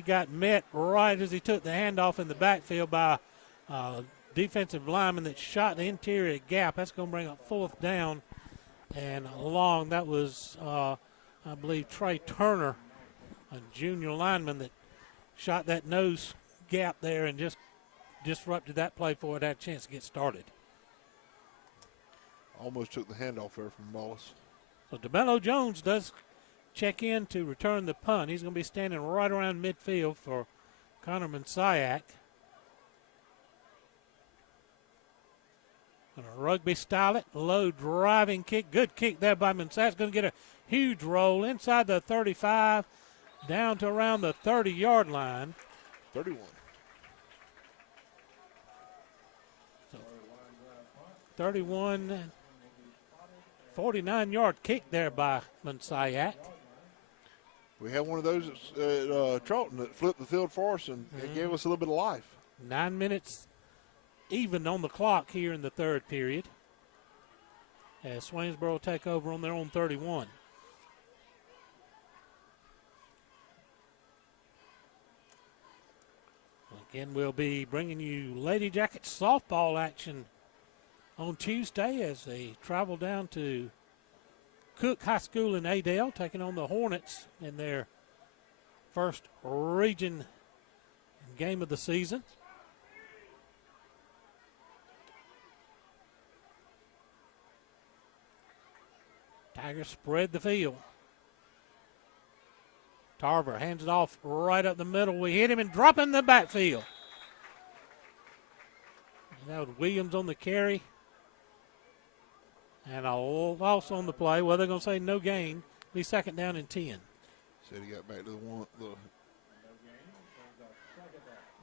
got met right as he took the handoff in the backfield by defensive lineman that shot the interior gap. That's going to bring up 4th down and long. That was, I believe, Trey Turner, a junior lineman that shot that nose gap there and just disrupted that play before it had a chance to get started. Almost took the handoff there from Mullis. So DeMello Jones does check in to return the punt. He's going to be standing right around midfield for Connor Mansiak. And a rugby style it, low driving kick. Good kick there by Mansiak. Going to get a huge roll inside the 35, down to around the 30-yard line. 31. So 31, 49-yard kick there by Mansiak. We had one of those at Charlton that flipped the field for us and it gave us a little bit of life. 9 minutes even on the clock here in the third period as Swainsboro take over on their own 31. Again, we'll be bringing you Lady Jackets softball action on Tuesday as they travel down to Cook High School in Adel, taking on the Hornets in their first region game of the season. Tigers spread the field. Tarver hands it off right up the middle. We hit him and drop him in the backfield. And that was Williams on the carry. And a loss on the play. Well, they're going to say no gain. Be 2nd down and 10. Said he got back to the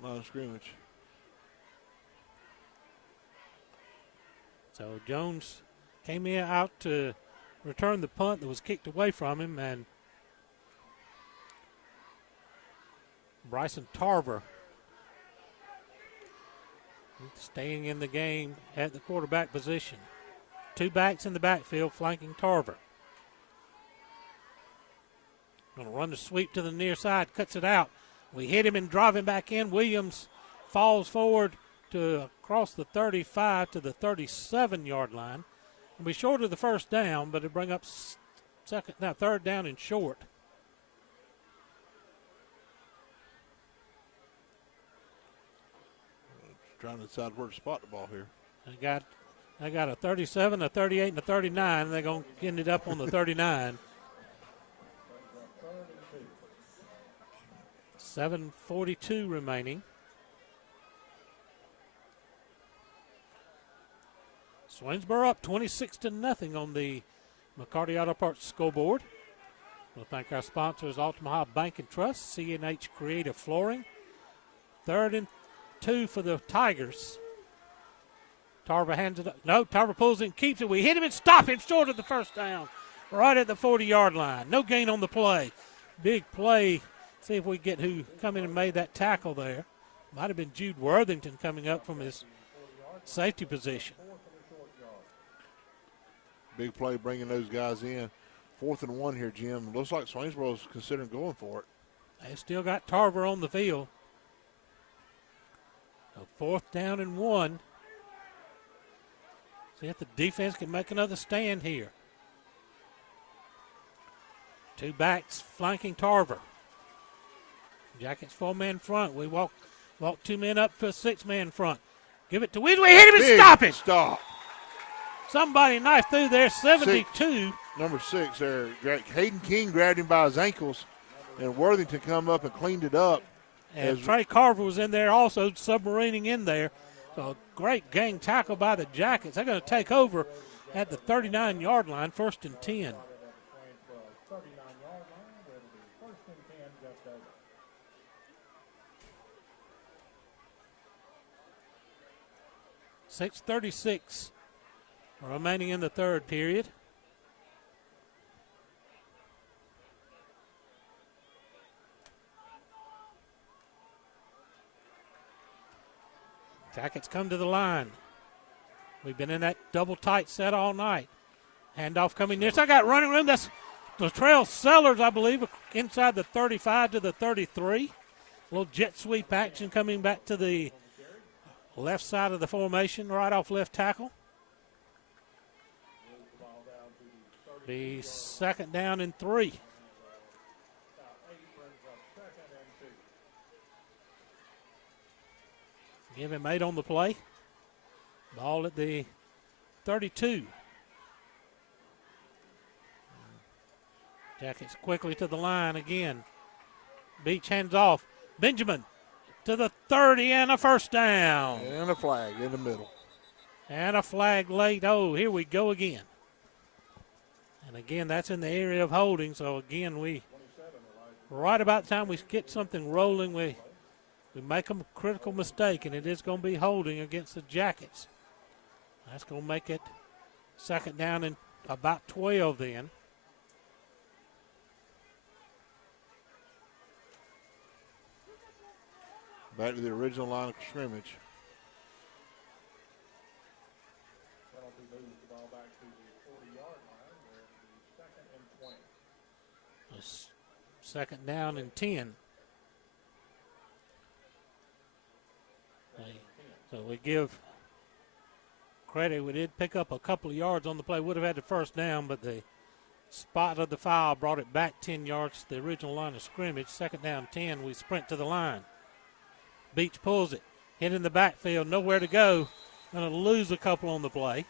line of scrimmage. So Jones came out to return the punt that was kicked away from him, and Bryson Tarver staying in the game at the quarterback position. 2 backs in the backfield flanking Tarver. Going to run the sweep to the near side, cuts it out. We hit him and drive him back in. Williams falls forward to across the 35 to the 37-yard line. It'll be short of the first down, but it'll bring up 3rd down and short. Trying to decide where to spot the ball here. They got a 37, a 38, and a 39. They're going to end it up on the 39. 7:42 remaining. Swainsboro up 26-0 on the McCarty Auto Parts scoreboard. We'll thank our sponsors, Altamaha Bank and Trust, CNH Creative Flooring. 3rd and 2 for the Tigers. Tarver hands it up. No, Tarver pulls it and keeps it. We hit him and stop him short of the first down, right at the 40-yard line. No gain on the play. Big play. See if we get who come in and made that tackle there. Might have been Jude Worthington coming up from his safety position. Big play bringing those guys in. 4th and 1 here, Jim. Looks like Swainsboro's considering going for it. They still got Tarver on the field. So 4th down and 1. See if the defense can make another stand here. 2 backs flanking Tarver. Jackets 4-man front. We walk 2 men up for a 6-man front. Give it to Weasley. We hit him and stop it. Stop. Somebody knifed through there. 72. Number 6 there. Hayden King grabbed him by his ankles, and Worthington come up and cleaned it up. And Trey Carver was in there also, submarining in there. So great gang tackle by the Jackets. They're going to take over at the 39-yard line, 1st and 10. 6:36 remaining in the third period. Jackets come to the line. We've been in that double tight set all night. Handoff coming near. So I got running room. That's Latrell Sellers, I believe, inside the 35 to the 33. A little jet sweep action coming back to the left side of the formation, right off left tackle. Be second down and 3. Give him 8 on the play. Ball at the 32. Jackets quickly to the line again. Beach hands off. Benjamin to the 30 and a first down. And a flag in the middle. And a flag late. Oh, here we go again. And again, that's in the area of holding. So again, right about the time we get something rolling, we make a critical mistake, and it is going to be holding against the Jackets. That's going to make it second down and about 12 then. Back to the original line of scrimmage. Second down and 10. So we give credit. We did pick up a couple of yards on the play. Would have had the first down, but the spot of the foul brought it back 10 yards to the original line of scrimmage. Second down 10. We sprint to the line. Beach pulls it. Hit in the backfield. Nowhere to go. Going to lose a couple on the play.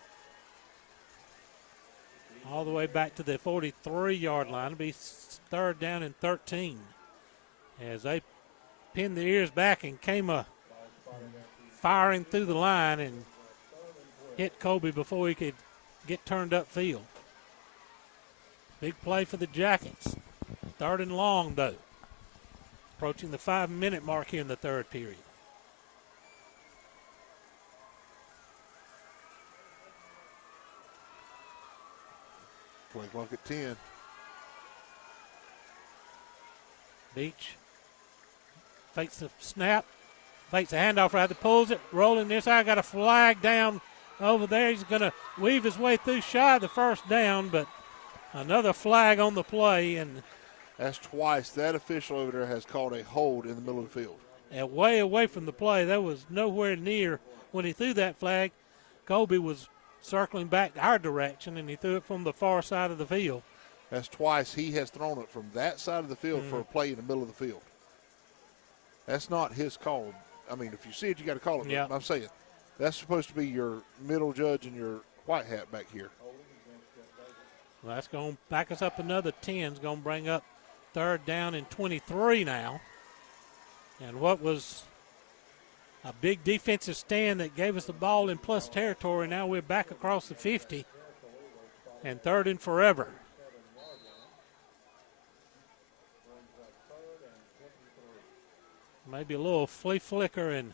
All the way back to the 43-yard line. It'll be third down and 13. As they pinned their ears back and came firing through the line and hit Colby before he could get turned upfield. Big play for the Jackets. Third and long, though. Approaching the 5-minute mark here in the third period. Play clock at 10. Beach fakes the snap, fakes the handoff right, pulls it, rolling this side, got a flag down over there. He's going to weave his way through shy of the first down, but another flag on the play. And that's twice that official over there has called a hold in the middle of the field. And way away from the play. That was nowhere near when he threw that flag. Colby was circling back our direction, and he threw it from the far side of the field. That's twice he has thrown it from that side of the field for a play in the middle of the field. That's not his call. I mean, if you see it, you got to call it. Yeah. I'm saying that's supposed to be your middle judge and your white hat back here. Well, that's going to back us up another 10. It's going to bring up third down and 23 now. And what was a big defensive stand that gave us the ball in plus territory, now we're back across the 50 and third and forever. Maybe a little flea flicker, and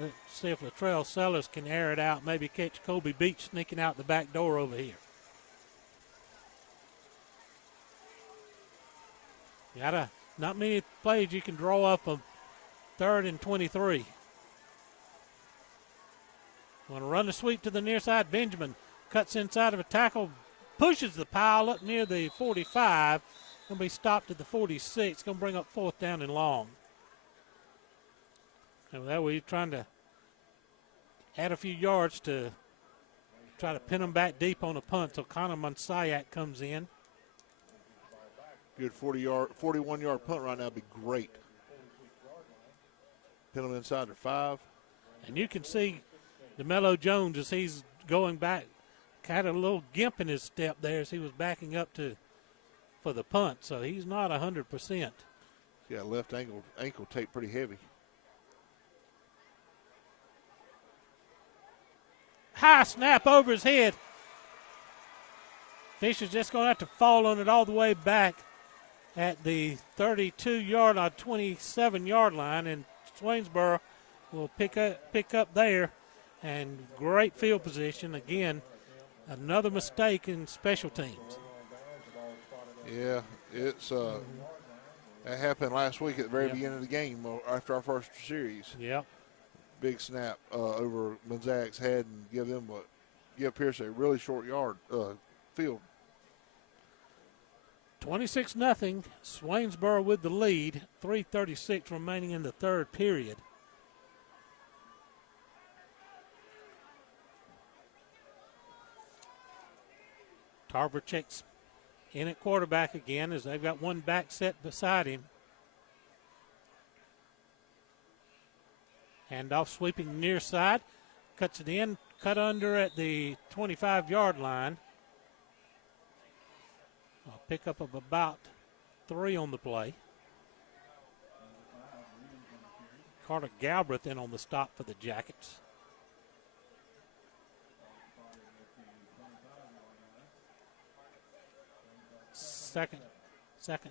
let's see if Latrell Sellers can air it out, maybe catch Colby Beach sneaking out the back door over here. Not many plays you can draw up a third and 23. Want to run the sweep to the near side. Benjamin cuts inside of a tackle, pushes the pile up near the 45. Going to be stopped at the 46. Going to bring up fourth down and long. And that way, trying to add a few yards to try to pin them back deep on a punt. So Connor Monsayak comes in. Good 41-yard punt right now would be great. Pin them inside their 5. And you can see DeMello Jones as he's going back, kind of a little gimp in his step there as he was backing up for the punt. So he's not 100%. Yeah, left ankle tape pretty heavy. High snap over his head. Fisher's just going to have to fall on it all the way back at the 32-yard or 27-yard line, and Swainsboro will pick up there. And great field position. Again, another mistake in special teams. Yeah, it's that happened last week at the very beginning of the game after our first series. Yep. Big snap over Monzak's head and give them give Pierce a really short field. 26-0. Swainsboro with the lead. 3:36 remaining in the third period. Tarver checks in at quarterback again as they've got one back set beside him. Handoff sweeping near side. Cuts it in, cut under at the 25-yard line. A pickup of about 3 on the play. Carter Galbraith in on the stop for the Jackets. Second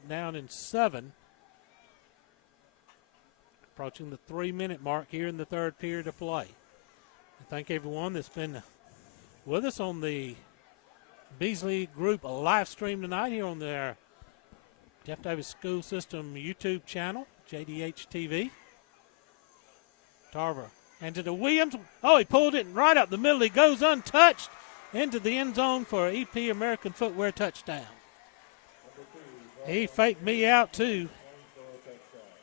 down and 7. Approaching the 3-minute mark here in the third period of play. I thank everyone that's been with us on the Beasley Group live stream tonight here on their Jeff Davis School System YouTube channel, JDH TV. Tarver and to the Williams. Oh, he pulled it right up the middle. He goes untouched into the end zone for an EP American Footwear touchdown. He faked me out too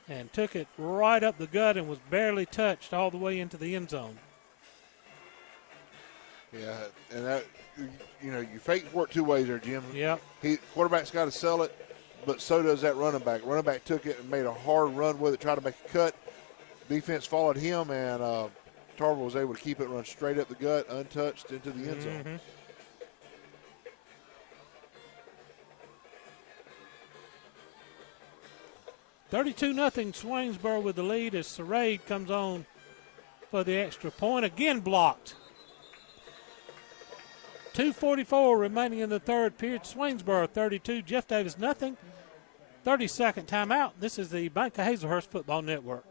and took it right up the gut and was barely touched all the way into the end zone. Yeah, and that, you know, you fake for it 2 ways there, Jim. Yeah. Quarterback's got to sell it, but so does that running back. Running back took it and made a hard run with it, tried to make a cut. Defense followed him, and Tarver was able to keep it run straight up the gut, untouched into the end zone. Mm-hmm. 32-0 Swainsboro with the lead as Sarade comes on for the extra point. Again blocked. 2:44 remaining in the third period. Swainsboro 32, Jeff Davis nothing. 30-second timeout. This is the Bank of Hazlehurst Football Network.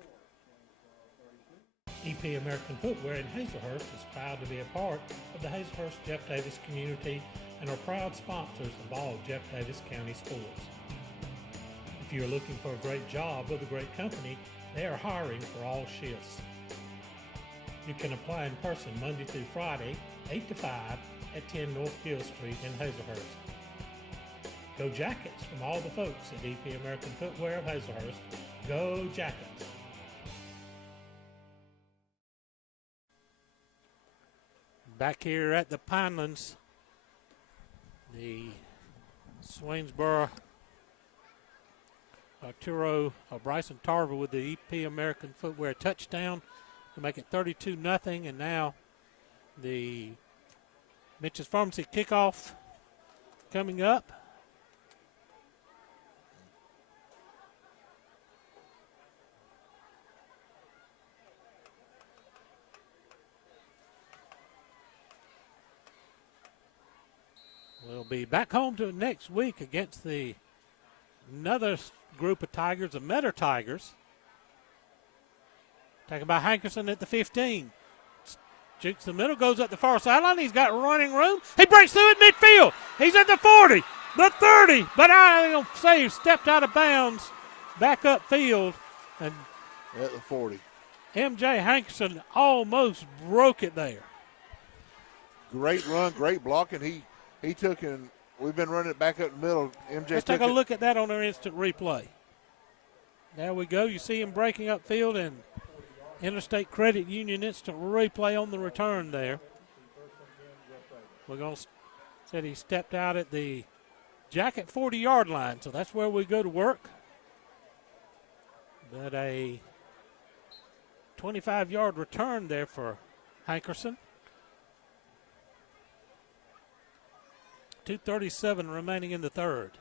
EP American Footwear in Hazlehurst is proud to be a part of the Hazlehurst Jeff Davis community and are proud sponsors of all Jeff Davis County sports. If you're looking for a great job with a great company, they are hiring for all shifts. You can apply in person Monday through Friday, 8 to 5 at 10 North Gill Street in Hazlehurst. Go Jackets from all the folks at EP American Footwear of Hazlehurst. Go Jackets! Back here at the Pinelands, the Swainsboro Arturo Bryson Tarver with the EP American Footwear touchdown to make it 32-0, and now the Mitch's Pharmacy kickoff coming up. We'll be back home to next week against another group of Tigers, the Metter Tigers. Taken by Hankerson at the 15. Jukes the middle, goes up the far sideline. He's got running room. He breaks through at midfield. He's at the 40, the 30, but I don't say he stepped out of bounds back upfield. And at the 40. MJ Hankerson almost broke it there. Great run, great blocking. He took and we've been running it back up the middle. MJ Let's take a look at that on our instant replay. There we go. You see him breaking upfield, and Interstate Credit Union instant replay on the return there. We're going to said he stepped out at the Jacket 40-yard line, so that's where we go to work. But a 25-yard return there for Hankerson. 2:37 remaining in the third.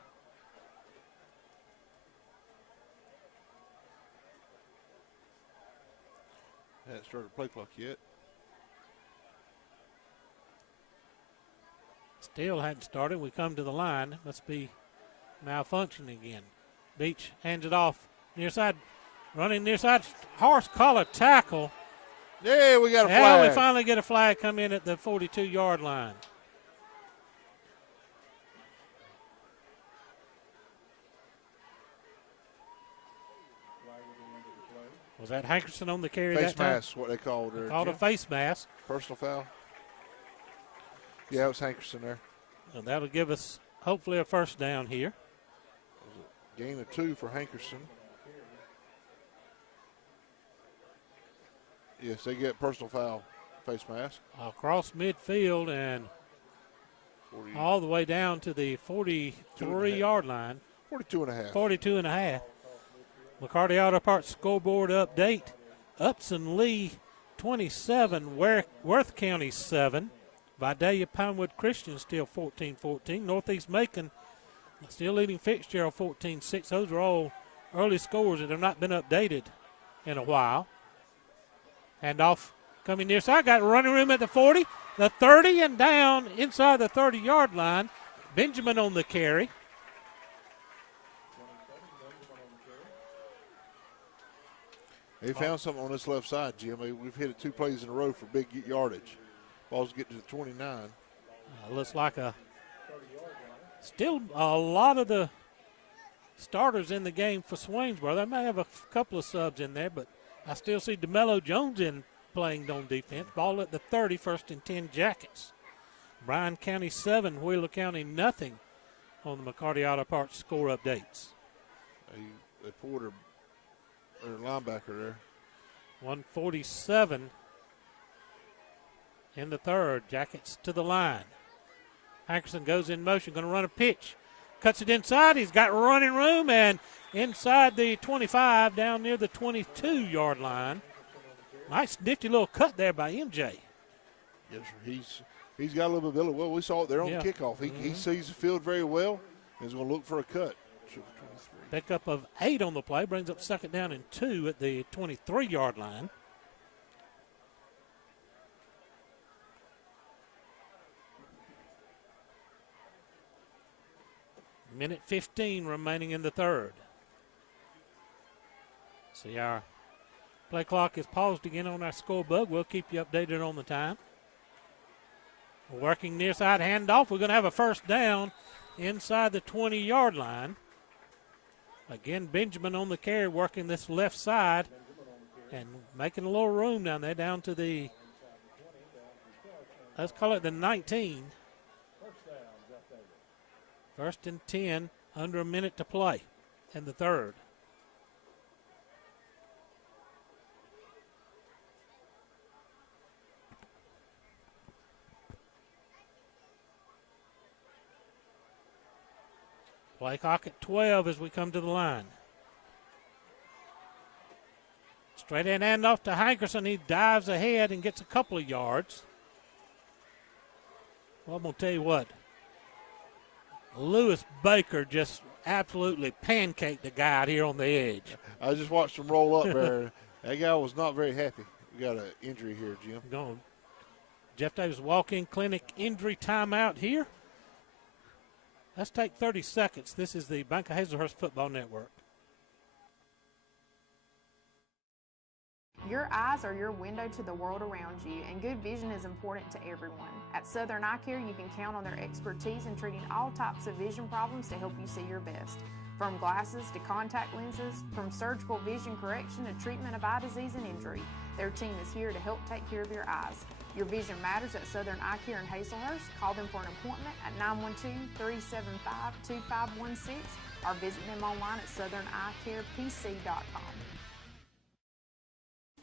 Hasn't started play clock yet. Still hadn't started. We come to the line. Must be malfunctioning again. Beach hands it off near side. Running near side. Horse collar tackle. Yeah, we got a flag. Yeah, we finally get a flag come in at the 42-yard line. Was that Hankerson on the carry face that time? Face mask, what they called it. Called a face mask. Personal foul. Yeah, it was Hankerson there. And that'll give us hopefully a first down here. Gain of 2 for Hankerson. Yes, they get personal foul face mask. Across midfield and 40. all the way down to the 43-yard line. 42 and a half. 42 and a half. McCarty Auto Parts scoreboard update. Upson Lee 27, Worth County 7. Vidalia Pinewood Christian still 14-14. Northeast Macon still leading Fitzgerald 14-6. Those are all early scores that have not been updated in a while. Handoff coming near side. Got running room at the 40, the 30, and down inside the 30-yard line. Benjamin on the carry. They found something on this left side, Jim. We've hit it 2 plays in a row for big yardage. Ball's getting to the 29. Looks like still a lot of the starters in the game for Swainsboro. They may have a couple of subs in there, but I still see DeMello Jones playing on defense. Ball at the 30, 1st and 10 Jackets. Bryan County 7, Wheeler County nothing on the McCarty Auto Parts score updates. They pulled their linebacker there. 147 in the third. Jackets to the line. Hankerson goes in motion, going to run a pitch. Cuts it inside. He's got running room and inside the 25 down near the 22-yard line. Nice nifty little cut there by MJ. Yes, sir. He's got a little bit of, well, we saw it there on the kickoff. He sees the field very well and is going to look for a cut. Pickup of 8 on the play brings up 2nd down and 2 at the 23-yard line. Minute 15 remaining in the third. See, our play clock is paused again on our score bug. We'll keep you updated on the time. We're working near side handoff. We're going to have a first down inside the 20-yard line. Again, Benjamin on the carry, working this left side and making a little room down there, down to the, let's call it the 19. 1st and 10, under a minute to play in the third. Play clock at 12 as we come to the line. Straight in handoff to Hankerson. He dives ahead and gets a couple of yards. Well, I'm going to tell you what. Lewis Baker just absolutely pancaked the guy out here on the edge. I just watched him roll up there. That guy was not very happy. We got an injury here, Jim. Gone. Jeff Davis walk-in clinic injury timeout here. Let's take 30 seconds. This is the Bank of Hazlehurst Football Network. Your eyes are your window to the world around you, and good vision is important to everyone. At Southern Eye Care, you can count on their expertise in treating all types of vision problems to help you see your best. From glasses to contact lenses, from surgical vision correction to treatment of eye disease and injury, their team is here to help take care of your eyes. Your vision matters at Southern Eye Care in Hazlehurst. Call them for an appointment at 912-375-2516 or visit them online at southern-eyecarepc.com.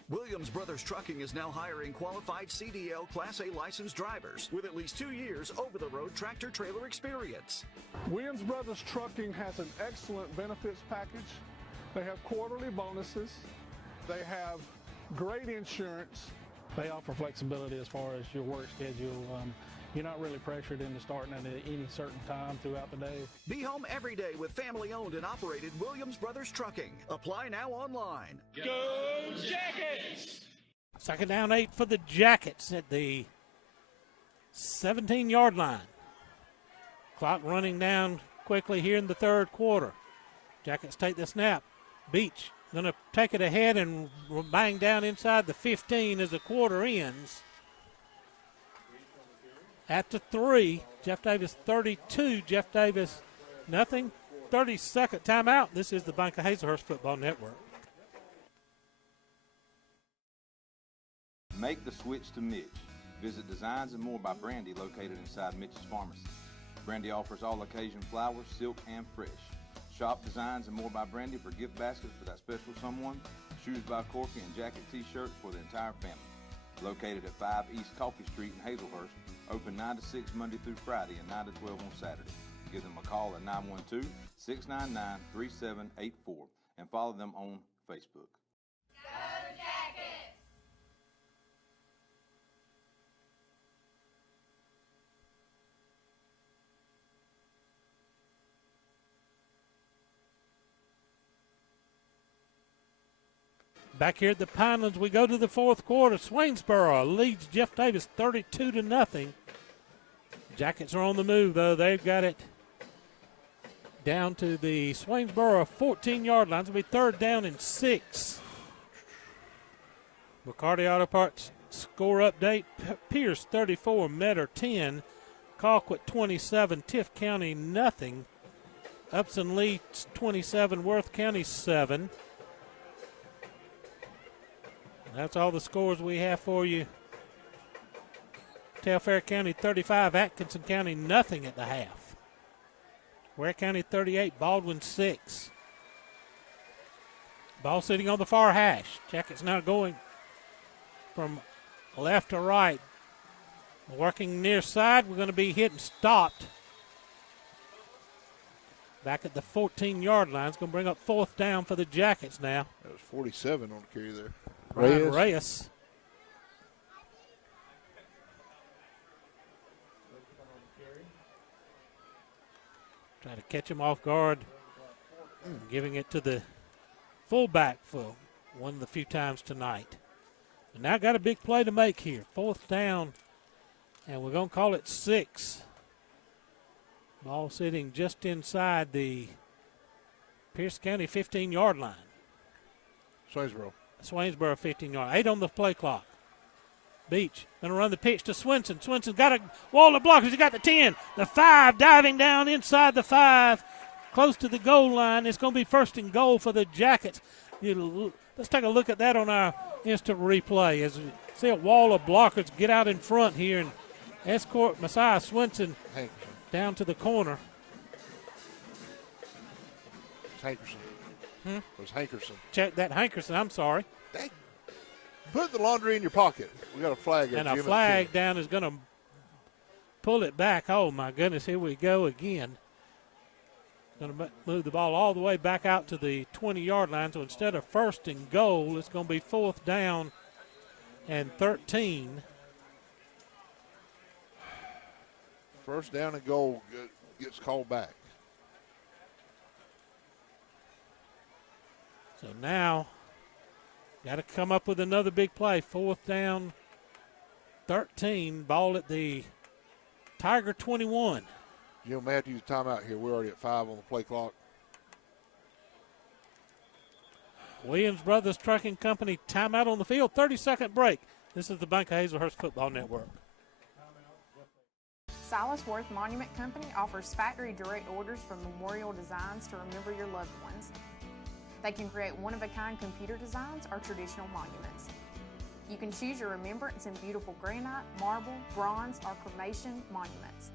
Williams Brothers Trucking is now hiring qualified CDL Class A licensed drivers with at least 2 years over-the-road tractor-trailer experience. Williams Brothers Trucking has an excellent benefits package. They have quarterly bonuses. They have great insurance. They offer flexibility as far as your work schedule. You're not really pressured into starting at any certain time throughout the day. Be home every day with family-owned and operated Williams Brothers Trucking. Apply now online. Go Jackets! 2nd down 8 for the Jackets at the 17-yard line. Clock running down quickly here in the third quarter. Jackets take the snap. Beach going to take it ahead and bang down inside the 15 as the quarter ends. At the 3, Jeff Davis 32, Jeff Davis nothing. 32nd timeout. This is the Bank of Hazlehurst Football Network. Make the switch to Mitch. Visit Designs and More by Brandy, located inside Mitch's Pharmacy. Brandy offers all occasion flowers, silk, and fresh. Shop Designs and More by Brandy for gift baskets for that special someone, shoes by Corky, and jacket t-shirts for the entire family. Located at 5 East Coffee Street in Hazlehurst, open 9 to 6 Monday through Friday and 9 to 12 on Saturday. Give them a call at 912-699-3784 and follow them on Facebook. Back here at the Pinelands, we go to the fourth quarter. Swainsboro leads Jeff Davis 32-0. Jackets are on the move, though. They've got it down to the Swainsboro 14-yard line. It'll be 3rd down and 6. McCarty Auto Parts score update. Pierce 34, Metter 10, Colquitt 27, Tift County nothing. Upson leads 27, Worth County 7. That's all the scores we have for you. Telfair County 35, Atkinson County nothing at the half. Ware County 38, Baldwin 6. Ball sitting on the far hash. Jackets now going from left to right. Working near side, we're going to be hit and stopped. Back at the 14-yard line. It's going to bring up 4th down for the Jackets now. That was 47 on the carry there. Ryan Reyes. Trying to catch him off guard. Giving it to the fullback for one of the few times tonight. And now got a big play to make here. 4th down. And we're going to call it 6. Ball sitting just inside the Pierce County 15-yard line. Swainsboro 15-yard. 8 on the play clock. Beach going to run the pitch to Swinson. Swinson's got a wall of blockers. He got the 10, the 5, diving down inside the 5, close to the goal line. It's going to be 1st and goal for the Jackets. Let's take a look at that on our instant replay as we see a wall of blockers get out in front here and escort Messiah Swinson down to the corner. It's Hankerson. It was Hankerson. Check that Hankerson, I'm sorry. Dang. Put the laundry in your pocket. We got a flag there. And a flag down is going to pull it back. Oh, my goodness, here we go again. Going to move the ball all the way back out to the 20-yard line. So instead of 1st and goal, it's going to be 4th down and 13. 1st down and goal gets called back. So now, got to come up with another big play. 4th down, 13. Ball at the Tiger 21. You may have to use a timeout here. We're already at 5 on the play clock. Williams Brothers Trucking Company timeout on the field. 30-second break. This is the Bank of Hazlehurst Football Network. Silas Worth Monument Company offers factory direct orders from Memorial Designs to remember your loved ones. They can create one-of-a-kind computer designs or traditional monuments. You can choose your remembrance in beautiful granite, marble, bronze, or cremation monuments.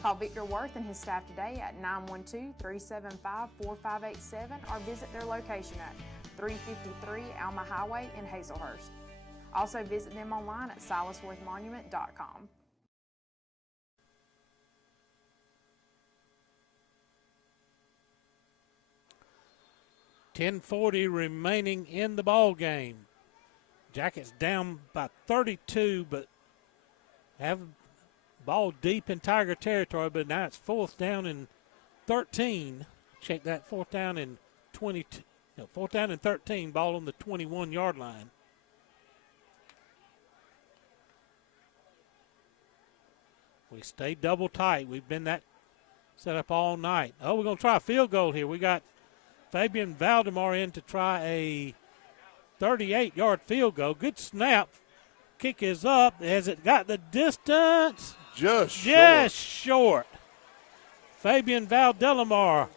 Call Victor Worth and his staff today at 912-375-4587 or visit their location at 353 Alma Highway in Hazlehurst. Also visit them online at silasworthmonument.com. .10:40 remaining in the ball game. Jackets down by 32, but have ball deep in Tiger territory, but now it's 4th down and 13. Check that, 4th down and 22. No, 4th down and 13, ball on the 21-yard line. We stay double tight. We've been that set up all night. Oh, we're going to try a field goal here. We got Fabian Valdemar in to try a 38-yard field goal. Good snap. Kick is up. Has it got the distance? Just short. Fabian Valdelamar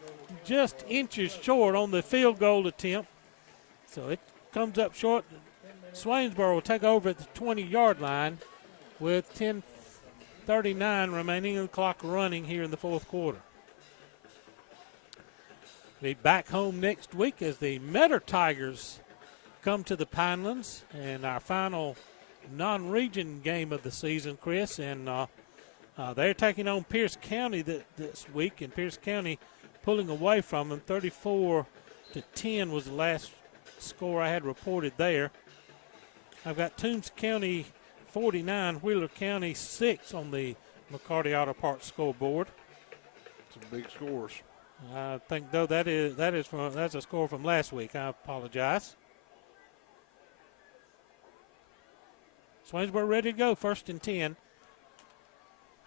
just inches short on the field goal attempt. So it comes up short. Swainsboro will take over at the 20-yard line. with 10:39 remaining and the clock running here in the fourth quarter. Be back home next week as the Metter Tigers come to the Pinelands, and our final non-region game of the season, Chris, and they're taking on Pierce County this week, and Pierce County pulling away from them. 34-10 was the last score I had reported there. I've got Toombs County 49, Wheeler County 6 on the McCarty Auto Parts scoreboard. Some big scores. I think though that's a score from last week. I apologize. Swainsboro ready to go, 1st and 10.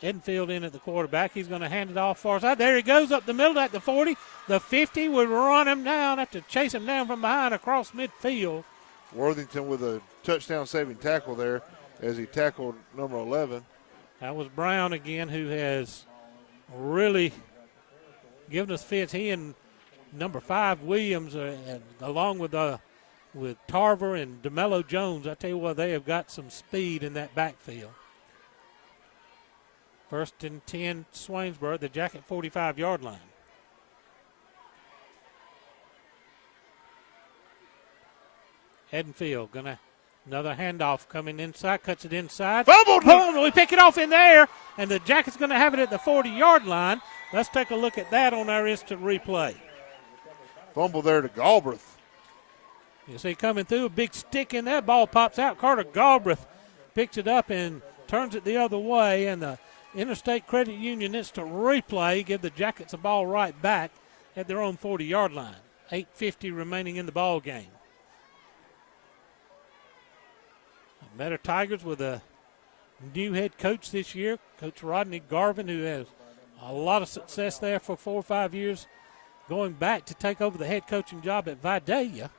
Edenfield in at the quarterback. He's going to hand it off far side. There he goes up the middle at the 40. The 50 would run him down, have to chase him down from behind across midfield. Worthington with a touchdown-saving tackle there as he tackled number 11. That was Brown again, who has really given us fits. He and number 5 Williams, along with Tarver and DeMello Jones, I tell you what, they have got some speed in that backfield. 1st and 10, Swainsboro, the Jacket 45-yard line. Edenfield another handoff coming inside, cuts it inside. Fumbled! We pick it off in there, and the Jackets going to have it at the 40-yard line. Let's take a look at that on our instant replay. Fumble there to Galbraith. You see coming through, a big stick in that ball pops out. Carter Galbraith picks it up and turns it the other way, and the Interstate Credit Union needs to replay, give the Jackets a ball right back at their own 40-yard line. 8:50 remaining in the ball game. Metter Tigers with a new head coach this year, Coach Rodney Garvin, who has a lot of success there for 4 or 5 years, going back to take over the head coaching job at Vidalia.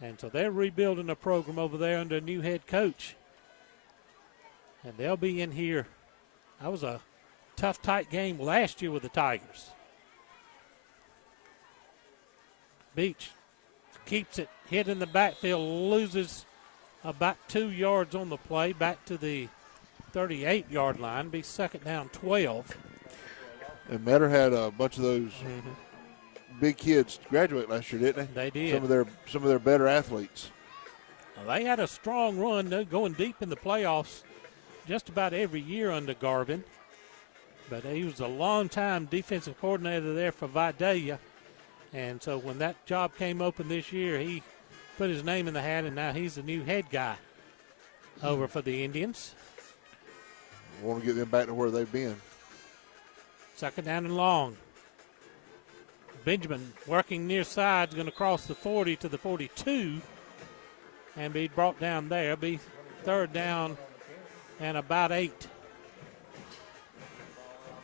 And so they're rebuilding a program over there under a new head coach. And they'll be in here. That was a tough, tight game last year with the Tigers. Beach keeps it hit in the backfield, loses about 2 yards on the play, back to the 38-yard line, be 2nd down 12. And Metter had a bunch of those big kids graduate last year, didn't they? They did. Some of their better athletes. Well, they had a strong run, going deep in the playoffs just about every year under Garvin. But he was a long-time defensive coordinator there for Vidalia. And so when that job came open this year, he put his name in the hat, and now he's the new head guy over for the Indians. We want to get them back to where they've been. 2nd down and long. Benjamin working near side is going to cross the 40 to the 42 and be brought down there. Be 3rd down and about 8.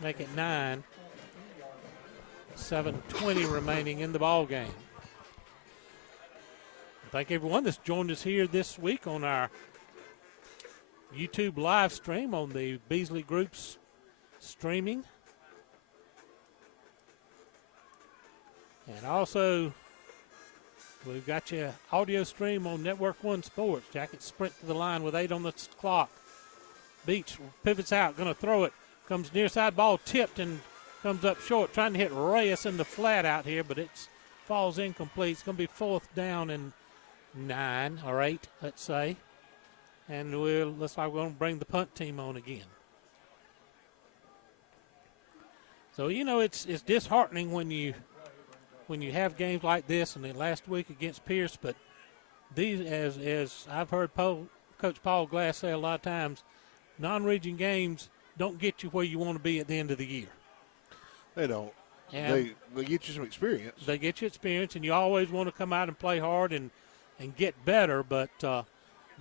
Make it 9. 7:20 remaining in the ball game. Thank everyone that's joined us here this week on our YouTube live stream on the Beasley Group's streaming. And also, we've got you audio stream on Network 1 Sports. Jackets sprint to the line with 8 on the clock. Beach pivots out, going to throw it. Comes near side, ball tipped and comes up short. Trying to hit Reyes in the flat out here, but it falls incomplete. It's going to be 4th down and 9 or 8, let's say. And looks like we're going to bring the punt team on again. So, it's disheartening when you have games like this, and then last week against Pierce, but these, as I've heard Coach Paul Glass say a lot of times, non-region games don't get you where you want to be at the end of the year. They don't. And they get you some experience. They get you experience, and you always want to come out and play hard and get better, but the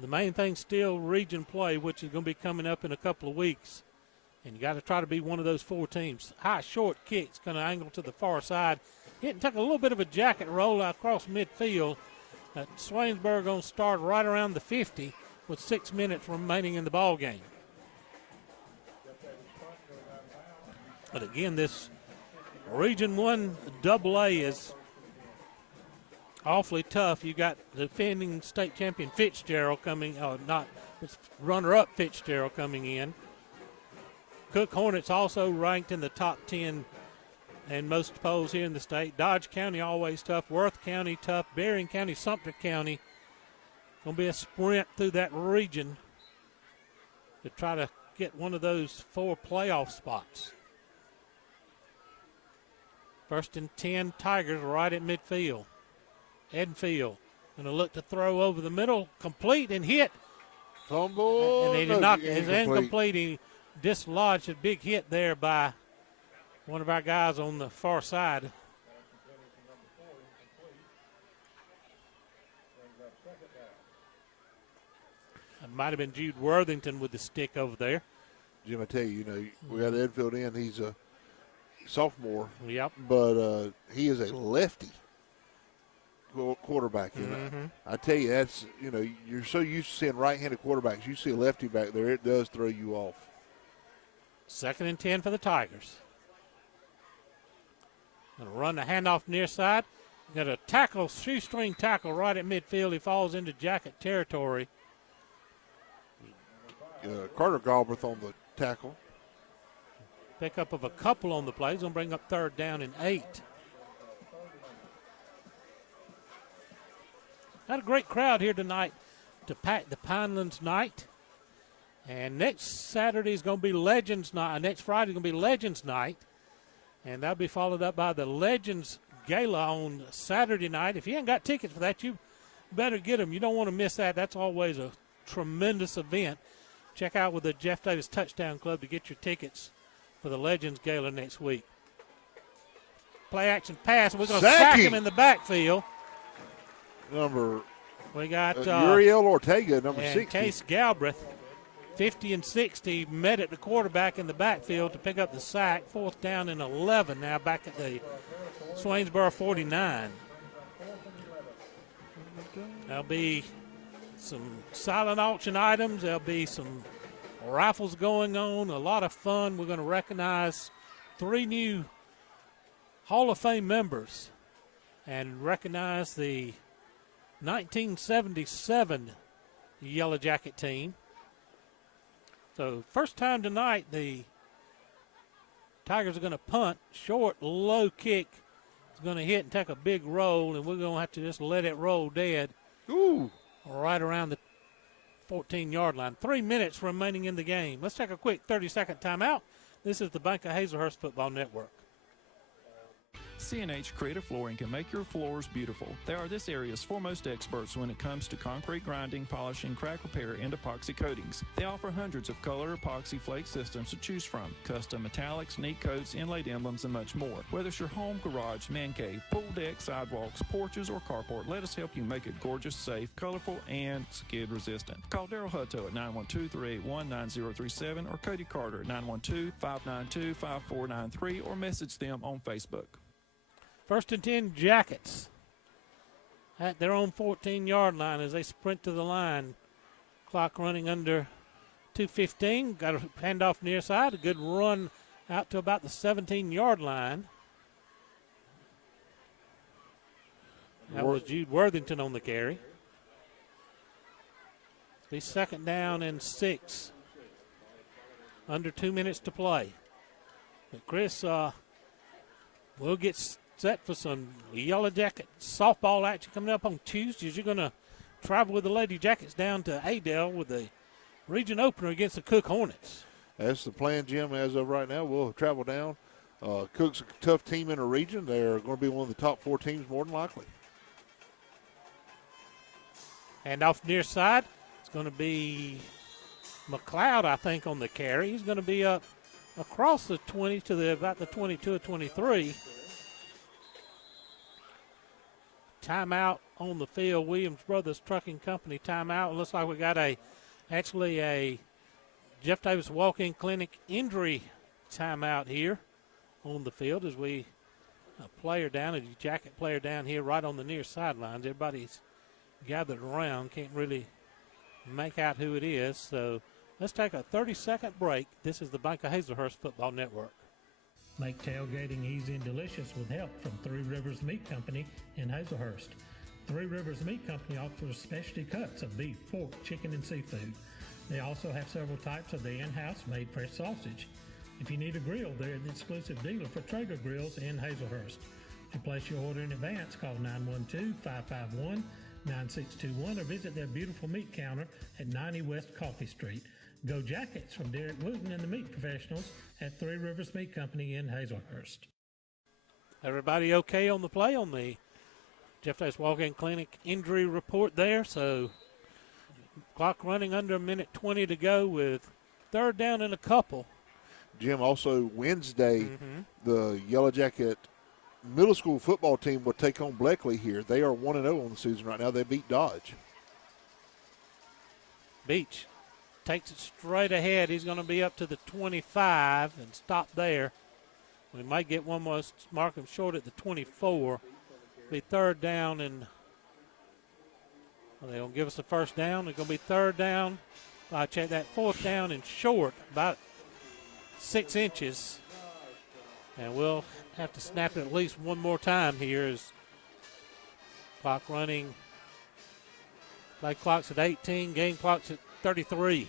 main thing still region play, which is going to be coming up in a couple of weeks. And you got to try to be one of those 4 teams. High short kick's going to angle to the far side. It took a little bit of a jacket roll across midfield. Swainsboro going to start right around the 50 with 6 minutes remaining in the ball game. But again, this Region 1 AA is awfully tough. You got the defending state champion Fitzgerald coming, not runner-up Fitzgerald coming in. Cook Hornets also ranked in the top 10 in most polls here in the state. Dodge County always tough. Worth County tough. Berrien County, Sumter County. Going to be a sprint through that region to try to get one of those 4 playoff spots. 1st and 10, Tigers right at midfield. Edenfield going to look to throw over the middle, complete and hit. Fumble. And he did not. It's incomplete. He dislodged a big hit there by one of our guys on the far side. It might have been Jude Worthington with the stick over there. Jim, I tell you, we got Edfield in. He's a sophomore. Yep. But he is a lefty quarterback. I tell you, that's, you're so used to seeing right-handed quarterbacks. You see a lefty back there, it does throw you off. 2nd and 10 for the Tigers. Going to run the handoff near side. Got a tackle, shoestring tackle right at midfield. He falls into Jacket territory. Carter Galbraith on the tackle. Pickup of a couple on the play. He's going to bring up 3rd down and 8. Got a great crowd here tonight to pack the Pinelands night. And next Saturday is going to be Legends night. Next Friday is going to be Legends night. And that'll be followed up by the Legends Gala on Saturday night. If you ain't got tickets for that, you better get them. You don't want to miss that. That's always a tremendous event. Check out with the Jeff Davis Touchdown Club to get your tickets for the Legends Gala next week. Play action pass. We're going to sack him in the backfield. We got Uriel Ortega, number 60. Case Galbraith, 50 and 60, met at the quarterback in the backfield to pick up the sack. 4th down and 11 now back at the Swainsboro 49. There'll be some silent auction items. There'll be some raffles going on, a lot of fun. We're going to recognize 3 new Hall of Fame members and recognize the 1977 Yellow Jacket team. So first time tonight, the Tigers are going to punt. Short, low kick is going to hit and take a big roll, and we're going to have to just let it roll dead. Ooh. Right around the 14-yard line. 3 minutes remaining in the game. Let's take a quick 30-second timeout. This is the Bank of Hazlehurst Football Network. C&H Creative Flooring can make your floors beautiful. They are this area's foremost experts when it comes to concrete grinding, polishing, crack repair, and epoxy coatings. They offer hundreds of color epoxy flake systems to choose from, custom metallics, neat coats, inlaid emblems, and much more. Whether it's your home, garage, man cave, pool deck, sidewalks, porches, or carport, let us help you make it gorgeous, safe, colorful, and skid resistant. Call Daryl Hutto at 912-381-9037 or Cody Carter at 912-592-5493 or message them on Facebook. 1st and 10 Jackets at their own 14-yard line as they sprint to the line. Clock running under 2:15. Got a handoff near side. A good run out to about the 17-yard line. That was Jude Worthington on the carry. Be 2nd down and 6. Under 2 minutes to play. But Chris, we'll get set for some Yellow Jacket softball action coming up on Tuesdays. You're going to travel with the Lady Jackets down to Adel with the region opener against the Cook Hornets. That's the plan, Jim, as of right now. We'll travel down. Cook's a tough team in the region. They're going to be one of the top 4 teams more than likely. And off near side, it's going to be McLeod, I think, on the carry. He's going to be up across the 20 to about the 22 or 23. Timeout on the field. Williams Brothers Trucking Company timeout. It looks like we got actually a Jeff Davis Walk-In Clinic injury timeout here on the field as a Jacket player down here right on the near sidelines. Everybody's gathered around. Can't really make out who it is. So let's take a 30-second break. This is the Bank of Hazlehurst Football Network. Make tailgating easy and delicious with help from Three Rivers Meat Company in Hazlehurst. Three Rivers Meat Company offers specialty cuts of beef, pork, chicken, and seafood. They also have several types of the in-house made fresh sausage. If you need a grill, they're the exclusive dealer for Traeger grills in Hazlehurst. To place your order in advance, call 912-551-9621 or visit their beautiful meat counter at 90 West Coffee Street. Go Jackets from Derek Wooten and the meat professionals at Three Rivers Meat Company in Hazlehurst. Everybody okay on the play on the Jeff Davis Walk-In Clinic injury report there? So clock running under a minute 20 to go with third down and a couple. Jim, also Wednesday, the Yellow Jacket middle school football team will take on Bleckley here. They are 1-0 on the season right now. They beat Dodge. Beach takes it straight ahead. He's going to be up to the 25 and stop there. We might get one more, mark him short at the 24. Be third down, and they're going to give us a first down. It's going to be third down. I check that, fourth down and short, about 6 inches. And we'll have to snap it at least one more time here as clock running. Play clock's at 18, game clock's at 33.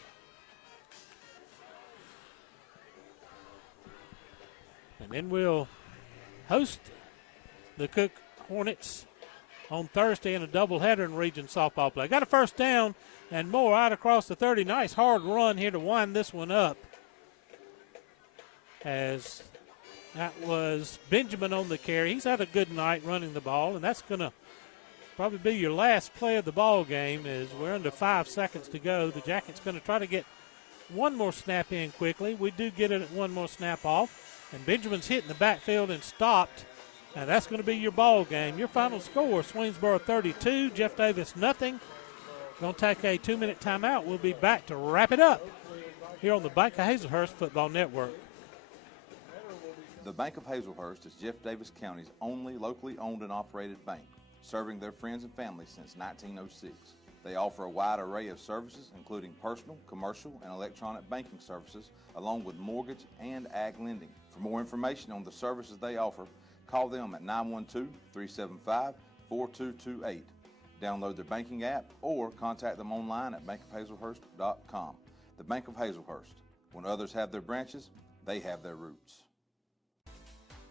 And then we'll host the Cook Hornets on Thursday in a doubleheader in region softball play. Got a first down and more out across the 30. Nice hard run here to wind this one up. As that was Benjamin on the carry. He's had a good night running the ball, and that's going to probably be your last play of the ball game as we're under 5 seconds to go. The Jackets going to try to get one more snap in quickly. We do get it at one more snap off, and Benjamin's hit in the backfield and stopped, and that's going to be your ball game. Your final score, Swainsboro 32, Jeff Davis nothing. Going to take a 2-minute timeout. We'll be back to wrap it up here on the Bank of Hazlehurst Football Network. The Bank of Hazlehurst is Jeff Davis County's only locally owned and operated bank, serving their friends and family since 1906. They offer a wide array of services, including personal, commercial, and electronic banking services, along with mortgage and ag lending. For more information on the services they offer, call them at 912-375-4228. Download their banking app or contact them online at bankofhazlehurst.com. The Bank of Hazlehurst. When others have their branches, they have their roots.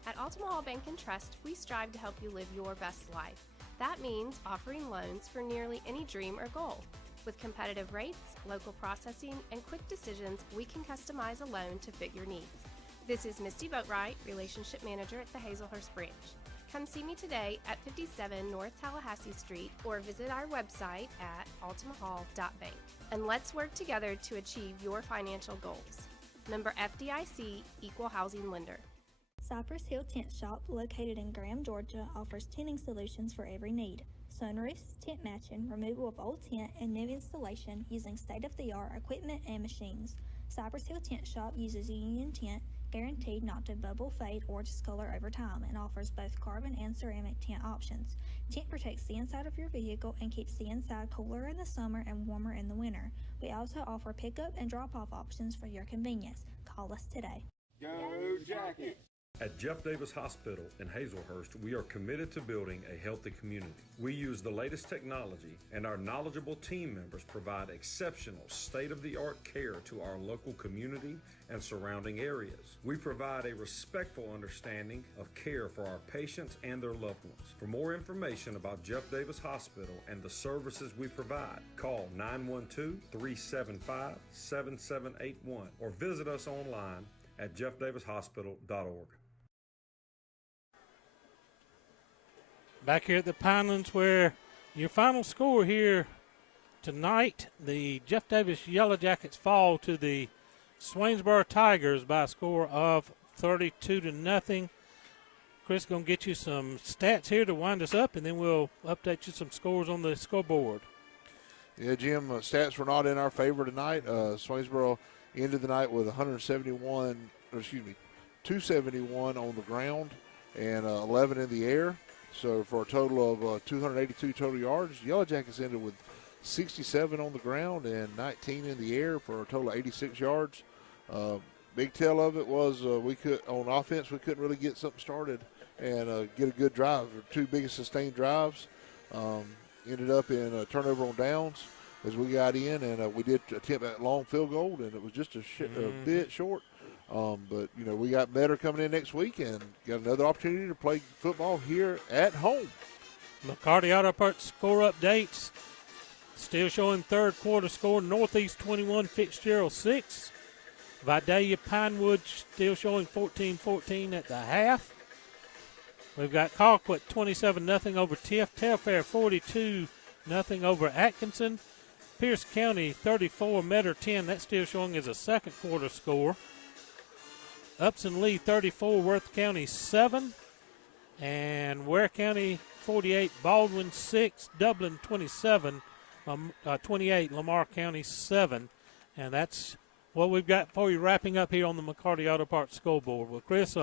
At Altamahal Bank and Trust, we strive to help you live your best life. That means offering loans for nearly any dream or goal. With competitive rates, local processing, and quick decisions, we can customize a loan to fit your needs. This is Misty Boatwright, Relationship Manager at the Hazlehurst branch. Come see me today at 57 North Tallahassee Street or visit our website at altamahal.bank. And let's work together to achieve your financial goals. Member FDIC, Equal Housing Lender. Cypress Hill Tent Shop, located in Graham, Georgia, offers tenting solutions for every need. Sunroofs, tent matching, removal of old tent, and new installation using state-of-the-art equipment and machines. Cypress Hill Tent Shop uses union tent, guaranteed not to bubble, fade, or discolor over time, and offers both carbon and ceramic tent options. Tent protects the inside of your vehicle and keeps the inside cooler in the summer and warmer in the winter. We also offer pickup and drop-off options for your convenience. Call us today. Go Jackets! At Jeff Davis Hospital in Hazlehurst, we are committed to building a healthy community. We use the latest technology, and our knowledgeable team members provide exceptional state-of-the-art care to our local community and surrounding areas. We provide a respectful understanding of care for our patients and their loved ones. For more information about Jeff Davis Hospital and the services we provide, call 912-375-7781 or visit us online at jeffdavishospital.org. Back here at the Pinelands, where your final score here tonight, the Jeff Davis Yellow Jackets fall to the Swainsboro Tigers by a score of 32-0. Chris going to get you some stats here to wind us up, and then we'll update you some scores on the scoreboard. Yeah, Jim, stats were not in our favor tonight. Swainsboro ended the night with 271 on the ground and 11 in the air. So for a total of 282 total yards, Yellow Jackets ended with 67 on the ground and 19 in the air for a total of 86 yards. Big tell of it was on offense we couldn't really get something started and get a good drive. The two biggest sustained drives ended up in a turnover on downs. as we got in, and we did attempt that long field goal, and it was just a bit short. But, you know, we got better coming in next week and got another opportunity to play football here at home. McCarty Auto Parts score updates. Still showing third quarter score. Northeast 21, Fitzgerald 6. Vidalia Pinewood still showing 14-14 at the half. We've got Colquitt 27-0 over Tiff. Telfair 42-0 over Atkinson. Pierce County 34, Metter 10. That's still showing as a second quarter score. Upson Lee 34, Worth County 7. And Ware County 48, Baldwin 6, Dublin 27, 28, Lamar County 7. And that's what we've got for you wrapping up here on the McCarty Auto Parts scoreboard. Well, Chris,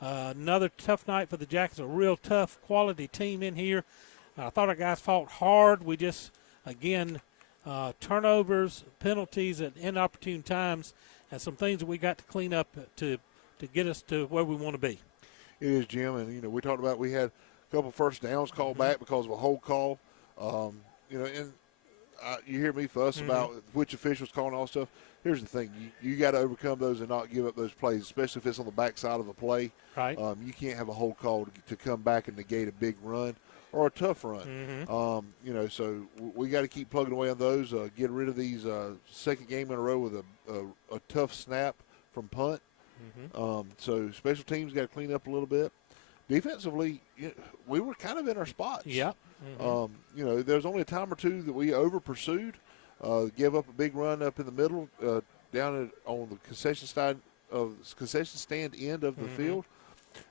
another tough night for the Jackets, a real tough quality team in here. I thought our guys fought hard. We just, again, turnovers, penalties at inopportune times, and some things that we got to clean up to get us to where we want to be. It is, Jim, and, you know, we talked about we had a couple first downs called back because of a hold call. You know, and you hear me fuss about which officials calling all stuff. Here's the thing. You got to overcome those and not give up those plays, especially if it's on the backside of a play. Right. You can't have a hold call to come back and negate a big run or a tough run. You know, so we got to keep plugging away on those, get rid of these second game in a row with a tough snap from punt. So special teams got to clean up a little bit. Defensively, we were kind of in our spots. Yeah. You know, there's only a time or two that we over pursued, gave up a big run up in the middle, down on the concession stand end of the field.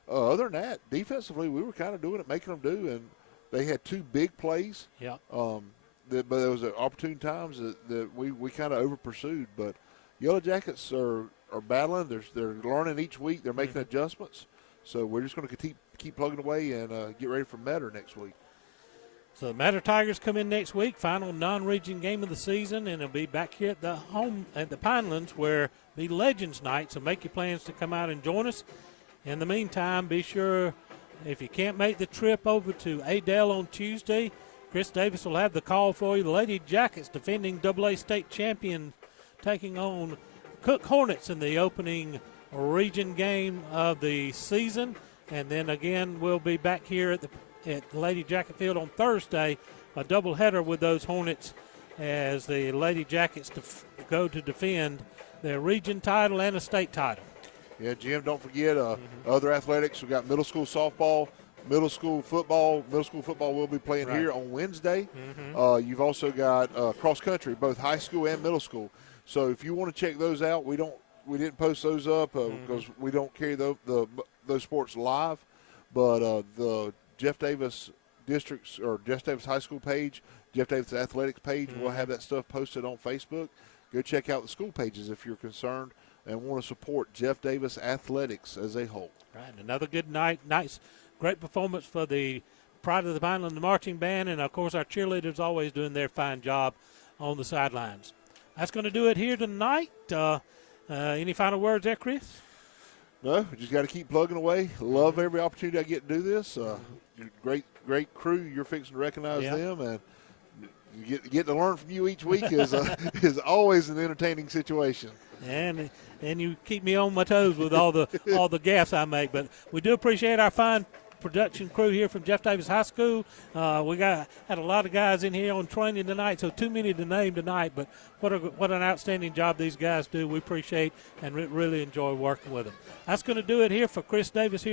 Other than that, defensively, we were kind of doing it, making them do, and they had two big plays. Yeah. But there was opportune times that we kind of over pursued. But Yellow Jackets are battling. They're learning each week. They're making adjustments. So we're just going to keep plugging away and get ready for Metter next week. So the Metter Tigers come in next week, final non-region game of the season, and it'll be back here at the home at the Pinelands where it'll be Legends Night. So make your plans to come out and join us. In the meantime, be sure if you can't make the trip over to Adel on Tuesday, Chris Davis will have the call for you. The Lady Jackets, defending AA state champion, taking on Cook Hornets in the opening region game of the season. And then again, we'll be back here at Lady Jacket Field on Thursday, a doubleheader with those Hornets as the Lady Jackets go to defend their region title and a state title. Yeah, Jim, don't forget other athletics. We've got middle school softball, middle school football. Middle school football will be playing here on Wednesday. You've also got cross country, both high school and middle school. So if you want to check those out, we didn't post those up because we don't carry those sports live. But the Jeff Davis districts or Jeff Davis High School page, Jeff Davis Athletics page, we'll have that stuff posted on Facebook. Go check out the school pages if you're concerned and want to support Jeff Davis Athletics as a whole. Right, another good night. Nice, great performance for the Pride of the Pineland Marching Band, and, of course, our cheerleaders always doing their fine job on the sidelines. That's going to do it here tonight. Any final words there, Chris? No, we just got to keep plugging away. Love every opportunity I get to do this. Great crew. You're fixing to recognize them, and you get to learn from you each week is always an entertaining situation. And you keep me on my toes with all the gaffes I make. But we do appreciate our fine production crew here from Jeff Davis High School. We had a lot of guys in here on training tonight, so too many to name tonight. But what an outstanding job these guys do. We appreciate and really enjoy working with them. That's going to do it here for Chris Davis here.